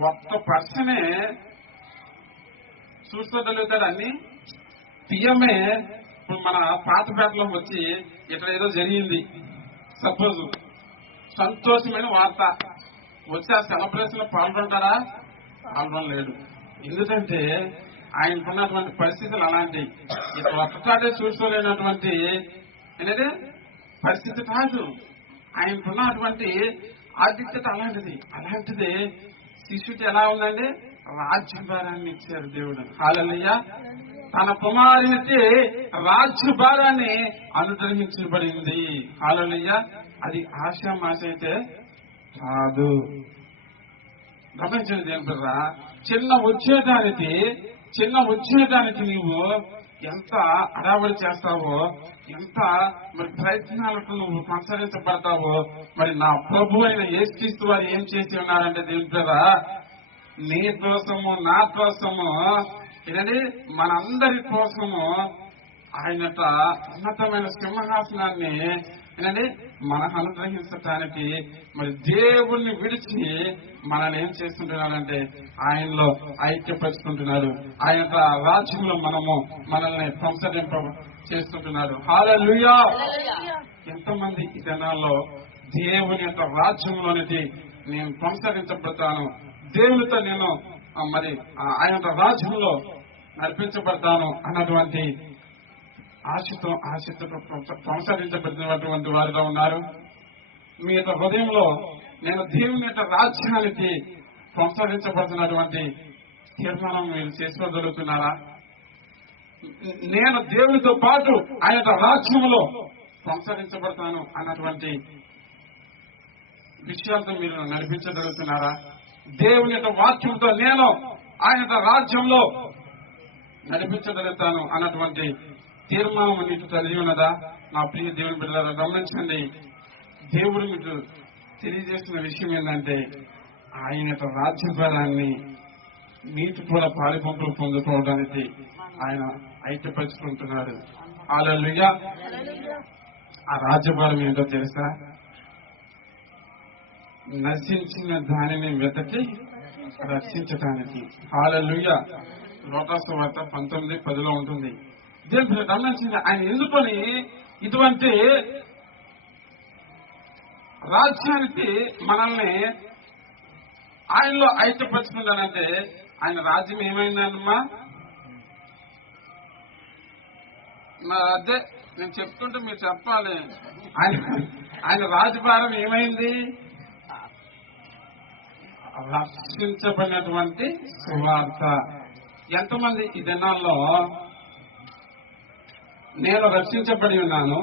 ఒక్క పర్సనే చూసుకోగలుగుతాడు అన్ని. పిఎంఏ ఇప్పుడు మన పాతపేటలో వచ్చి ఇక్కడ ఏదో జరిగింది సపోజ్, సంతోషమైన వార్త వచ్చి ఆ సెలబ్రేషన్ లో పాల్గొంటారా? పాల్గొనలేడు. ఎందుకంటే ఆయనకున్నటువంటి పరిస్థితులు అలాంటివి. ఇక్కడ ఒక్కటే చూసుకోలేనటువంటి ఏంటంటే పరిస్థితి కాదు. ఆయనకున్నటువంటి ఆధిక్యత అలాంటిది శిష్యుకి ఎలా ఉందండి? రాజ్యభారాన్ని ఇచ్చారు దేవుడు. హల్లెలూయా. తన కుమారునికి రాజ్యభారాన్ని అనుగ్రహించబడింది. హల్లెలూయా. అది ఆశామాష అయితే కాదు. గమనించండి దేని బిడ్డరా, చిన్న వచ్చేటానికి నీవు ఎంత అడావడి చేస్తావో, ఎంత మరి ప్రయత్నాలకు నువ్వు కొనసాగించబడతావో, మరి నా ప్రభు అయిన యేసుక్రీస్తు వారు ఏం చేసి ఉన్నారంటే దేని బిడ్డరా, నీ కోసము, నా కోసము, ఇదండి మనందరి కోసము ఆయన ఉన్నతమైన సింహాసనాన్ని ఏంటంటే మనకు అనుగ్రహించటానికి మరి దేవుణ్ణి విడిచి మనల్ని ఏం చేస్తుంటున్నారంటే ఆయనలో ఐక్యపరుచుకుంటున్నారు. ఆయన రాజ్యంలో మనల్ని సంసరింప చేస్తుంటున్నారు. హల్లెలూయా. ఎంతమంది ఈ దినాల్లో దేవుని యొక్క రాజ్యంలోనికి నేను కొనసాగించబడతాను, దేవునితో నేను మరి ఆయన రాజ్యంలో నడిపించబడతాను అన్నటువంటి ఆశతో కొనసాగించబడినటువంటి వారిగా ఉన్నారు. మీ యొక్క హృదయంలో నేను దేవుని యొక్క రాజ్యానికి కొనసాగించబడుతున్నటువంటి తీర్మానం మీరు చేసుకోగలుగుతున్నారా? నేను దేవునితో పాటు ఆయన యొక్క రాజ్యంలో కొనసాగించబడతాను అన్నటువంటి విషయాలతో మీరు నడిపించగలుగుతున్నారా? దేవుని యొక్క వాక్యంతో నేను ఆయన యొక్క రాజ్యంలో నడిపించగలుగుతాను అన్నటువంటి తీర్మానం నీకు కలిగి ఉన్నదా? నా ప్రియ దేవుని బిడ్డలారా, గమనించండి. దేవుడు మీకు తెలియజేసిన విషయం ఏంటంటే ఆయన యొక్క రాజ్యభారాన్ని నీటి కూడా పాలిపంపులు పొందుకోవడానికి ఆయన ఐక్యపరుచుకుంటున్నాడు. హల్లెలూయా. ఆ రాజ్యభారం ఏంటో తెలుసా? నశించిన దానిని వెతకి రక్షించటానికి. హల్లెలూయా. లోకాసు వార్త 19:10 ఉంటుంది. దేవుడు గమనించింది, ఆయన ఎందుకని ఇటువంటి రాజ్యానికి మనల్ని ఆయనలో ఐక్యపరుచుకుంటానంటే ఆయన రాజ్యం ఏమైందమ్మా? అదే నేను చెప్తుంటే మీరు చెప్పాలి. ఆయన రాజభారం ఏమైంది? రక్షించబడినటువంటి సువార్త. ఎంతమంది ఈ దినాల్లో నేను రక్షించబడి ఉన్నాను,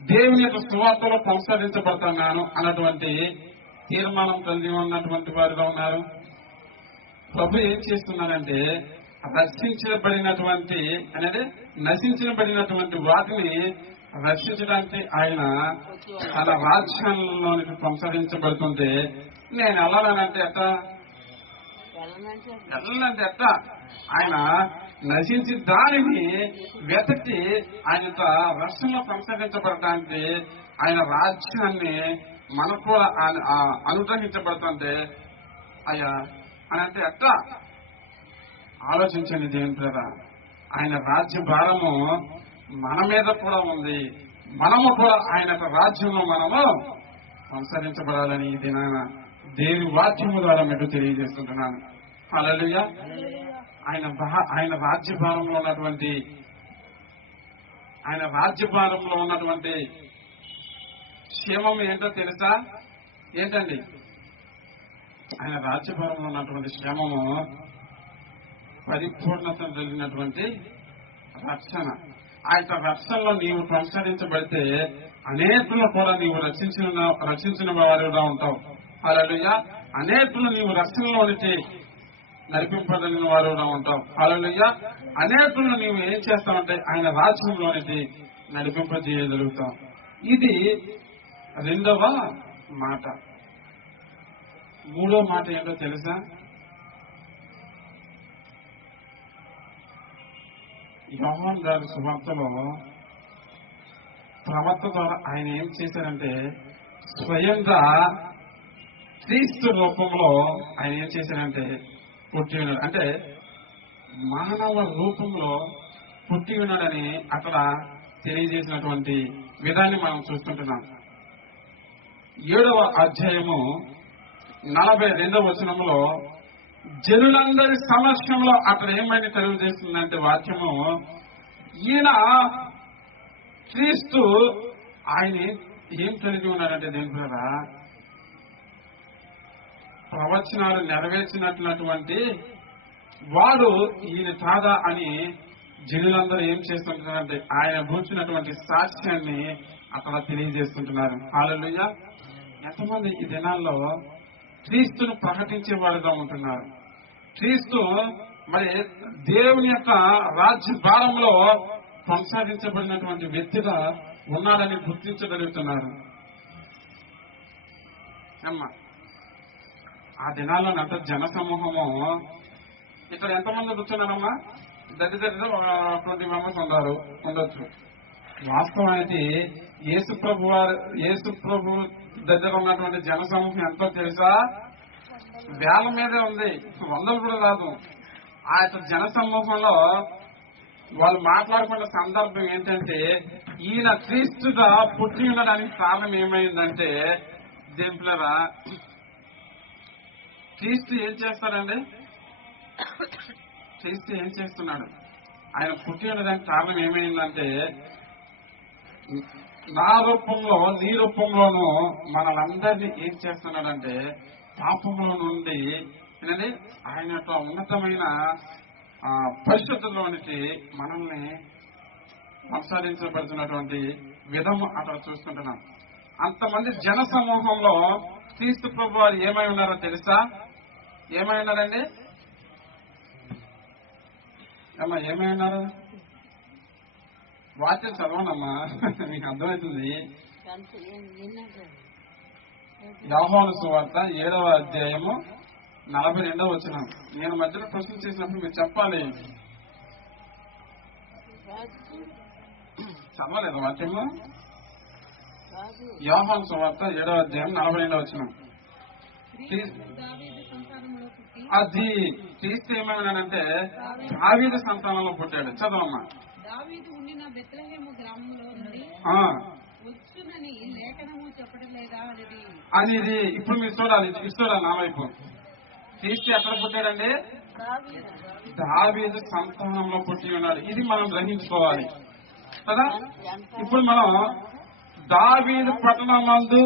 దేవుని యొక్క సువార్తలో కొనసాగించబడుతున్నాను అన్నటువంటి తీర్మానం కలిగి ఉన్నటువంటి వారుగా ఉన్నారు? ప్రభు ఏం చేస్తున్నారంటే రక్షించబడినటువంటి అనేది నశించబడినటువంటి వాటిని రక్షించడానికి ఆయన తన రాజ్యంలోనికి కొనసాగించబడుతుంటే నేను వెళ్ళాలంటే ఎట్ట ఆయన నశించి దానిని వెతకి ఆయన రక్షణలో కొనసాగించబడటానికి ఆయన రాజ్యాన్ని మనకు కూడా అనుగ్రహించబడుతుంటే అయ్యా అని అంటే ఎట్లా ఆలోచించండి దేవుని ప్రేమ. ఆయన రాజ్య భారము మన మీద కూడా ఉంది. మనము కూడా ఆయన రాజ్యంలో మనము కొనసాగించబడాలని ఈ దినాన దేవి వాక్యము ద్వారా మీకు తెలియజేస్తుంటున్నాను. హల్లెలూయా. ఆయన రాజ్యభారంలో ఉన్నటువంటి క్షేమం ఏంటో తెలుసా? ఏంటండి ఆయన రాజ్యభారంలో ఉన్నటువంటి క్షేమము? పరిపూర్ణత కలిగినటువంటి రక్షణ. ఆయన రక్షణలో నీవు కొనసాగించబడితే అనేకులను కూడా నీవు రక్షించిన వారిగా ఉంటావు. హల్లెలూయా. అనేకులు నీవు రక్షణలోనికి నడిపింపదగిన వారుగా ఉంటావు. హల్లెలూయా. అనేకులను నీవు ఏం చేస్తావంటే ఆయన రాజ్యంలోనికి నడిపింపజేయగలుగుతావు. ఇది రెండవ మాట. మూడో మాట ఏంటో తెలుసా? యోహాను గారి సువార్తలో ప్రవక్త ద్వారా ఆయన ఏం చేశారంటే స్వయంగా క్రీస్తు రూపంలో ఆయన ఏం చేశారంటే పుట్టి ఉన్నాడు. అంటే మానవ రూపంలో పుట్టి ఉన్నాడని అక్కడ తెలియజేసినటువంటి విధాన్ని మనం చూస్తుంటున్నాం. 7వ అధ్యాయము 42వ వచనంలో జనులందరి సమక్షంలో అక్కడ ఏమైనా తెలియజేస్తుందంటే వాక్యము, ఈయన క్రీస్తు ఆయన ఏం కలిగి ఉన్నాడంటే దేని ద్వారా ప్రవచనాలు నెరవేర్చినటువంటి వాడు ఈయన కాదా అని జనులందరూ ఏం చేస్తుంటారంటే ఆయన కూర్చున్నటువంటి సాక్ష్యాన్ని అక్కడ తెలియజేస్తుంటున్నారు. హల్లెలూయా. ఎంతమంది ఈ దినాల్లో క్రీస్తును ప్రకటించేవాడుగా ఉంటున్నారు? క్రీస్తు మరి దేవుని యొక్క రాజ్య భారంలో కొనసాగించబడినటువంటి వ్యక్తిగా ఉన్నాడని గుర్తించగలుగుతున్నారు. అమ్మా ఆ దినాల్లో అంత జన సమూహము ఇక్కడ ఎంతమంది కూర్చున్నారమ్మా? దగ్గర 20 మెంబర్స్ ఉండొచ్చు. వాస్తవానికి యేసు ప్రభు దగ్గర ఉన్నటువంటి జన సమూహం ఎంతో తెలుసా? వేల మీదే ఉంది, వందలు కూడా కాదు. ఆ యొక్క జన సమూహంలో వాళ్ళు మాట్లాడుకున్న సందర్భం ఏంటంటే ఈయన క్రీస్తుగా పుట్టి ఉండడానికి కారణం ఏమైందంటే, దేవులరా క్రీస్తు ఏం చేస్తాడండి? క్రీస్తు ఏం చేస్తున్నాడు? ఆయన పుట్టి ఉండడానికి కారణం ఏమైందంటే, నా రూపంలో నీ రూపంలోనూ మనలందరినీ ఏం చేస్తున్నాడంటే పాపంలో నుండి ఆయన యొక్క ఉన్నతమైన పరిశుద్ధంలోనికి మనల్ని కొనసాగించబడుతున్నటువంటి విధము అక్కడ చూస్తుంటున్నాం. అంతమంది జన సమూహంలో క్రీస్తు ప్రభు వారు ఏమై ఉన్నారో తెలుసా? ఏమై ఉన్నారండి? అమ్మా ఏమై ఉన్నారు? వాక్యం చదవనమ్మా, మీకు అర్థమవుతుంది. యోహాను సువార్త 7వ అధ్యాయము 42వ వచనం. నేను మధ్యలో ప్రశ్న చేసినప్పుడు మీరు చెప్పాలి. చదవలేదు వాక్యంలో? యోహాను సువార్త 7వ అధ్యాయం 42వ వచనం. అది క్రీస్తు ఏమైనాడంటే దావీదు సంతానంలో పుట్టాడు. చదవమ్మా. దావీదు ఉండిన బెత్లెహేము గ్రామంలో నుండి వచ్చునని లేఖనము చెప్పడం లేదా అనేది. ఇప్పుడు మీరు చూడాలి నా వైపు. క్రీస్తు ఎక్కడ పుట్టాడండి? దావీదు సంతానంలో పుట్టి ఉన్నాడు. ఇది మనం గ్రహించుకోవాలి కదా. ఇప్పుడు మనం దావీదు పట్టణమందు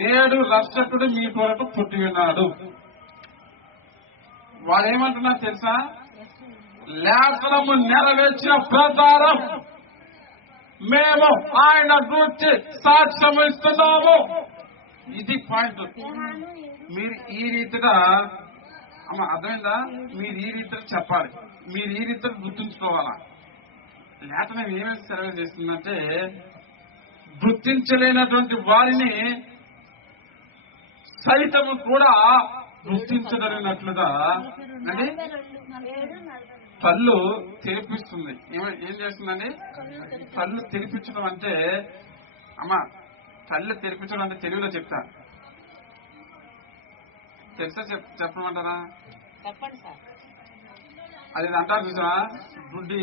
నేడు రక్షకుడు మీ కొరకు పుట్టి ఉన్నాడు. వాళ్ళు ఏమంటున్నారు తెలుసా? లేఖనము నెరవేర్చిన ప్రకారం మేము ఆయన గురించి సాక్ష్యం ఇస్తున్నాము. ఇది పాయింట్. మీరు ఈ రీతిగా అమ్మ అర్థమైందా? మీరు ఈ రీతిలో చెప్పాలి, మీరు ఈ రీతిలో గుర్తుంచుకోవాలా. లేఖనం ఏమేమి సెలవు చేస్తుందంటే గుర్తించలేనటువంటి వారిని సైతము కూడా గుర్తించగలిగినట్లుగా అంటే కళ్ళు తెరిపిస్తుంది. ఏం చేస్తుందండి? కళ్ళు తెరిపించడం అంటే అమ్మా కళ్ళు తెరిపించడం అంటే తెలుగులో చెప్తా. తెలుసా? చెప్పమంటారా? అది అంటారు చూసా, గుడ్డి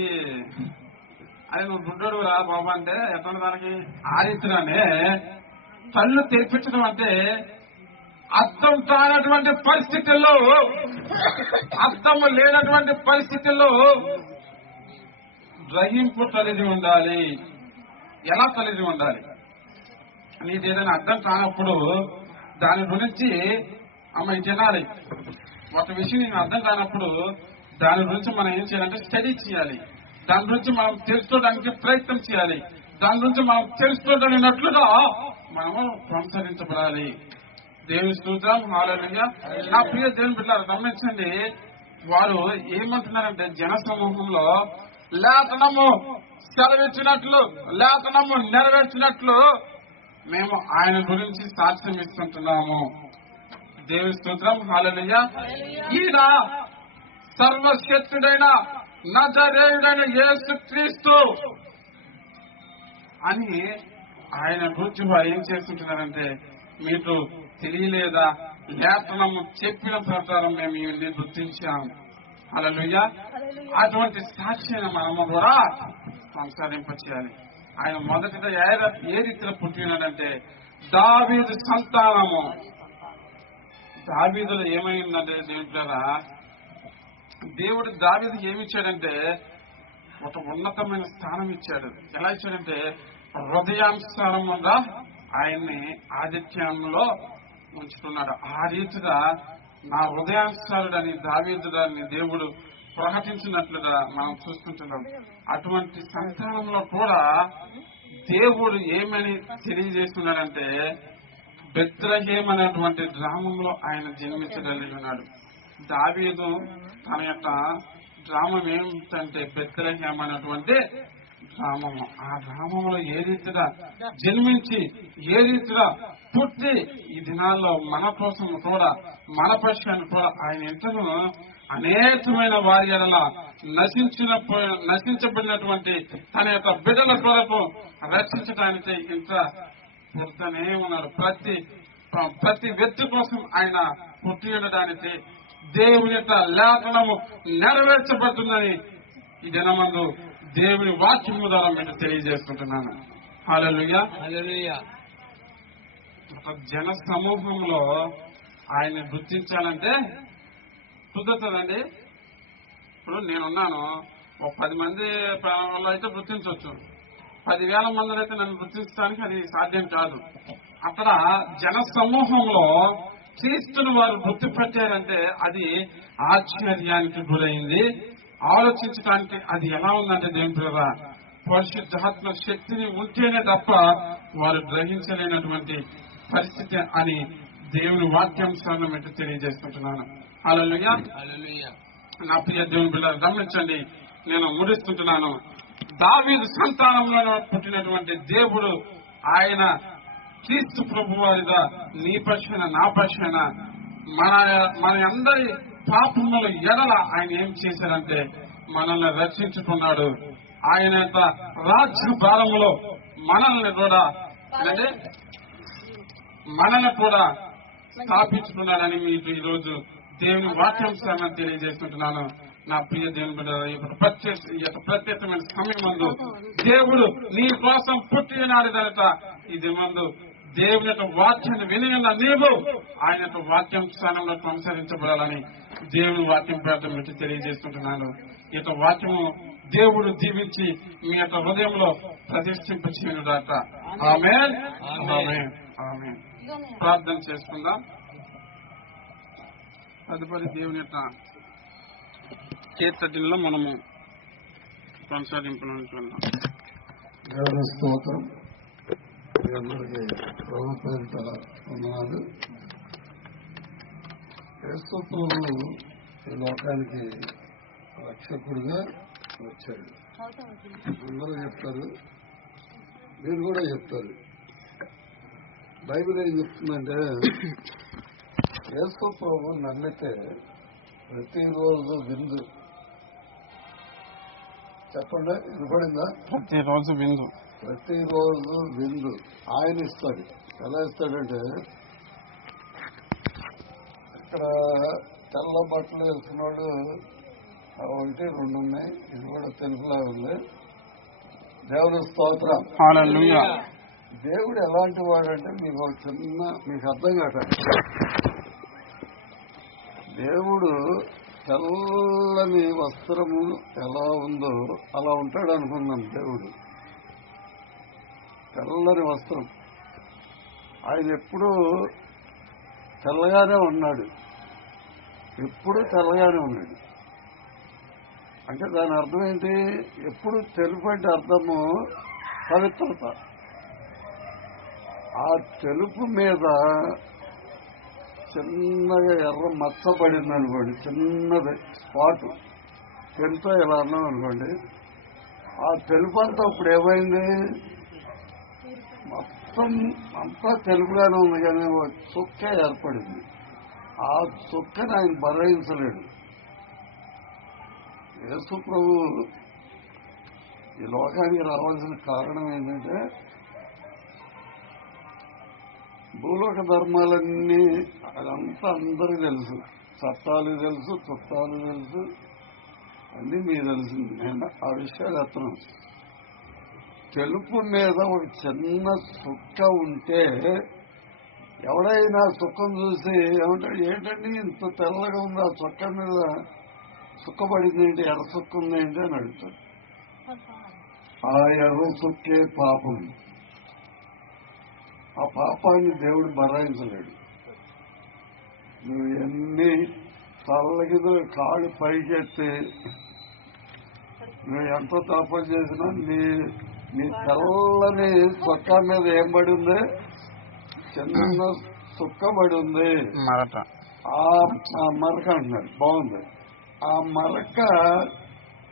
అది నువ్వు గుడ్డోడు రా బాబా అంటే ఎట్లా దానికి ఆ రీతిగానే కళ్ళు తెరిపించడం అంటే అర్థం కానటువంటి పరిస్థితుల్లో, అర్థం లేనటువంటి పరిస్థితుల్లో గ్రహింపు కలిగి ఉండాలి. ఎలా కలిగి ఉండాలి? నీకు ఏదైనా అర్థం కానప్పుడు దాని గురించి అమ్మ తినాలి. ఒక విషయం నీకు అర్థం కానప్పుడు దాని గురించి మనం ఏం చేయాలంటే స్టడీ చేయాలి. దాని గురించి మనం తెలుసుకోవడానికి ప్రయత్నం చేయాలి. దాని గురించి మనం తెలుసుకోగలిగినట్లుగా మనము కొనసాగించబడాలి. దేవుని స్తోత్రం. హల్లెలూయా. నా ప్రియ దేవుని బిడ్డలారా గమనించండి. వారు ఏమంటున్నారంటే జన సమూహంలో లేఖనము సెలవిచ్చినట్లు, లేఖనము నెరవేర్చినట్లు మేము ఆయన గురించి సాక్ష్యం ఇస్తుంటున్నాము. దేవుని స్తోత్రం. హల్లెలూయా. ఈయన సర్వశక్తుడైన నజరేయుడైన యేసు క్రీస్తు అని ఆయన గురించి వారు ఏం చేస్తుంటున్నారంటే మీకు తెలియలేదా? లేఖనము చెప్పిన ప్రకారం మేము ఇవన్నీ గుర్తించాము. హల్లెలూయా. అటువంటి సాక్ష్యాన్ని మనము కూడా కొనసాగింపచేయాలి. ఆయన మొదటిగా ఏ రీతిలో పుట్టినాడంటే దావీదు సంతానము. దావీదులో ఏమైందంటే దేవుడా దేవుడు దావీదుకి ఏమి ఇచ్చాడంటే ఒక ఉన్నతమైన స్థానం ఇచ్చాడు. ఎలా ఇచ్చాడంటే హృదయానుసారంగా ఆయన్ని ఆదిత్యంలో ఉంచుకున్నాడు. ఆ రీతిగా నా హృదయానుసారుడని దావీదుడని దేవుడు ప్రకటించినట్లుగా మనం చూస్తుంటున్నాం. అటువంటి సంతానంలో కూడా దేవుడు ఏమని తెలియజేస్తున్నాడంటే బెత్లెహేము అనేటువంటి గ్రామంలో ఆయన జన్మించగలిగినాడు. దావీదు తన యొక్క గ్రామం ఏమిటంటే బెత్లెహేము అనేటువంటి గ్రామము. ఆ గ్రామంలో ఏ రీతిగా జన్మించి ఏ రీతిగా పుట్టి ఈ దినాల్లో మన కోసం కూడా మన పక్షాన్ని కూడా ఆయన ఇంటను అనేకమైన వారి ఎడల నశించబడినటువంటి తన యొక్క బిడ్డల కొరకు రక్షించడానికి ఇంత పుడుతూనే ఉన్నాడు. ప్రతి వ్యక్తి కోసం ఆయన పుట్టి ఉండడానికి దేవుని యొక్క లేఖనము నెరవేర్చబడుతుందని ఈ దినమందు దేవుని వాక్యం ద్వారా మీకు తెలియజేసుకుంటున్నాను. హల్లెలూయా. ఒక జన సమూహంలో ఆయన్ని గుర్తించాలంటే కుదురుతుందండి. ఇప్పుడు నేనున్నాను, ఒక 10 మంది వాళ్ళు అయితే గుర్తించవచ్చు, 10,000 మందిలో అయితే నన్ను గుర్తించడానికి అది సాధ్యం కాదు. అక్కడ జన సమూహంలో క్రీస్తును వారు గుర్తుపెట్టారంటే అది ఆశ్చర్యానికి గురైంది. ఆలోచించడానికి అది ఎలా ఉందంటే దేవుని పరిశుద్ధాత్మ శక్తిని ఉంటేనే తప్ప వారు గ్రహించలేనటువంటి పరిస్థితి అని దేవుని వాక్యాంశాలను మీకు తెలియజేస్తుంటున్నాను. హల్లెలూయా. నా ప్రియ దేవుని బిడ్డలు గమనించండి, నేను ముగిస్తుంటున్నాను. దావీదు సంతానంలో పుట్టినటువంటి దేవుడు ఆయన క్రీస్తు ప్రభు వారిగా నీ పక్షాన నా పక్షాన మన అందరి పాపముల ఎడల ఆయన ఏం చేశారంటే మనల్ని రక్షించుకున్నాడు. ఆయన యొక్క రాజ్య భారములో మనల్ని కూడా స్థాపించుకున్నాడని మీకు ఈరోజు దేవుని వాక్యాంశాన్ని తెలియజేస్తుంటున్నాను. నా ప్రియ దేవుని బిడ్డ, ప్రత్యేకమైన సమయం ముందు దేవుడు నీ కోసం పుట్టినాడు కనుక ఇది ముందు దేవుని యొక్క వాక్యాన్ని విని ఉన్న నీవు ఆయన యొక్క వాక్యం స్థానంలో కొనసాగించబడాలని దేవుని వాక్యం పేద మీకు తెలియజేస్తుంటున్నాను. ఈ యొక్క వాక్యము దేవుడు దీవించి మీ యొక్క హృదయంలో ప్రతిష్ఠింపచేయునుగాక. ఆమేన్. ఆమేన్. ఆమేన్. ప్రార్థన చేసుకుందాం. తదుపరి దేవుని యొక్క కీర్తనలో మనము కొనసాగింపుకుందాం. దేవుని స్తోత్రం. మీ అందరికీ ప్రభు పేరిట వందనాలు. యేసు ప్రభువు ఈ లోకానికి రక్షకుడిగా వచ్చాడు. అందరూ చెప్తారు, మీరు కూడా చెప్తారు. బైబిల్ ఏం చెప్తుందంటే యేసు ప్రభు నమ్మితే ప్రతిరోజు విందు. చెప్పండి, వినపడిందా? ప్రతిరోజు విందు ఆయన ఇస్తాడు. ఎలా ఇస్తాడంటే ఇక్కడ తెల్ల బట్టలు వేసుకున్న వాళ్ళు 1, 2 ఉన్నాయి. ఇది కూడా తెలుగులా ఉంది. దేవుని స్తోత్రం. హల్లెలూయా. దేవుడు ఎలాంటి వాడంటే మీకు అర్థం కాదు. దేవుడు తెల్లని వస్త్రము ఎలా ఉందో అలా ఉంటాడు అనుకున్నాం. దేవుడు తెల్లని వస్త్రం, ఆయన ఎప్పుడూ తెల్లగానే ఉన్నాడు. ఎప్పుడు తెల్లగానే ఉన్నాడు అంటే దాని అర్థం ఏంటి? ఎప్పుడు తెలుపు అంటే అర్థము పవిత్రత. ఆ తెలుపు మీద చిన్నగా ఎర్ర మచ్చ పడింది అనుకోండి, చిన్నది స్పాటు తెలుతో ఎలా అన్నాం అనుకోండి, ఆ తెలుపు అంతా ఇప్పుడు ఏమైంది? మొత్తం అంతా తెలుపుగానే ఉంది, కానీ చుక్క ఏర్పడింది. ఆ చుక్కని ఆయన భరించలేడు. యేసు ప్రభు ఈ లోకానికి రావాల్సిన కారణం ఏంటంటే భూలోక ధర్మాలన్నీ అదంతా అందరికీ తెలుసు. చట్టాలు తెలుసు, చుట్టాలు తెలుసు, అన్నీ మీకు తెలిసింది. నేను ఆ విషయాలు అతను తెలుపు మీద ఒక చిన్న చుక్క ఉంటే ఎవడైనా చుక్కను చూసి ఏమంటాడు, ఏంటండి ఇంత తెల్లగా ఉంది, ఆ చుక్క మీద చుక్కబడింది ఏంటి, ఎర్ర చుక్క ఉందేంటి అని అడుగుతాడు. ఆ ఎర్ర చుక్కే పాపం. ఆ పాపాన్ని దేవుడు భరాయించలేడు. నువ్వు ఇవన్నీ తల్లకిదు కాళ్ళు పైకెత్తి నువ్వు ఎంత తపం చేసినా నీ తెల్లని చొక్కా మీద ఏం పడి ఉంది? చిన్న చుక్క పడి ఉంది. ఆ మరక అంటున్నాడు. బాగుంది. ఆ మరక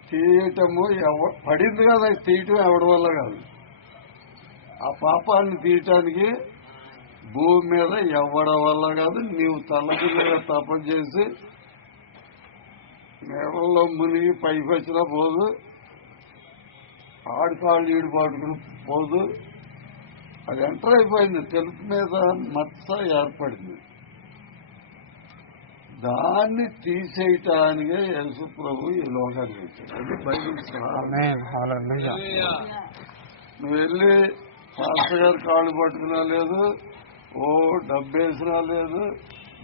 తీయటము పడింది కదా, తీయటం ఎవడి వల్ల కాదు. ఆ పాపాన్ని తీయటానికి భూమి మీద ఎవడం వల్ల కాదు. నీవు తలకి మీద తపం చేసి నీళ్ళలో మునిగి పైకి వచ్చినా పోదు, ఆడికాళ్ళు ఈడు పాటుకుని పోదు. అది ఎంటర్ అయిపోయింది. తెలుపు మీద మచ్చ ఏర్పడింది. దాన్ని తీసేయటానికే యేసు ప్రభు ఈ లోకానికి వచ్చాడు. అది బైబిల్. నువ్వు వెళ్ళి పాస్టర్ గారు కాళ్ళు పట్టుకున్నా లేదు, ఓ డబ్బు వేసినా లేదు,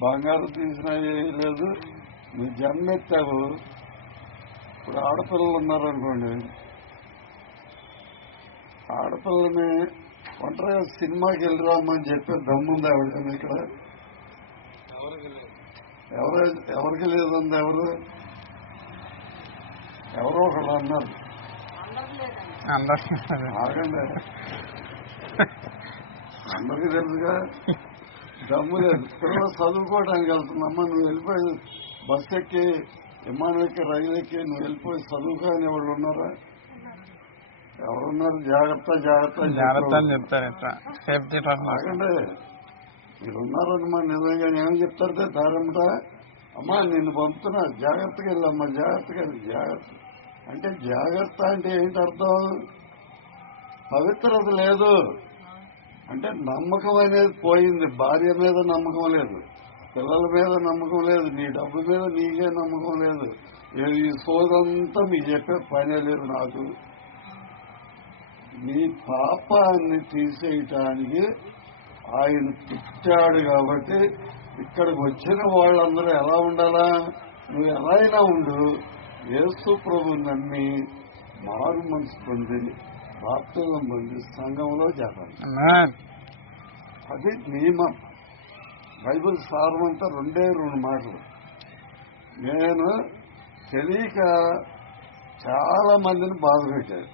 బంగారం తీసినా లేదు. నువ్వు జన్మెత్తావు. ఇప్పుడు ఆడపిల్లలు ఉన్నారనుకోండి, ఆడపిల్లని ఒంటరిగా సినిమాకి వెళ్ళిరామని చెప్పి దమ్ముంది ఆవిడ ఇక్కడ. ఎవరికి లేదండి. ఎవరో ఒకళ్ళు అన్నారు. ఆగండి, అందరికీ తెలుసుగా. దమ్ము లేదు. పిల్లలు చదువుకోవడానికి వెళ్తుందమ్మా, నువ్వు వెళ్ళిపోయి బస్సు ఎక్కి, విమానం ఎక్కి, రైలు ఎక్కి నువ్వు వెళ్ళిపోయి చదువుకోని వాళ్ళు ఉన్నారా? ఎవరున్నారు? జాగ్రత్త ఆగండి. మీరు ఉన్నారమ్మా, నిజంగా ఏమని చెప్తారు దారమ్మట? అమ్మా నిన్ను పంపుతున్నా, జాగ్రత్తగా వెళ్ళమ్మా, జాగ్రత్తగా వెళ్ళి. జాగ్రత్త అంటే జాగ్రత్త అంటే ఏంటి అర్థం? పవిత్రత లేదు అంటే నమ్మకం అనేది పోయింది. భార్య మీద నమ్మకం లేదు, పిల్లల మీద నమ్మకం లేదు, నీ డబ్బు మీద నీకే నమ్మకం లేదు. ఈ సోదంతా మీకు చెప్పే పనే లేదు నాకు. నీ పాపాన్ని తీసేయటానికి ఆయన పుట్టాడు కాబట్టి ఇక్కడికి వచ్చిన వాళ్ళందరూ ఎలా ఉండాలా? నువ్వు ఎలా అయినా ఉండు, యేసు ప్రభు నమ్మి మారు మనసు పొంది బాప్తిజం పొంది సంఘంలో చేరాలి. అది నియమం. బైబిల్ సారం అంతా 2 మాటలు. నేను తెలియక చాలా మందిని బాధ పెట్టాను.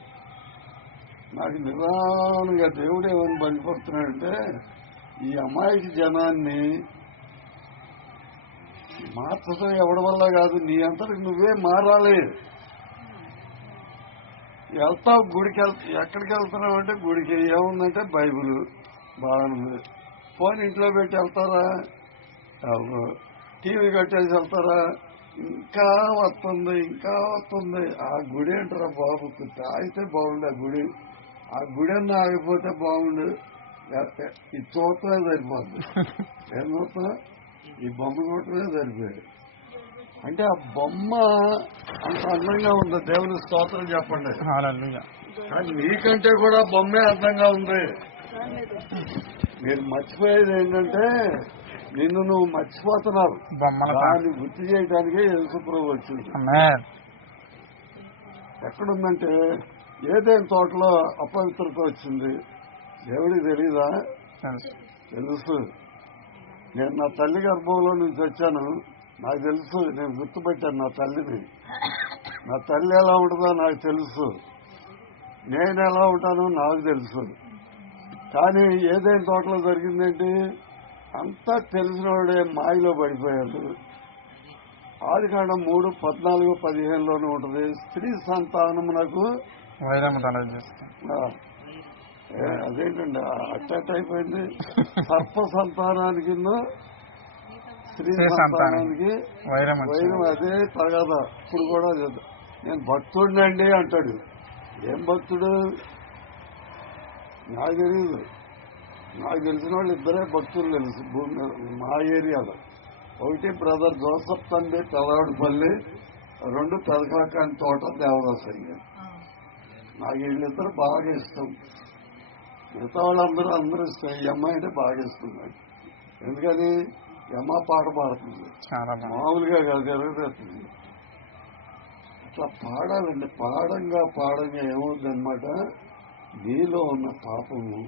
నాకు నిదానంగా దేవుడు ఏమని బయలుపడుతున్నాడంటే, ఈ అమాయక జనాన్ని మార్చడం ఎవడి వల్ల కాదు, నీ అంతటికి నువ్వే మారాలి. వెళ్తావు గుడికి, ఎక్కడికి వెళ్తున్నావు అంటే గుడికి. ఏముందంటే బైబిల్ బాగుంది. ఫోన్ ఇంట్లో పెట్టి వెళ్తారా? టీవీ కట్టేసి వెళ్తారా? ఇంకా వస్తుంది. ఆ గుడి అంటారా బాబు, తాగితే బాగుండు. ఆ గుడి అన్న ఆగిపోతే బాగుండు. ఈ చూడటమే సరిపోద్ది. ఏం చూస్తున్నా? ఈ బొమ్మ చూడటమే సరిపోయాడు. అంటే ఆ బొమ్మ అంత అందంగా ఉంది. దేవుని స్తోత్రం చెప్పండి. కానీ నీకంటే కూడా బొమ్మే అందంగా ఉంది. మీరు మర్చిపోయేది ఏంటంటే, నిన్ను నువ్వు మర్చిపోతున్నావు. దాన్ని గుర్తు చేయడానికే యేసు ప్రభు వచ్చింది. ఎక్కడుందంటే ఏదైనా తోటలో అపవిత్రత వచ్చింది. దేవుడికి తెలీదా? తెలుసు. నేను నా తల్లి గర్భంలో నుంచి వచ్చాను, నాకు తెలుసు. నేను గుర్తుపెట్టాను నా తల్లిని. నా తల్లి ఎలా ఉంటుందో నాకు తెలుసు, నేను ఎలా ఉంటానో నాకు తెలుసు. కానీ ఏదైనా తోటలో జరిగిందేంటి? అంతా తెలిసిన వాడే మాయలో పడిపోయారు. ఆదికాండం 3:14-15 ఉంటుంది. స్త్రీ సంతానమునకు అదేంటండి అట్ట అయిపోయింది. సర్ప సంతానానికి స్త్రీ సంతానానికి వైరం. అదే తగదా. ఇప్పుడు కూడా నేను భక్తుడినండి అంటాడు. ఏం భక్తుడు? నాకు తెలియదు. నాకు తెలిసిన వాళ్ళు ఇద్దరే భక్తులు తెలుసు భూమి మా ఏరియాలో. ఒకటి బ్రదర్ జోసఫ్ తండ్రి తెలవాడిపల్లి, 2 పెదకాకాని తోట దేవదాసయ్య. నాకు వీళ్ళిద్దరు బాగా ఇష్టం. మిగతా వాళ్ళందరూ ఇష్టం. ఈ అమ్మాయి అంటే బాగా ఇష్టం నాకు. ఎందుకని? ఈ అమ్మ పాట పాడుతుంది, మామూలుగా కాదు, ఎరగేస్తుంది. అట్లా పాడాలండి. పాడంగా ఏమవుద్ది అనమాట, నీలో ఉన్న పాపము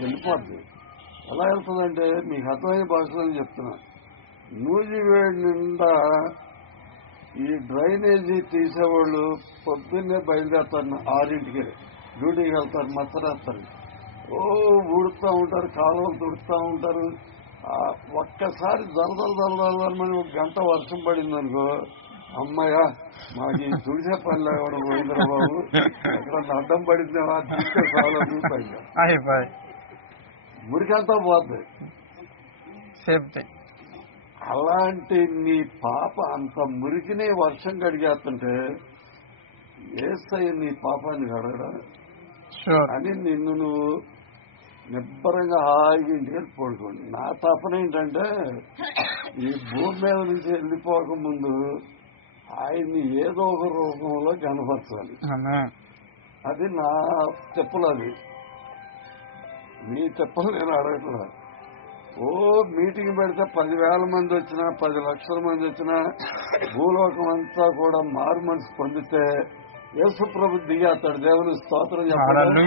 వెళ్ళిపోద్ది. ఎలా వెళ్తుందంటే మీకు అర్థమయ్యే భాషలో చెప్తున్నా. నూజివేడి నిండా ఈ డ్రైనేజీ తీసేవాళ్ళు పొద్దున్నే బయలుదేరుతారు, 6ంటికి డ్యూటీకి వెళ్తారు, మచ్చరేస్తారు. ఊడుతూ ఉంటారు, కాలువలు తుడుతూ ఉంటారు. ఒక్కసారి జలదలని ఒక గంట వర్షం పడిందనుకో, అమ్మాయ మాకు ఈ తుడిసే పని లేకుండా పోయిందిరా బాబు, ఎక్కడ అడ్డం పడింది తీస్తే చాలు పైగా మురికంతా పోతుంది. అలాంటి నీ పాప అంత మురికినే వర్షం కడిగేస్తుంటే ఏసయ్య నీ పాపాన్ని కడగడా అని నిన్ను నువ్వు నిబ్బరంగా హాయిగా ఇంటికి పడుకోండి. నా తపన ఏంటంటే ఈ భూమి మీద నుంచి వెళ్ళిపోక ముందు ఆయన్ని ఏదో ఒక రూపంలో కనపరచాలి. అది నా చెప్పులు, అది నీ చెప్పులు నేను అడగట్లా. మీటింగ్ పెడితే 10,000 మంది వచ్చినా 10 లక్షల మంది వచ్చినా భూలోకం అంతా కూడా మారు మనసు పొందితే యేసు ప్రభు దిగేస్తాడు. దేవుని స్తోత్రం చెప్పండి.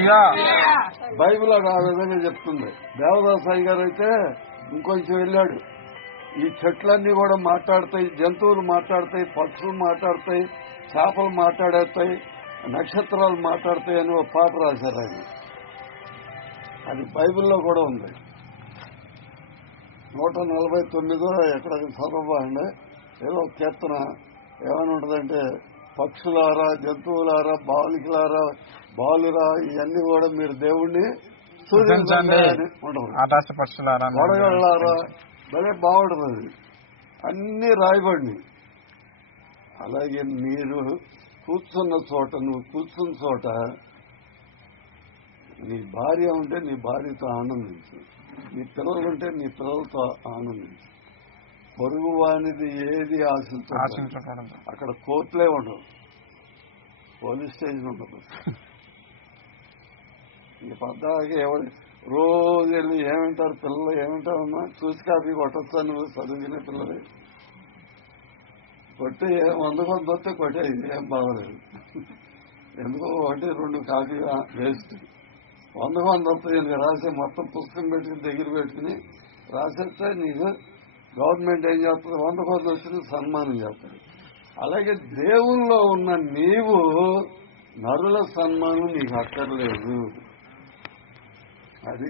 బైబిల్ ఆ విధంగా చెప్తుంది. దేవదాసాయి గారు అయితే ఇంకొంచెం వెళ్ళాడు. ఈ చెట్లన్నీ కూడా మాట్లాడతాయి, జంతువులు మాట్లాడతాయి, పక్షులు మాట్లాడతాయి, చేపలు మాట్లాడేస్తాయి, నక్షత్రాలు మాట్లాడతాయి అని ఒక పాట రాశారు ఆయన. అది బైబిల్లో కూడా ఉంది. 149 ఎక్కడ చదవండి. ఏదో కీర్తన ఏమని ఉంటుందంటే, పక్షులారా, జంతువులారా, బాలురా ఇవన్నీ కూడా మీరు దేవుణ్ణి సూచించండి అని ఉంటుంది. వడగళ్ళారా భలే బాగుంటుంది. అన్నీ రాయబడి. అలాగే మీరు కూర్చున్న చోట, నువ్వు కూర్చున్న చోట నీ భార్య ఉంటే నీ భార్యతో ఆనందించు, నీ పిల్లలుంటే నీ పిల్లలతో ఆనందించు. పొరుగు వానిది ఏది ఆశించకూడదు. అక్కడ కోర్టులే ఉండవు, పోలీస్ స్టేషన్ ఉండదు. ఈ పద్దాకి రోజు వెళ్ళి ఏమంటారు పిల్లలు, ఏమంటారమ్మా చూసి కాపీ కొట్టొచ్చా నువ్వు చదువుకునే పిల్లలు కొట్టి 100 కొంత వస్తే కొట్టేది ఏం బాగోలేదు. ఎందుకో 1, 2 కాపీ వేస్ట్. 100 కొంత వస్తుంది రాసే మొత్తం పుస్తకం పెట్టుకుని దగ్గర పెట్టుకుని రాసేస్తే నీకు గవర్నమెంట్ ఏం చేస్తుంది, 100 కొంత వచ్చింది సన్మానం చేస్తుంది. అలాగే దేవుల్లో ఉన్న నీవు నరుల సన్మానం నీకు అక్కర్లేదు. అది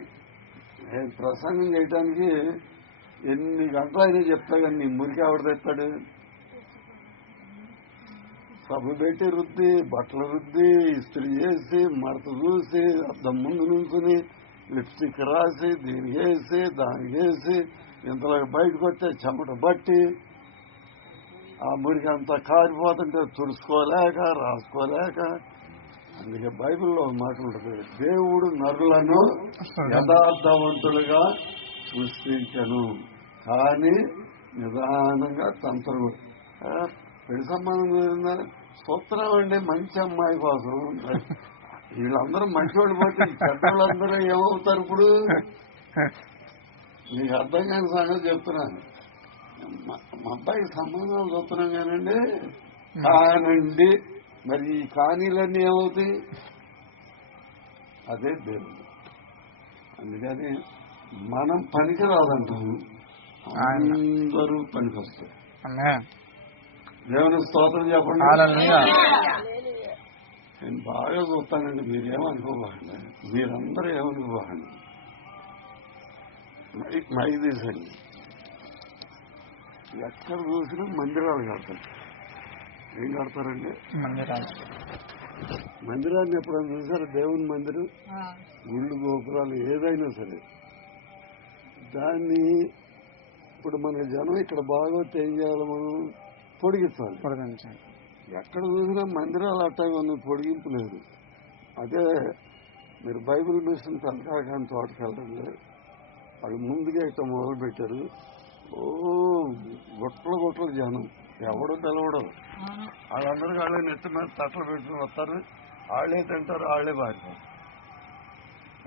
నేను ప్రసంగం చేయడానికి ఎన్ని గంటలు అయినా చెప్తా, కానీ నీ మురికి ఎవడు తెస్తాడు? సబ్బు పెట్టి రుద్ది, బట్టలు రుద్ది, ఇస్త్రీ చేసి, మడత చూసి, అద్దం ముందు నుంచుని లిప్స్టిక్ రాసి, దీనికి వేసి దానికి వేసి, ఇంతలాగా బయటకు వస్తే చెమట బట్టి ఆ మురికి అంతా కారిపోతుంటే తుడుచుకోలేక రాసుకోలేక. అందుకే బైబిల్లో మాట ఉంటుంది, దేవుడు నరులను యథార్థవంతులుగా సృష్టించను, కానీ నిదానంగా తంత్రులు. పెళ్లి సంబంధం కుదిరిందని సూత్రం అండి, మంచి అమ్మాయి కోసం. వీళ్ళందరూ మంచివాళ్ళు పోతే పెద్దవాళ్ళందరూ ఏమవుతారు? ఇప్పుడు మీకు అర్థం కాని సంగతి చెప్తున్నాను. మా అబ్బాయికి సంబంధాలు చూస్తున్నాం కానండి, కానండి మరి ఈ కానీలన్నీ ఏమవుతాయి? అదే దేవుడు. అందుకని మనం పనికి రాదంటాము, అందరూ పనికి వస్తాయి. దేవుని స్తోత్రం చెప్పండి. నేను బాగా చూస్తానండి, మీరేమనుకోబాకండి, మీరందరూ ఏమనుకోబాకండి. మైక్ తీసండి. ఎక్కడ చూసినా మందిరాలు కడతారు. ఏం కడతారండి? మందిరాన్ని ఎప్పుడైనా చూసారు? దేవుని మందిరం, గుళ్ళు, గోపురాలు ఏదైనా సరే దాన్ని ఇప్పుడు మన జనం ఇక్కడ బాగా ఏం చేయాలి, మనం పొడిగించాలి. ఎక్కడ చూసినా మందిరాలు అట్టాగా ఉంది, పొడిగింపు లేదు. అదే మీరు బైబిల్ మిషన్ తలకాకాని తోటకి వెళ్ళండి, వాళ్ళు ముందుగా ఇక్కడ మొదలు పెట్టారు. గుట్టలు జనం, ఎవడో పిలవడం. వాళ్ళందరూ వాళ్ళే నెత్తి మీద తట్టలు పెట్టుకుని వస్తారు, వాళ్ళే తింటారు, వాళ్ళే పారుతారు.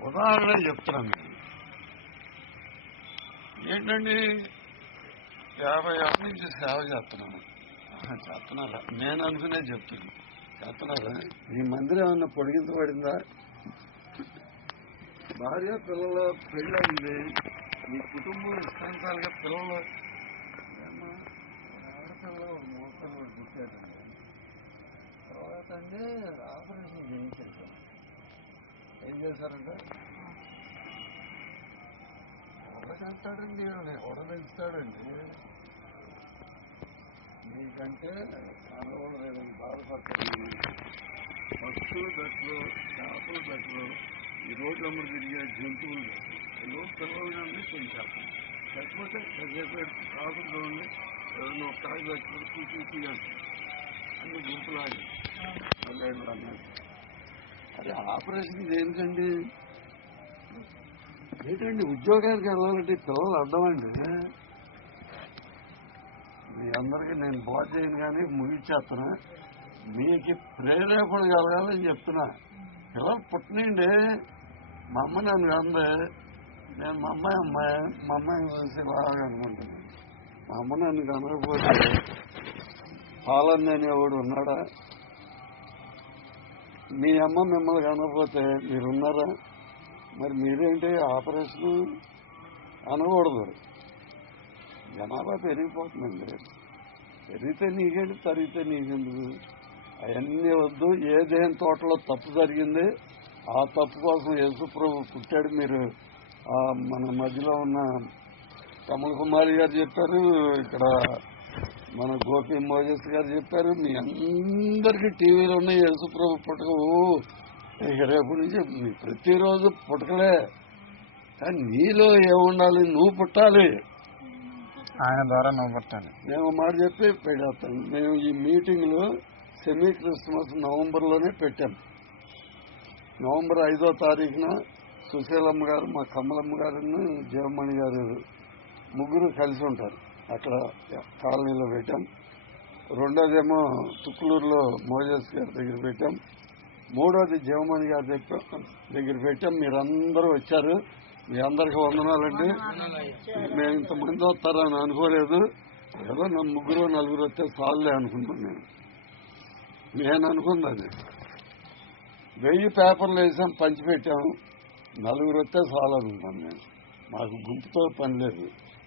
ఉదాహరణ చెప్తున్నాను. ఏంటండి 50 ఏళ్ళ నుంచి సేవ చేస్తున్నాను. చేస్తున్నారా? నేను అనుకునే చెప్తున్నాను. చేస్తున్నారా? ఈ మందిరం ఏమన్నా పొడిగించబడిందా? భార్య పిల్లల పెళ్ళయింది, మీ కుటుంబం ఇష్టానుసారంగా పిల్లలు అయితే ఆపరేషన్ చేయించేసాం. ఏం చేశారంటే ఎవడకంటాడండి, ఎవడనిస్తాడండి, మీకంటే అనవడం లేదని బాధపడతాను. పక్షులు బెట్టలు, చేపలు బెట్టలు, ఈ రోడ్లమ్మ తిరిగే జంతువులు బెట్టలు పిల్లలు పెంచేస్తాం. లేకపోతే కాకులు చూడండి, ఏదైనా ఒక కాగి పెట్టుకుని తీయాలి అన్ని గుంపులాగి అన్నట్టు. అది ఆపరేషన్ దేనికండి? ఏంటండి ఉద్యోగానికి వెళ్ళాలంటే పిల్లలు అర్థమండి. మీ అందరికీ నేను బాగా చేయను కానీ ముగిచ్చేస్తున్నా. మీకు ప్రేరేపణ కలగాలని చెప్తున్నా. పిల్లలు పుట్టినండి. మా అమ్మ నన్ను అందే, నేను మా అమ్మాయిని చూసి బాగా అనుకుంటున్నాను. మా అమ్మ నన్ను కనకపోతే పాలన్న అనేవాడు ఉన్నాడా? మీ అమ్మ మిమ్మల్ని కనకపోతే మీరున్నారా? మరి మీరేంటి ఆపరేషన్ అనకూడదు. జనాభా పెరిగిపోతుందండి. పెరిగితే నీకేంటి, తరిగితే నీకెందుకు? అవన్నీ వద్దు. ఏదేం తోటలో తప్పు జరిగింది, ఆ తప్పు కోసం యేసుప్రభు పుట్టాడు. మీరు మన మధ్యలో ఉన్న కమల్ కుమారి గారు చెప్పారు, ఇక్కడ మన గోపి మోజస్ గారు చెప్పారు. మీ అందరికీ టీవీలో ఉన్న యేసుప్రభు పుట్టకవు ఇక రేపు నుంచి ప్రతిరోజు పుట్టకలే. కానీ నీలో ఏముండాలి? నువ్వు పుట్టాలి, ఆయన ద్వారా నువ్వు పుట్టాలి. మేము మాట చెప్పి పెట్టేస్తాం. మేము ఈ మీటింగ్లు సెమీ క్రిస్మస్ నవంబర్లోనే పెట్టాం. నవంబర్ 5వ తారీఖున సుశీలమ్మ గారు, మా కమలమ్మ గారు, జీవమణి గారు ముగ్గురు కలిసి ఉంటారు. అక్కడ కాలనీలో పెట్టాం. రెండోదేమో తుక్కులూరులో మోజస్ గారి దగ్గర పెట్టాం. మూడోది జీవమణి గారి దగ్గర పెట్టాం. మీరందరూ వచ్చారు. మీ అందరికీ వందనాలండి. మేము ఇంతమంది వస్తారని అనుకోలేదు. ఏదో నా ముగ్గురు నలుగురు వస్తే చాలులే అనుకున్నాను. నేను అనుకుంది అది. 1000 పేపర్లు వేసాం, పంచిపెట్టాము. నలుగురు వస్తే చాలు అనుకున్నాను నేను. మాకు గుంపుతో పని లేదు.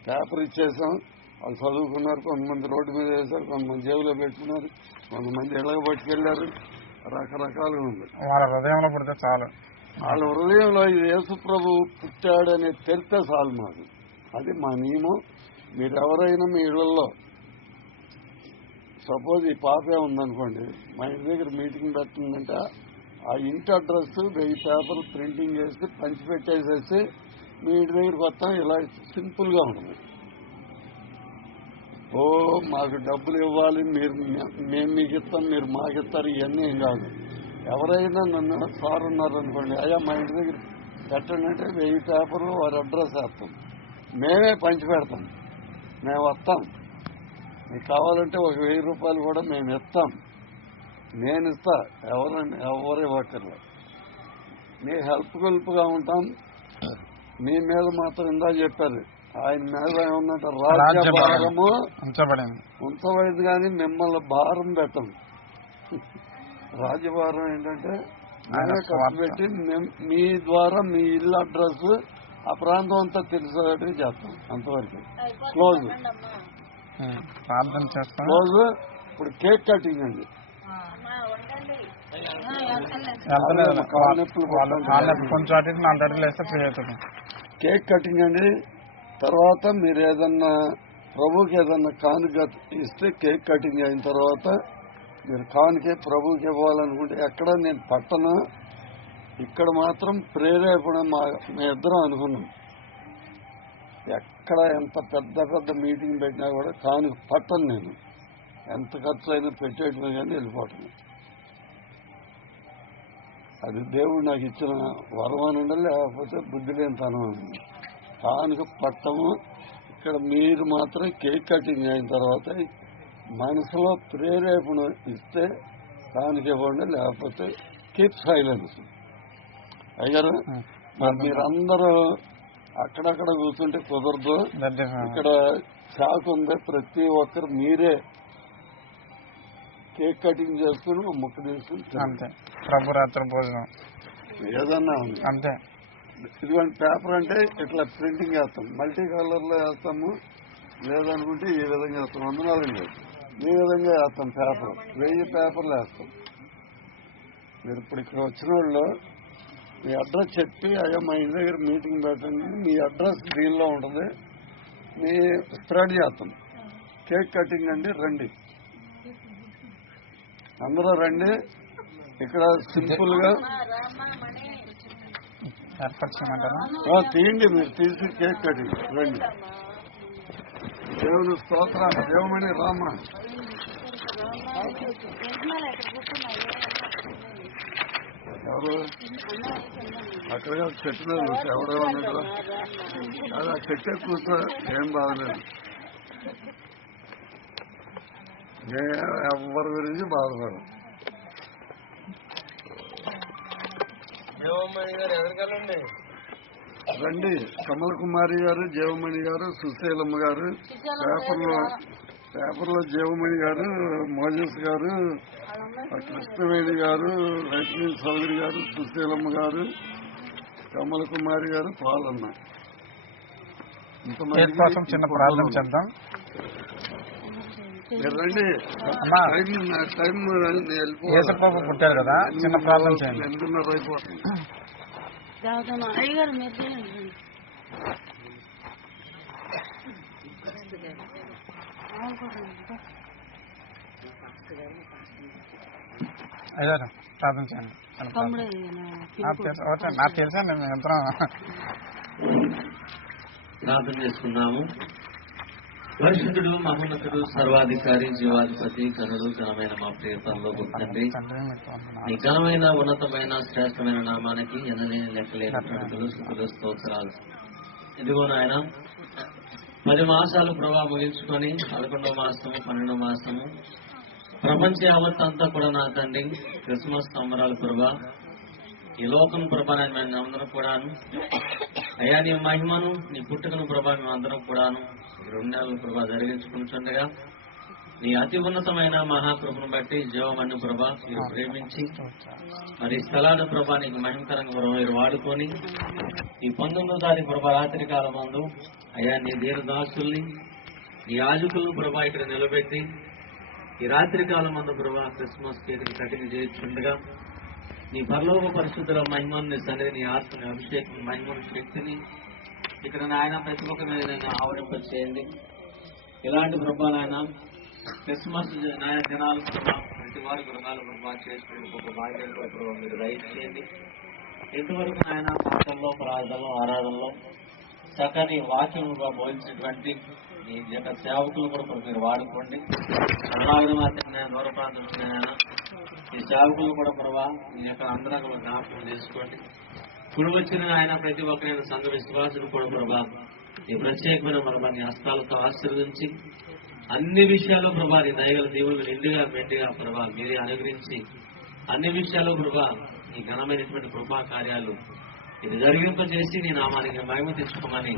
పేపర్ ఇచ్చేసాం, వాళ్ళు చదువుకున్నారు. కొంతమంది రోడ్డు మీద వేశారు, కొంతమంది జేబులో పెట్టుకున్నారు, కొంతమంది ఇళ్ళకి పట్టుకెళ్లారు. రకరకాలుగా ఉంది. వాళ్ళ హృదయంలో పుడితే చాలు. వాళ్ళ హృదయంలో ఇది యేసుప్రభు పుట్టాడనే తెలిస్తే చాలు మాకు. అది మా నియమం. మీరెవరైనా మీ ఇళ్లలో సపోజ్ ఈ పాపే ఉందనుకోండి, మా ఇంటి దగ్గర మీటింగ్ పెట్టిందంటే ఆ ఇంటి అడ్రస్ 1000 పేపర్లు ప్రింటింగ్ చేసి పంచిపెట్టేసేసి మీ ఇంటి దగ్గరికి వస్తాం. ఇలా సింపుల్ గా ఉంటుంది. ఓ మాకు డబ్బులు ఇవ్వాలి, మేము మీకు ఇస్తాం, మీరు మాకు ఇస్తారు, ఇవన్నీ ఏం కాదు. ఎవరైనా నన్ను సార్ ఉన్నారనుకోండి, అయ్యా మా ఇంటి దగ్గర పెట్టండి అంటే 1000 పేపర్లు వారి అడ్రస్ వేస్తాం. మేమే పంచి పెడతాం. మేము వస్తాం. మీకు కావాలంటే ఒక 1000 రూపాయలు కూడా మేము ఇస్తాం. నేను ఇస్తా. ఎవరు ఇవ్వక్కర్లే. మీ హెల్ప్గా ఉంటాం. మీ మీద మాత్రం ఇందా చెప్పారు, ఆయన మీద ఏమన్నట్టు రాజ్యభారము ఉంచబడింది కానీ మిమ్మల్ని భారం పెట్టం. రాజ్యభారం ఏంటంటే మేమే ఖర్చు పెట్టి మీ ద్వారా మీ ఇల్లు అడ్రస్ ఆ ప్రాంతం అంతా తెలిసేటట్టు చేస్తాం. అంతవరకు క్లోజ్. ఇప్పుడు కేక్ కటింగ్ అండి. కేక్ కటింగ్ అండి. తర్వాత మీరు ఏదన్నా ప్రభుకి ఏదన్నా కానుక ఇస్తే కేక్ కటింగ్ అయిన తర్వాత మీరు కానుకే ప్రభుకి ఇవ్వాలనుకుంటే ఎక్కడ నేను పట్టను. ఇక్కడ మాత్రం ప్రేరేపణ మీ ఇద్దరం అనుకున్నాం. ఎక్కడ ఎంత పెద్ద మీటింగ్ పెట్టినా కూడా కానుక పట్టను. నేను ఎంత ఖర్చు అయినా పెట్టేయటమే కానీ వెళ్ళిపోవటం. అది దేవుడు నాకు ఇచ్చిన వరం అని ఉండాలి, లేకపోతే బుద్ధి లేని తనం అని. కానుక పట్టము. ఇక్కడ మీరు మాత్రం కేక్ కటింగ్ అయిన తర్వాత మనసులో ప్రేరేపణ ఇస్తే కానుక ఇవ్వండి, లేకపోతే కీప్ సైలెన్స్. అయ్యారు మీరందరూ అక్కడక్కడ కూర్చుంటే కుదరదు. ఇక్కడ షాక్ ఉంది. ప్రతి ఒక్కరు మీరే కేక్ కటింగ్ చేసుకుని ముక్క తీసుకుని ప్రభు రాత్రి భోజనం ఏదన్నా ఉంది అంతే. ఇటువంటి పేపర్ అంటే ఇట్లా ప్రింటింగ్ వేస్తాం, మల్టీ కలర్లో వేస్తాము. లేదనుకుంటే ఈ విధంగా వేస్తాం. వందనాలండి. ఈ విధంగా వేస్తాం. పేపర్ 1000 పేపర్లు వేస్తాం. మీరు ఇప్పుడు ఇక్కడ వచ్చిన వాళ్ళు మీ అడ్రస్ చెప్పి అయ్యా మా ఇంటి దగ్గర మీటింగ్ పెట్టండి, మీ అడ్రస్ దీనిలో ఉంటుంది, మీ స్ప్రెడ్ చేస్తాం. కేక్ కటింగ్ అండి, రండి అందరూ రండి. ఇక్కడ సింపుల్ గా తీయండి, మీరు తీసి కేక్ కటింగ్ రండి. దేవుని స్తోత్రం. దేవమణి రామ ఎవరు అక్కడ చెట్టు మీద కూర్చో, ఎవరేమన్నా అది ఆ చెట్టే కూర్చో, ఏం బాధలేదు. ఎవరి గురించి బాధపడదు. రండి. కమల్ కుమారి గారు, జీవమణి గారు, సుశీలమ్మ గారు, పేపర్లో జీవమణి గారు, మోజస్ గారు, కృష్ణవేణి గారు, లక్ష్మీ చౌదరి గారు, సుశీలమ్మ గారు, కమల్ కుమారి గారు, పాలన్న. కోసం చిన్న ప్రార్థన చేద్దాం. రండి. టైం యేసుప్రభు పుట్టారు కదా, చిన్న ప్రార్థన చేయండి. 8:30 అయిపోతుంది. అయ్యారు ప్రార్థన చేయండి. నాకు తెలుసా మేము ఎంతరం ప్రార్థన చేసుకున్నాము. పరిశుద్ధుడు, మహోన్నతుడు, సర్వాధికారి, జీవాధిపతి, కనుడు, ఘనమైన మా ప్రియ పరలోక తండ్రి, నీ ఘనమైన, ఉన్నతమైన, శ్రేష్టమైన నామానికి ఎనలేని లెక్కలేని ప్రణతులు, స్తుతులు, స్తోత్రాలు. ఇదిగో నాయన 10 మాసాలు ప్రభా ముగించుకొని 11వ మాసము, 12వ మాసము, ప్రపంచ యావత్ అంతా కూడా నా తండ్రి క్రిస్మస్ సంబరాలు ప్రభా, ఈ లోకం ప్రభా మేమందరం కూడాను అయ్యా నీ మహిమను, నీ పుట్టుకను ప్రభా మేమందరం కూడాను 2 నెలలు ప్రభా జరిగించుకుంటుండగా నీ అతి ఉన్నతమైన మహాకృపను బట్టి జీవమన్ను ప్రభా మీరు ప్రేమించి మరి స్థలాన్ని ప్రభా నీకు మహిమకరంగా ప్రభా మీరు వాడుకొని ఈ 19వ తారీఖు ప్రభా రాత్రి కాలం ముందు అయ్యా నీ దీర్ఘదాసుల్ని నీ యాజకులను ప్రభా ఇక్కడ నిలబెట్టి ఈ రాత్రి కాలం ముందు ప్రభా క్రిస్మస్ కేక్ కటింగ్ చేయించుండగా నీ పరలోక పరిశుద్ధుల మహిమను, నీ సన్నిధి, నీ ఆత్మని, అభిషేకం, మహిమను, శక్తిని ఇక్కడ నాయన ప్రతి ఒక్క మీద నేను ఆవరింప చేయండి. ఇలాంటి ప్రభా నాయన క్రిస్మస్ నాయన దినాలు ప్రభా ప్రతి వారి గృహాలు ప్రభా చేసుకునే ఒక భాగ్యాలు ప్రభావ మీరు దయచేయండి. ఇంతవరకు నాయన పాటల్లో, ప్రార్థనలో, ఆరాధనలో చక్కని వాక్యం బోధించినటువంటి ఈ యొక్క సేవకులు కూడా మీరు వాడుకోండి. అలాగే మాత్రం దూర ప్రాంతం ఈ సేవకులు కూడా ప్రభా ఈ యొక్క అందరూ కూడా జ్ఞాపకం చేసుకోండి. ఇప్పుడు వచ్చిన ఆయన ప్రతి ఒక్కరైనా సంఘ విశ్వాసులు కూడా ప్రభా ఈ ప్రత్యేకమైన ప్రభా నీ హస్తాలతో ఆశీర్వదించి అన్ని విషయాల్లో ప్రభా నీ దయగల దేవుళ్ళు నిండుగా మెండుగా ప్రభా మీరే అనుగ్రహించి అన్ని విషయాల్లో ప్రభా ఈ ఘనమైనటువంటి కృపా కార్యాలు ఇది జరిగింపజేసి నీ నామానికి మహిమ తెచ్చుకోమని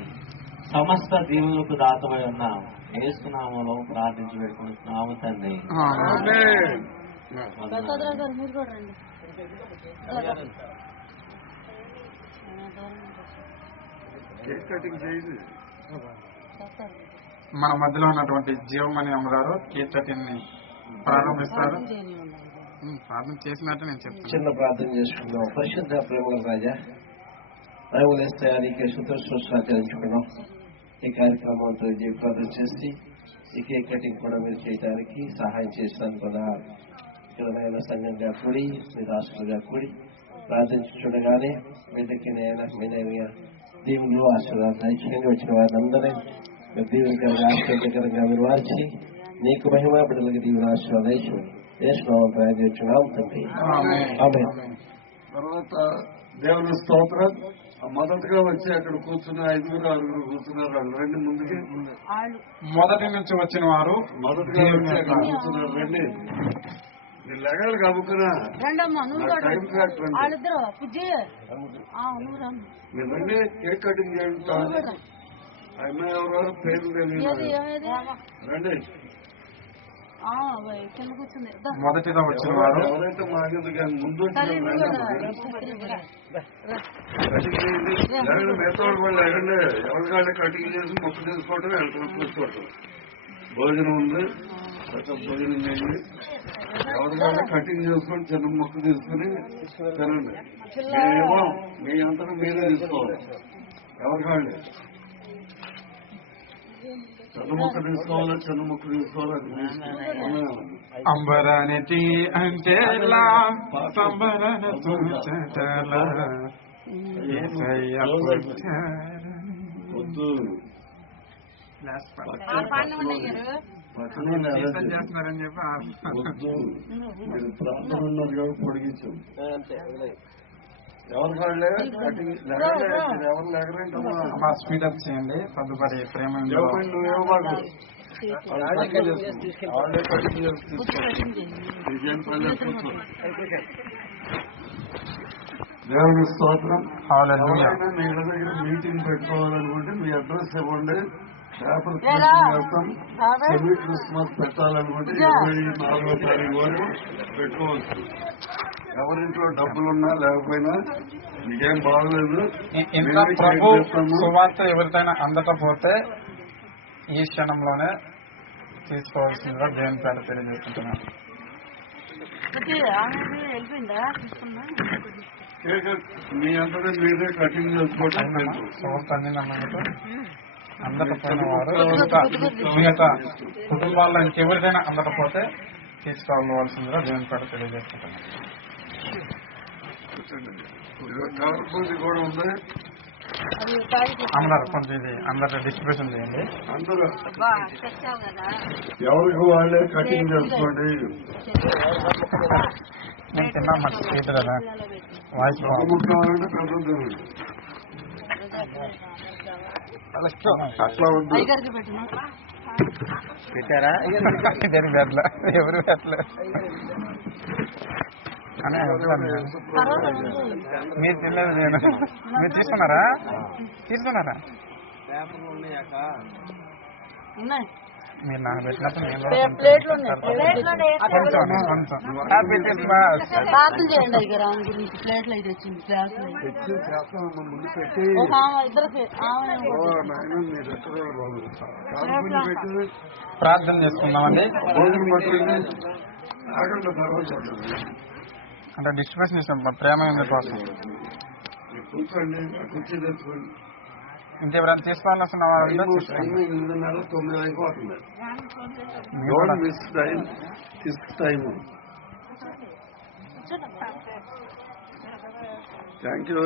సమస్త దీవులకు దాతమై ఉన్న యేసు నామములో ప్రార్థించి పెట్టుకుంటున్నాము తండ్రి. మన మధ్యలో ఉన్నటువంటి జీవమణి అమ్మగారు కేక్ కటింగ్ ని ప్రారంభిస్తారు. ప్రార్థన చేసినట్టు నేను చెప్తాను. చిన్న ప్రార్థన చేసుకున్నాం. పరిశుద్ధ ప్రేమల రాజా, రైతులేస్తాయానికి ఆచరించుకున్నాం. ఈ కార్యక్రమంతో ప్రార్థన చేసి ఈ కేక్ కటింగ్ కూడా మీరు చేయడానికి సహాయం చేసినందుకు కూడా ఇక్కడ సంఘంగా కూడి మీ రాష్ట్రులుగా కూడి ప్రార్థించుండగానే మీ దగ్గర మీ దీవులు ఆశీర్వాదాలు వచ్చిన వారిని మీరు దీవునికరంగా ఆశ్చర్యకరంగా మీరు మార్చి నీకు మహిమ బిడ్డలకి దీవులు ఆశీర్వాదాలు వేసుకున్నాం ప్రయాణించున్నాం తండ్రి. తర్వాత దేవుని స్తోత్రం. మొదటగా వచ్చి అక్కడ కూర్చున్న 5-6 కూర్చున్నారు. వాళ్ళు రండి ముందుకి. మొదటి నుంచి వచ్చిన వారు మొదటగా వచ్చి అక్కడ కూర్చున్నారు. రండి, మీరు లెగాలి కబుకున్నా టైం ఫ్యాక్ట్ మీరు రండి. కేక్ కటింగ్ చేయండి. అయినా ఎవరెవరు పేర్లు తెలియదు. రండి. మొదటిగా వచ్చిన వారు ఎవరైతే మాకు ముందు మిగతా వాళ్ళు ఎగండి. ఎవరి కాళ్ళ కటింగ్ చేసి మొక్క తీసుకోవటం వెళ్తాం, కూర్చోవటం. భోజనం ఉంది. భోజనం చేయండి. ఎవరికైనా కటింగ్ చేసుకొని చిన్న ముక్క తీసుకుని తినండి. మేమేమో మీ అంతటా మీరే తీసుకోవాలి. ఎవరికాండి చిన్న ముక్క తీసుకోవాలి, చిన్న ముక్క తీసుకోవాలి. అంబరానిటి అంటే వద్దు చేస్తున్నారని చెప్పి వద్దు. మీరు ప్రాంతం ఉన్నారు కాబట్టి పొడిగించాం. ఎవరు కాళ్ళే ఎవరు లేకరేంటమ్మా స్పీడ్ అప్ చేయండి. తదుపరి ప్రేమ నువ్వేమో మాకు వాళ్ళే కటింగ్ దేవుని స్తోత్రం. నీళ్ళ దగ్గర మీటింగ్ పెట్టుకోవాలనుకుంటే మీ అడ్రస్ ఇవ్వండి. పేపర్ వేస్తాం. సెమీ క్రిస్మస్ పెట్టాలనుకుంటే 24వ తారీఖు వరకు పెట్టుకోవచ్చు. ఎవరింట్లో డబ్బులున్నా లేకపోయినా మీకేం బాగలేదు. సువార్త ఎవరికైనా అందకపోతే ఈ క్షణంలోనే తీసుకోవాల్సిందిగా దేవుని పేట తెలియజేసుకుంటున్నాను. మీ అంతటా మీరే కటింగ్ చేసుకోవడం. అందకపోయిన వారు మిగతా కుటుంబాల్లో ఇంకెవరికైనా అందకపోతే తీసుకోవాల్సిందిగా దేవుని పేట తెలియజేసుకుంటున్నాను. కూడా ఉంది. అందరు కొంచెం ఇది అందరు డిస్ట్రిబ్యూషన్ చేయండి. అందరూ ఎవరికి వాళ్ళే కటింగ్ చేసుకోండి. నేను తిన్నా మరి స్వీట్ కదా వాయిస్ ముఖ్యమంటే పెద్దది అట్లా వద్దు. పెట్టారా దేనికి పెట్టలే, ఎవరు పెట్టలే అని మీరు తినలేదు. నేను మీరు తీసుకున్నారా మీరు నాకు పెట్టినప్పుడు నేను కొంచెం హ్యాపీ క్రిస్మస్ ప్రార్థన చేసుకుందామండి. అంటే డిస్ట్రిబ్యూషన్ చేసాం ప్రేమ కోసం. ఇంకెవరైనా తీసుకోవాల్సిన వాళ్ళు thank you.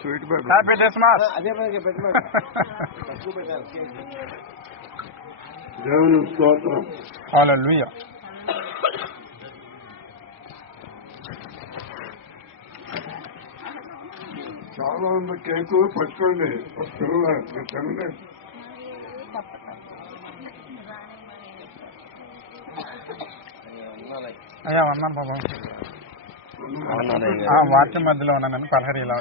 Sweet happy Christmas. దేవుని స్తోత్రం. హల్లెలూయా. చాలా ఉంది. కేకు పట్టుకోండి. తినండి. అయ్యా ఉన్నాం బాబా. వాటి మధ్యలో ఉన్నాను. పలహరి ఇలా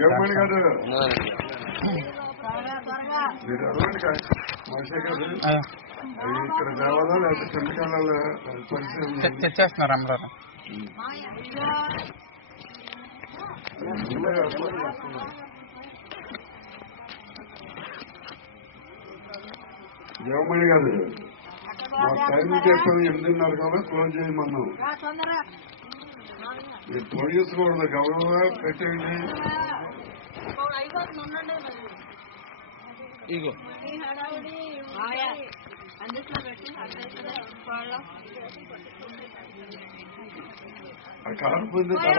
జగమణి గారు మీరు మనిషి గారు ఇక్కడ కావాలా లేకపోతే కిందకాల పరిచయం తెచ్చేస్తున్నారు అందరూ. జగమణి గారు మా టైం చెప్పాను 8:30 కదా క్లోజ్ చేయమన్నాం. మీరు పొడిగించకూడదు. గౌరవంగా పెట్టండి. ఆ కారు పొంది తల